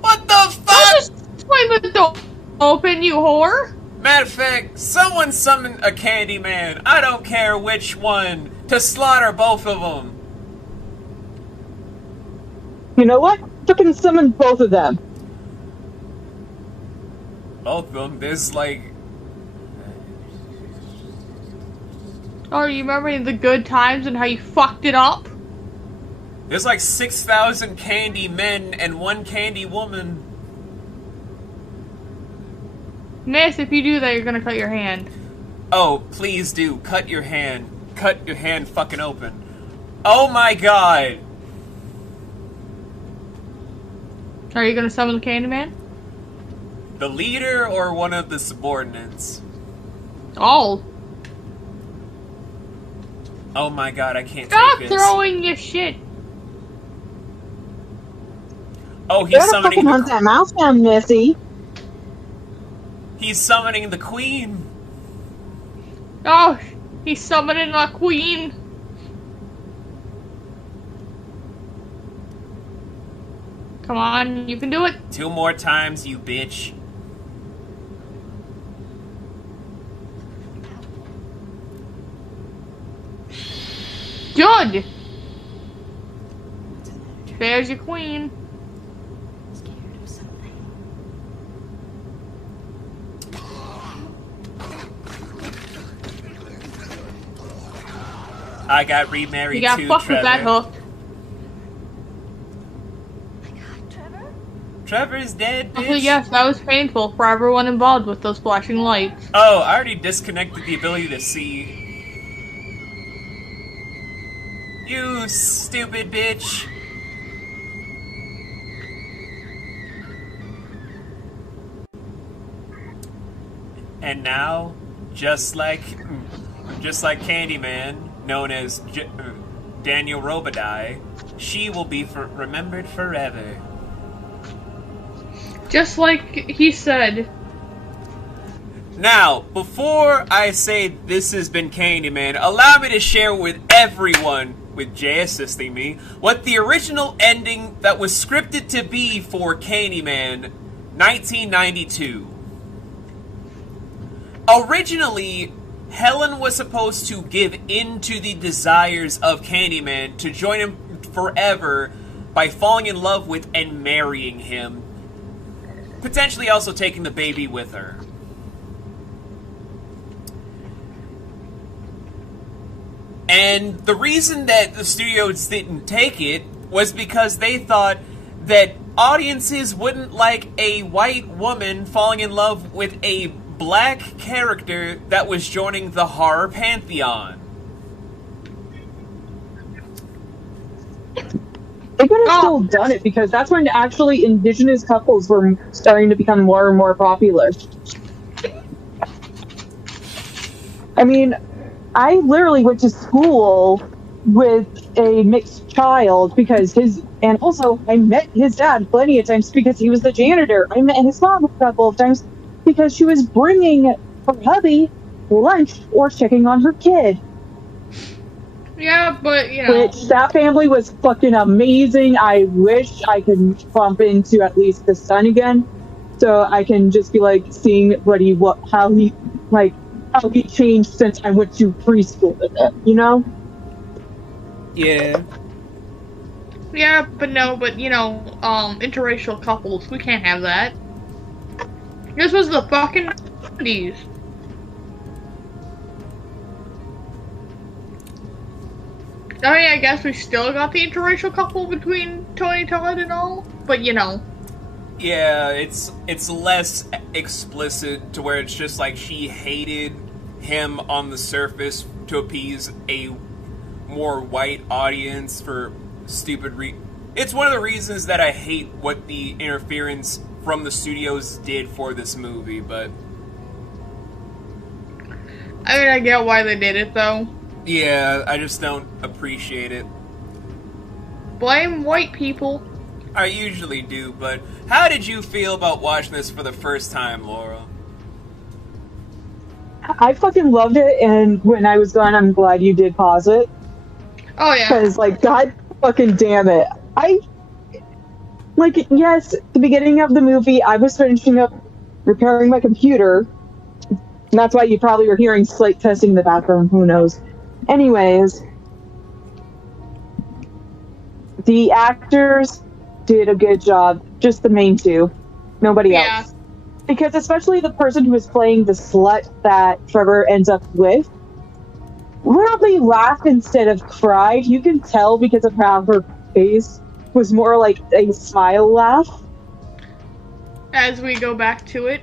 What the fuck? Just swing the door open, you whore! Matter of fact, someone summon a Candyman. I don't care which one. To slaughter both of them. You know what? Fucking summon both of them. Both of them? There's like... Oh, you remember the good times and how you fucked it up? There's like 6,000 candy men and one candy woman. Miss, if you do that, you're gonna cut your hand. Oh, please do. Cut your hand. Cut your hand fucking open. Oh my god! Are you gonna summon the Candyman? The leader or one of the subordinates? All. Oh my god, I can't Stop take this. throwing your shit! Oh, he's summoning fucking hunt that mouse down, Missy. He's summoning the queen. Oh, He's summoning a queen. Come on, you can do it. 2 more times, you bitch. Good. There's your queen. I got remarried You got too, fucked Trevor. with that hook. Trevor's dead, bitch. Also, yes, that was painful for everyone involved with those flashing lights. Oh, I already disconnected the ability to see. You stupid bitch. And now, just like Candyman, known as Daniel Robidai, she will be remembered forever. Just like he said. Now, before I say this has been Candyman, allow me to share with everyone, with Jay assisting me, what the original ending that was scripted to be for Candyman 1992. Originally, Helen was supposed to give in to the desires of Candyman to join him forever by falling in love with and marrying him, potentially also taking the baby with her. And the reason that the studios didn't take it was because they thought that audiences wouldn't like a white woman falling in love with a black character that was joining the horror pantheon. They could have still done it because that's when actually indigenous couples were starting to become more and more popular. I mean, I literally went to school with a mixed child because and also I met his dad plenty of times because he was the janitor. I met his mom a couple of times because she was bringing her hubby lunch or checking on her kid. Yeah, but, you know. Which, that family was fucking amazing. I wish I could bump into at least the son again. So I can just be like seeing how he changed since I went to preschool with him, you know? Yeah. Yeah, but you know, interracial couples, we can't have that. This was the fucking 90s. I mean, I guess we still got the interracial couple between Tony Todd and all, but you know. Yeah, it's less explicit to where it's just like she hated him on the surface to appease a more white audience for stupid It's one of the reasons that I hate what the interference from the studios did for this movie, but I mean, I get why they did it, though. Yeah, I just don't appreciate it. Blame white people. I usually do, but how did you feel about watching this for the first time, Laura? I fucking loved it, and when I was gone, I'm glad you did pause it. Oh, yeah. Because, god fucking damn it. Yes, at the beginning of the movie, I was finishing up repairing my computer. And that's why you probably were hearing slight testing in the background, who knows. Anyways, the actors did a good job, just the main two, nobody else. Because especially the person who was playing the slut that Trevor ends up with, literally laughed instead of cried. You can tell because of how her face was more like a smile laugh. As we go back to it.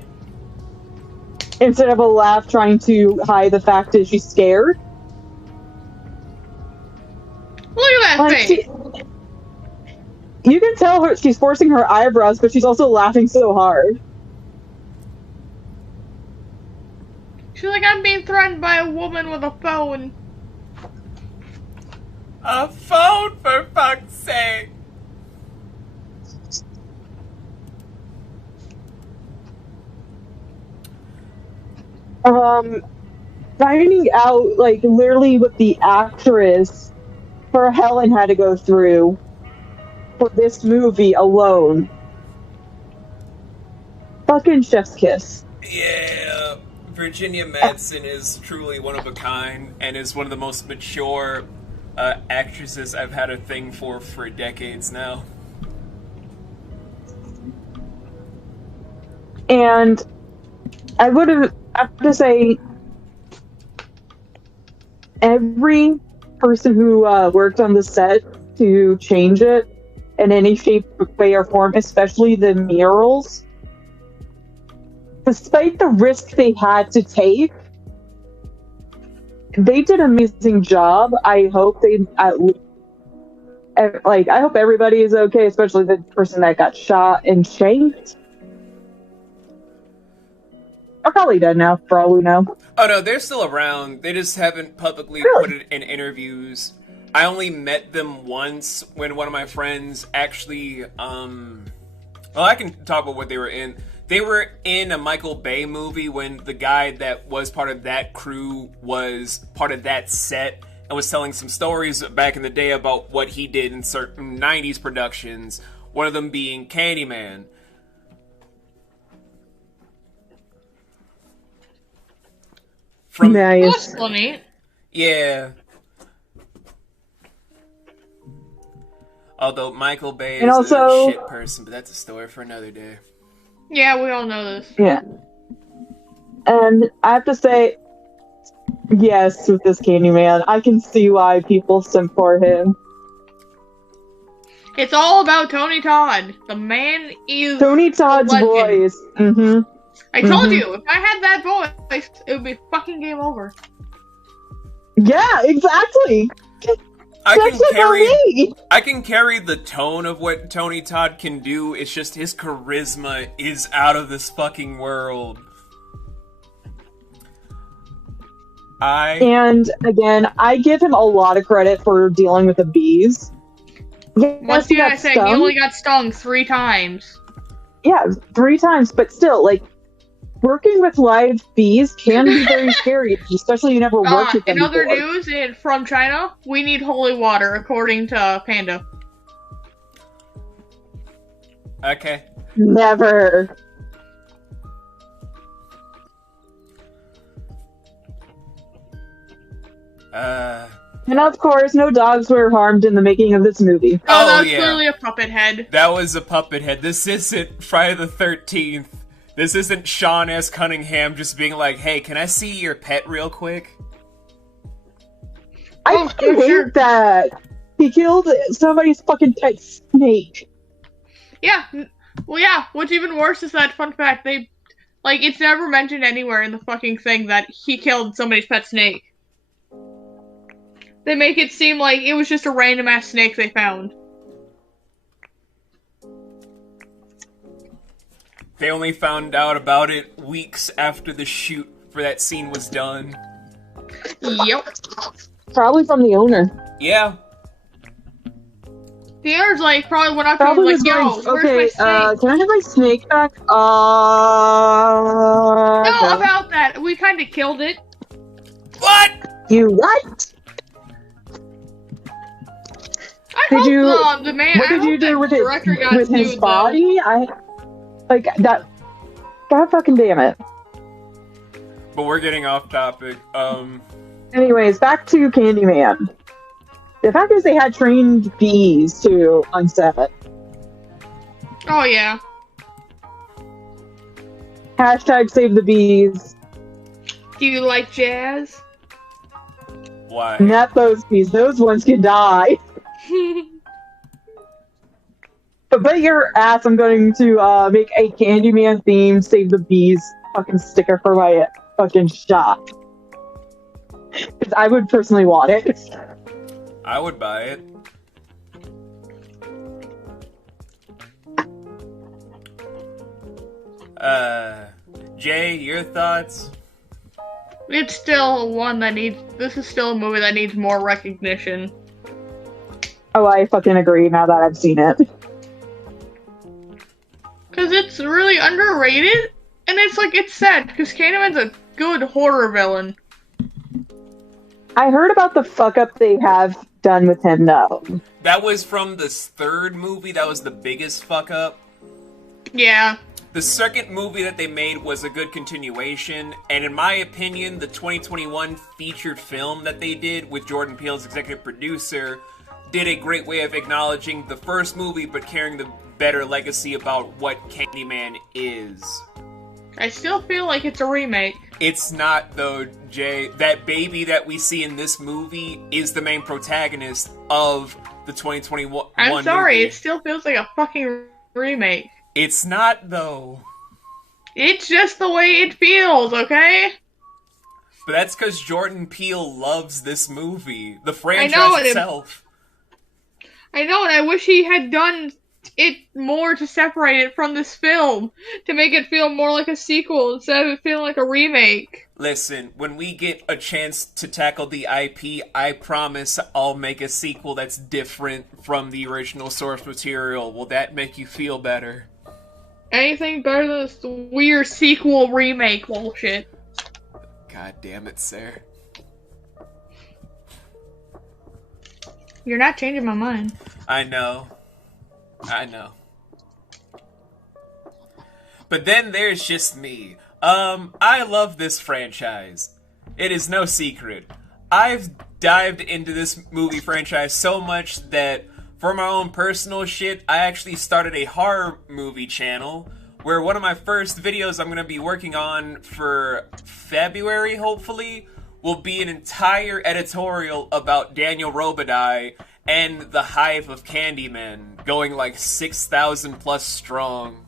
Instead of a laugh trying to hide the fact that she's scared. Look at that face! You can tell she's forcing her eyebrows, but she's also laughing so hard. She's like, I'm being threatened by a woman with a phone. A phone, for fuck's sake! finding out, like, literally what the actress for Helen had to go through for this movie alone. Fucking chef's kiss. Yeah, Virginia Madsen is truly one of a kind and is one of the most mature actresses I've had a thing for decades now. And I have to say, every person who worked on the set to change it in any shape, way, or form, especially the murals, despite the risk they had to take, they did an amazing job. I hope I hope everybody is okay, especially the person that got shot and shanked. Are probably dead now, for all we know. Oh no, they're still around. They just haven't publicly put it in interviews. I only met them once when one of my friends actually, well, I can talk about what they were in. They were in a Michael Bay movie when the guy that was part of that crew was part of that set and was telling some stories back in the day about what he did in certain 90s productions, one of them being Candyman. Nice. That's funny. Yeah. Although Michael Bay is And also, a shit person, but that's a story for another day. Yeah, we all know this. Yeah. And I have to say, yes, with this Candyman, I can see why people support him. It's all about Tony Todd. The man is Tony Todd's voice. Mm-hmm. I told you, if I had that voice, it would be fucking game over. Yeah, exactly. I can carry the tone of what Tony Todd can do. It's just his charisma is out of this fucking world. And again, I give him a lot of credit for dealing with the bees. Once again, I said he only got stung 3 times. Yeah, 3 times, but still, like, working with live bees can be very scary, especially you never worked with them in other before. news, from China, we need holy water, according to Panda. Okay. Never. And of course, no dogs were harmed in the making of this movie. Oh, that was clearly a puppet head. That was a puppet head. This isn't Friday the 13th. This isn't Sean S. Cunningham just being like, hey, can I see your pet real quick? I hate that. He killed somebody's fucking pet snake. Yeah. Well, yeah. What's even worse is that, fun fact, it's never mentioned anywhere in the fucking thing that he killed somebody's pet snake. They make it seem like it was just a random-ass snake they found. They only found out about it weeks after the shoot for that scene was done. Yep. Probably from the owner. Yeah. The owner's probably went up to him like, yo, where's my snake? Can I have my snake back? No, about that. We kind of killed it. What? You what? What did you do with his body? That. God fucking damn it. But we're getting off topic. Anyways, back to Candyman. The fact is they had trained bees too on set. Oh yeah. Hashtag save the bees. Do you like jazz? Why? Not those bees. Those ones can die. But bet your ass I'm going to make a Candyman themed Save the Bees fucking sticker for my fucking shop. Because I would personally want it. I would buy it. Jay, your thoughts? It's still one that this is still a movie that needs more recognition. Oh, I fucking agree now that I've seen it. Because it's really underrated, and it's sad, because Candyman's a good horror villain. I heard about the fuck up they have done with him, though. That was from the third movie. That was the biggest fuck up. Yeah. The second movie that they made was a good continuation, and in my opinion, the 2021 featured film that they did with Jordan Peele as executive producer did a great way of acknowledging the first movie, but carrying the better legacy about what Candyman is. I still feel like it's a remake. It's not, though, Jay. That baby that we see in this movie is the main protagonist of the 2021 I'm sorry, movie. it still feels like a fucking remake. It's not, though. It's just the way it feels, okay? But that's because Jordan Peele loves this movie. The franchise itself. I know, and I wish he had done it more to separate it from this film. To make it feel more like a sequel instead of it feeling like a remake. Listen, when we get a chance to tackle the IP, I promise I'll make a sequel that's different from the original source material. Will that make you feel better? Anything better than this weird sequel remake bullshit. God damn it, sir. You're not changing my mind. I know. But then there's just me. I love this franchise. It is no secret. I've dived into this movie franchise so much that for my own personal shit, I actually started a horror movie channel where one of my first videos I'm going to be working on for February, hopefully, will be an entire editorial about Daniel Robitaille and the hive of Candyman, going like 6,000 plus strong.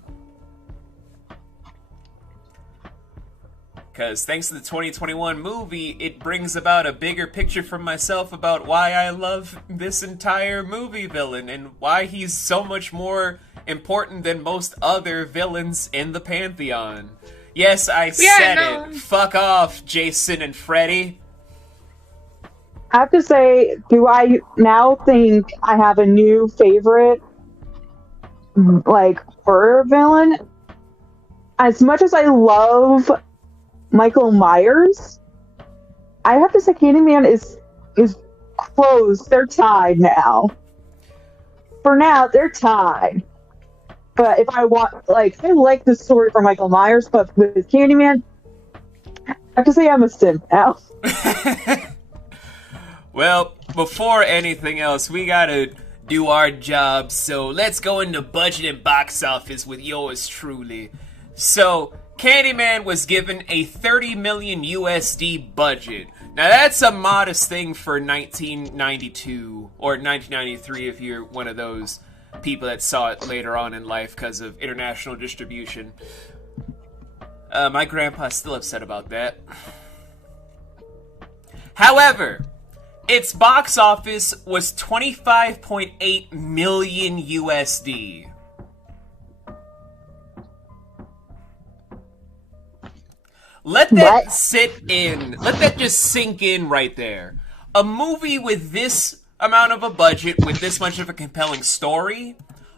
Because thanks to the 2021 movie, it brings about a bigger picture for myself about why I love this entire movie villain and why he's so much more important than most other villains in the Pantheon. Yes, I said it. Fuck off, Jason and Freddy. I have to say, do I now think I have a new favorite, like, horror villain? As much as I love Michael Myers, I have to say Candyman is close. They're tied now. For now, they're tied. But if I want, like, I like the story for Michael Myers, but with Candyman, I have to say I'm a simp now. Well, before anything else, we gotta do our job, so let's go into budget and box office with yours truly. So, Candyman was given a 30 million USD budget. Now that's a modest thing for 1992, or 1993 if you're one of those people that saw it later on in life because of international distribution. My grandpa's still upset about that. However, its box office was 25.8 million USD. Let that sit in. Let that just sink in right there. A movie with this amount of a budget, with this much of a compelling story,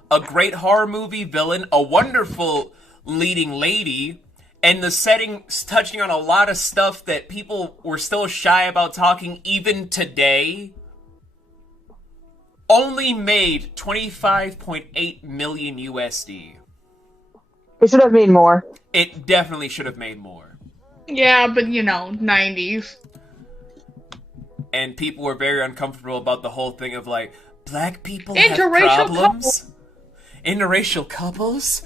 a great horror movie villain, a wonderful leading lady, and the setting touching on a lot of stuff that people were still shy about talking even today, only made 25.8 million USD. It should have made more. It definitely should have made more. Yeah, but you know, 90s. And people were very uncomfortable about the whole thing of like, black people Interracial have problems? Interracial couples?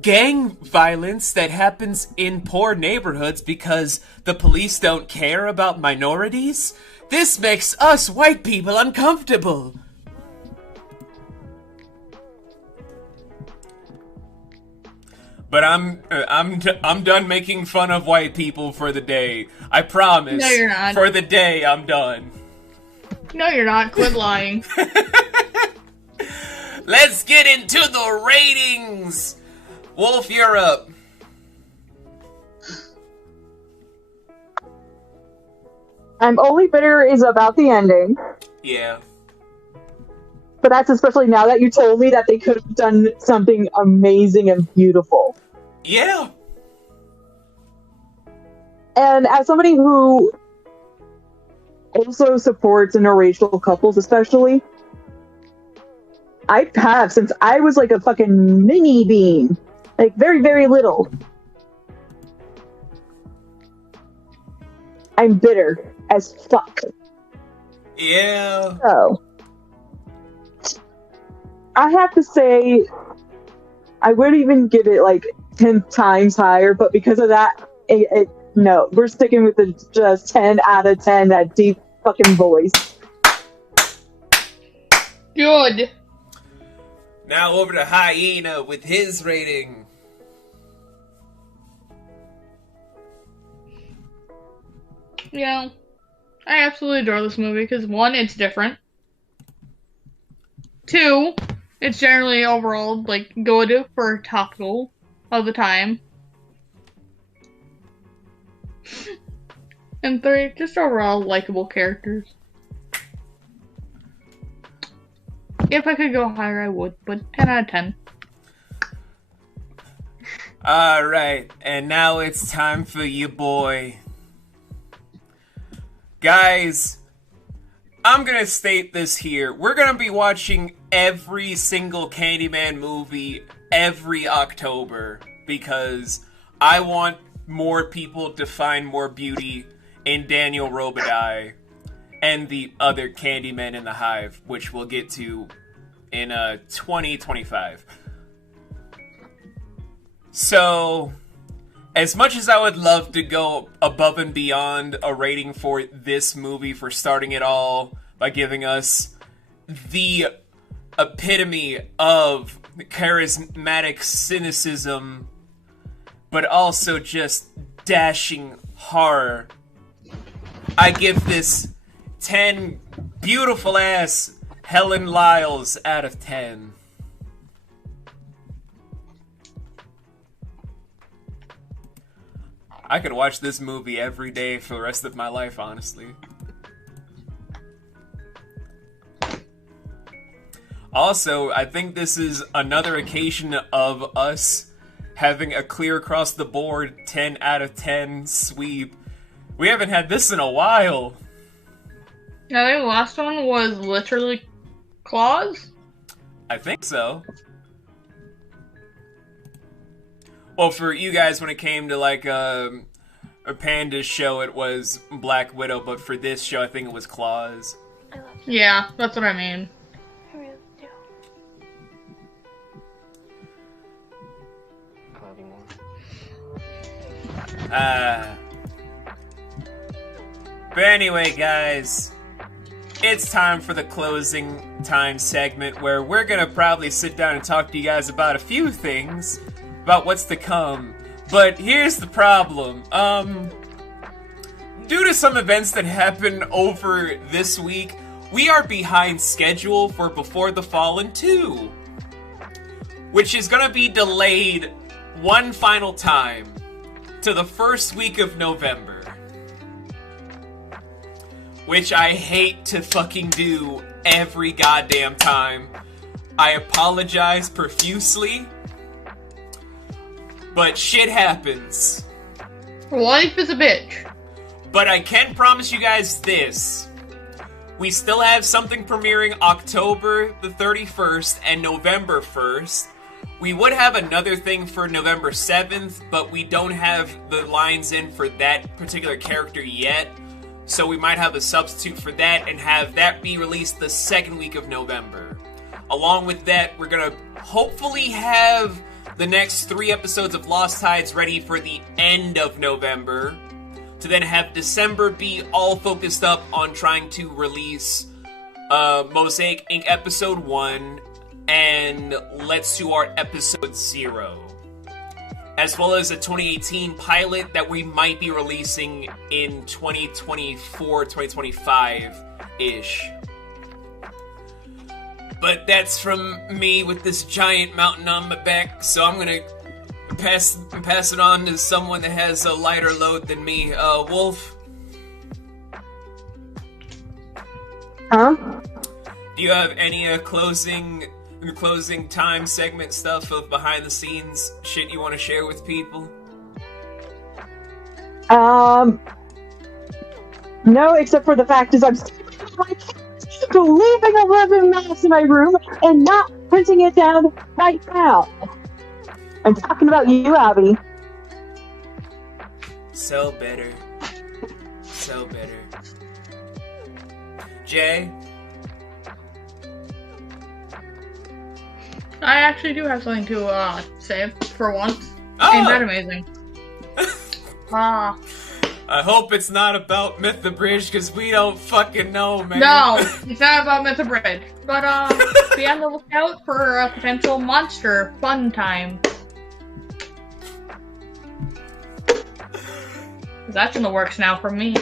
Gang violence that happens in poor neighborhoods because the police don't care about minorities? This makes us white people uncomfortable. But I'm done making fun of white people for the day. I promise. No, you're not. For the day, I'm done. No, you're not. Quit lying. Let's get into the ratings. Wolf, you're up. I'm only bitter is about the ending. Yeah. But that's especially now that you told me that they could have done something amazing and beautiful. Yeah. And as somebody who also supports interracial couples, especially. I have since I was like a fucking mini bean. Like, very, very little. I'm bitter as fuck. Yeah. So, I have to say, I would even give it like 10 times higher, but because of that, no, we're sticking with the just 10 out of 10, that deep fucking voice. Good. Now over to Hyena with his rating. Yeah. I absolutely adore this movie because, one, it's different. Two, it's generally overall, like, good for topical of the time. And three, just overall likable characters. If I could go higher, I would, but 10 out of 10. Alright, and now it's time for you boy. Guys, I'm gonna state this here. We're gonna be watching every single Candyman movie every October because I want more people to find more beauty in Daniel Robitaille and the other Candyman in the Hive, which we'll get to in 2025. So, as much as I would love to go above and beyond a rating for this movie for starting it all by giving us the epitome of charismatic cynicism, but also just dashing horror, I give this 10 beautiful ass Helen Lyles out of 10. I could watch this movie every day for the rest of my life, honestly. Also, I think this is another occasion of us having a clear across the board 10 out of 10 sweep. We haven't had this in a while. I think the last one was literally Claws? I think so. Well, for you guys, when it came to like a Panda's show, it was Black Widow, but for this show, I think it was Claws. Yeah, that's what I mean. I really do. I love you more. But anyway, guys, it's time for the closing time segment where we're gonna probably sit down and talk to you guys about a few things about what's to come. But here's the problem. Due to some events that happened over this week, we are behind schedule for Before the Fallen 2, which is gonna be delayed one final time to the first week of November. Which I hate to fucking do every goddamn time. I apologize profusely, but shit happens. Life is a bitch. But I can promise you guys this. We still have something premiering October the 31st and November 1st. We would have another thing for November 7th, but we don't have the lines in for that particular character yet. So we might have a substitute for that and have that be released the second week of November. Along with that, we're gonna hopefully have the next 3 episodes of Lost Tides ready for the end of November, to then have December be all focused up on trying to release Mosaic Inc. Episode 1 and Let's Do Art Episode 0. As well as a 2018 pilot that we might be releasing in 2024, 2025-ish. But that's from me with this giant mountain on my back, so I'm gonna pass it on to someone that has a lighter load than me. Wolf? Huh? Do you have any closing time segment stuff of behind the scenes shit you want to share with people? No, except for the fact is I'm leaving a living mass in my room and not printing it down right now. I'm talking about you, Abby. So bitter. So bitter. Jay? I actually do have something to say for once. Oh! Ain't that amazing? I hope it's not about Myth the Bridge, because we don't fucking know, man. No, it's not about Myth the Bridge. But, be on the lookout for a potential monster fun time. That's in the works now for me.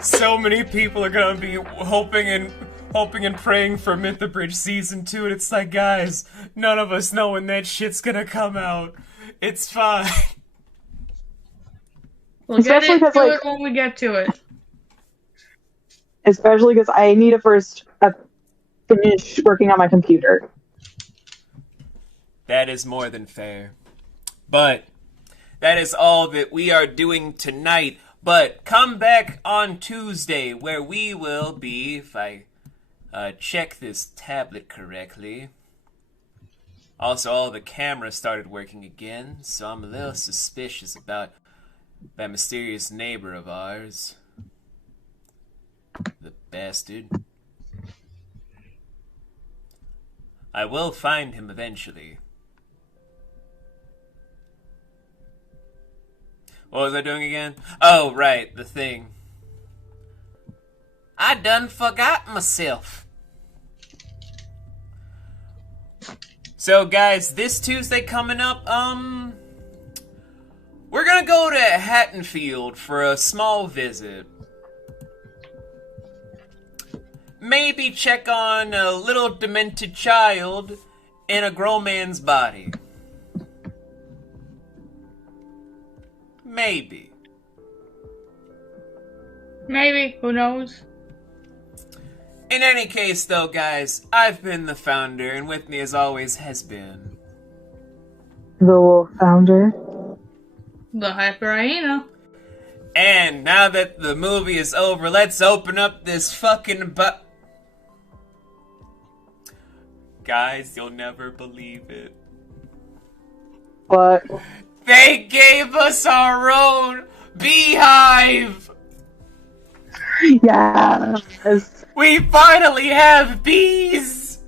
So many people are gonna be hoping and praying for Myth the Bridge Season 2, and it's like, guys, none of us know when that shit's gonna come out. It's fine. We'll get into it when we get to it. Especially because I need to first finish working on my computer. That is more than fair. But that is all that we are doing tonight. But come back on Tuesday, where we will be, if I check this tablet correctly. Also, all the cameras started working again, so I'm a little suspicious about that mysterious neighbor of ours. The bastard. I will find him eventually. What was I doing again? Oh, right, the thing. I done forgot myself. So, guys, this Tuesday coming up, we're gonna go to Hattonfield for a small visit. Maybe check on a little demented child in a grown man's body. Maybe. Maybe. Who knows? In any case, though, guys, I've been the founder, and with me, as always, has been the Wolf Founder. The Hyena. And now that the movie is over, let's open up this fucking Guys, you'll never believe it. What? They gave us our own beehive! Yes. We finally have bees!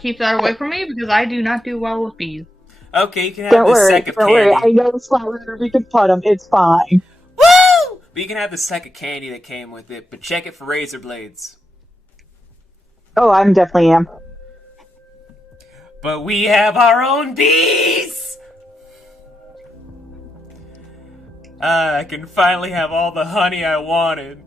Keep that away from me, because I do not do well with bees. Okay, you can have the second candy. Don't worry, I know the flower, we can put them, it's fine. Woo! But you can have the second candy that came with it, but check it for razor blades. Oh, I definitely am. But we have our own bees! I can finally have all the honey I wanted.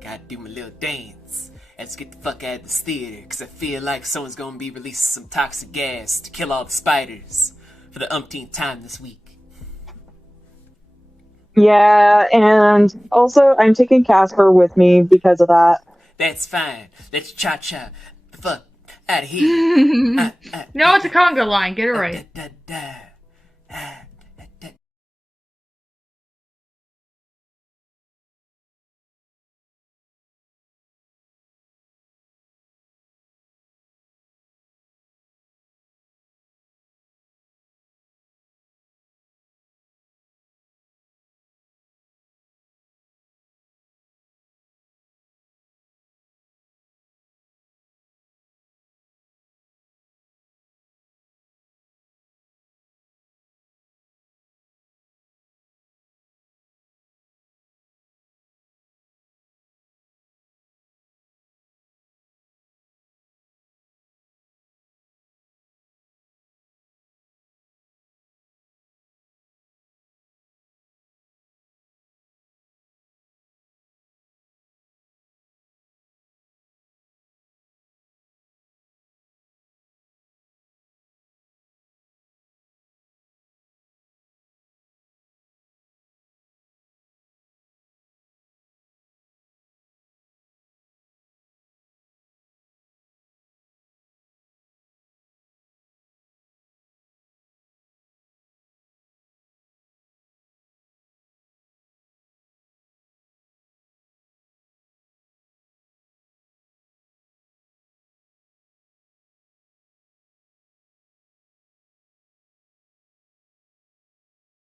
Gotta do my little dance. Let's get the fuck out of this theater, because I feel like someone's gonna be releasing some toxic gas to kill all the spiders for the umpteenth time this week. Yeah, and also I'm taking Casper with me because of that. That's fine. Let's cha-cha the fuck out of here. No, it's a conga line. Get it right.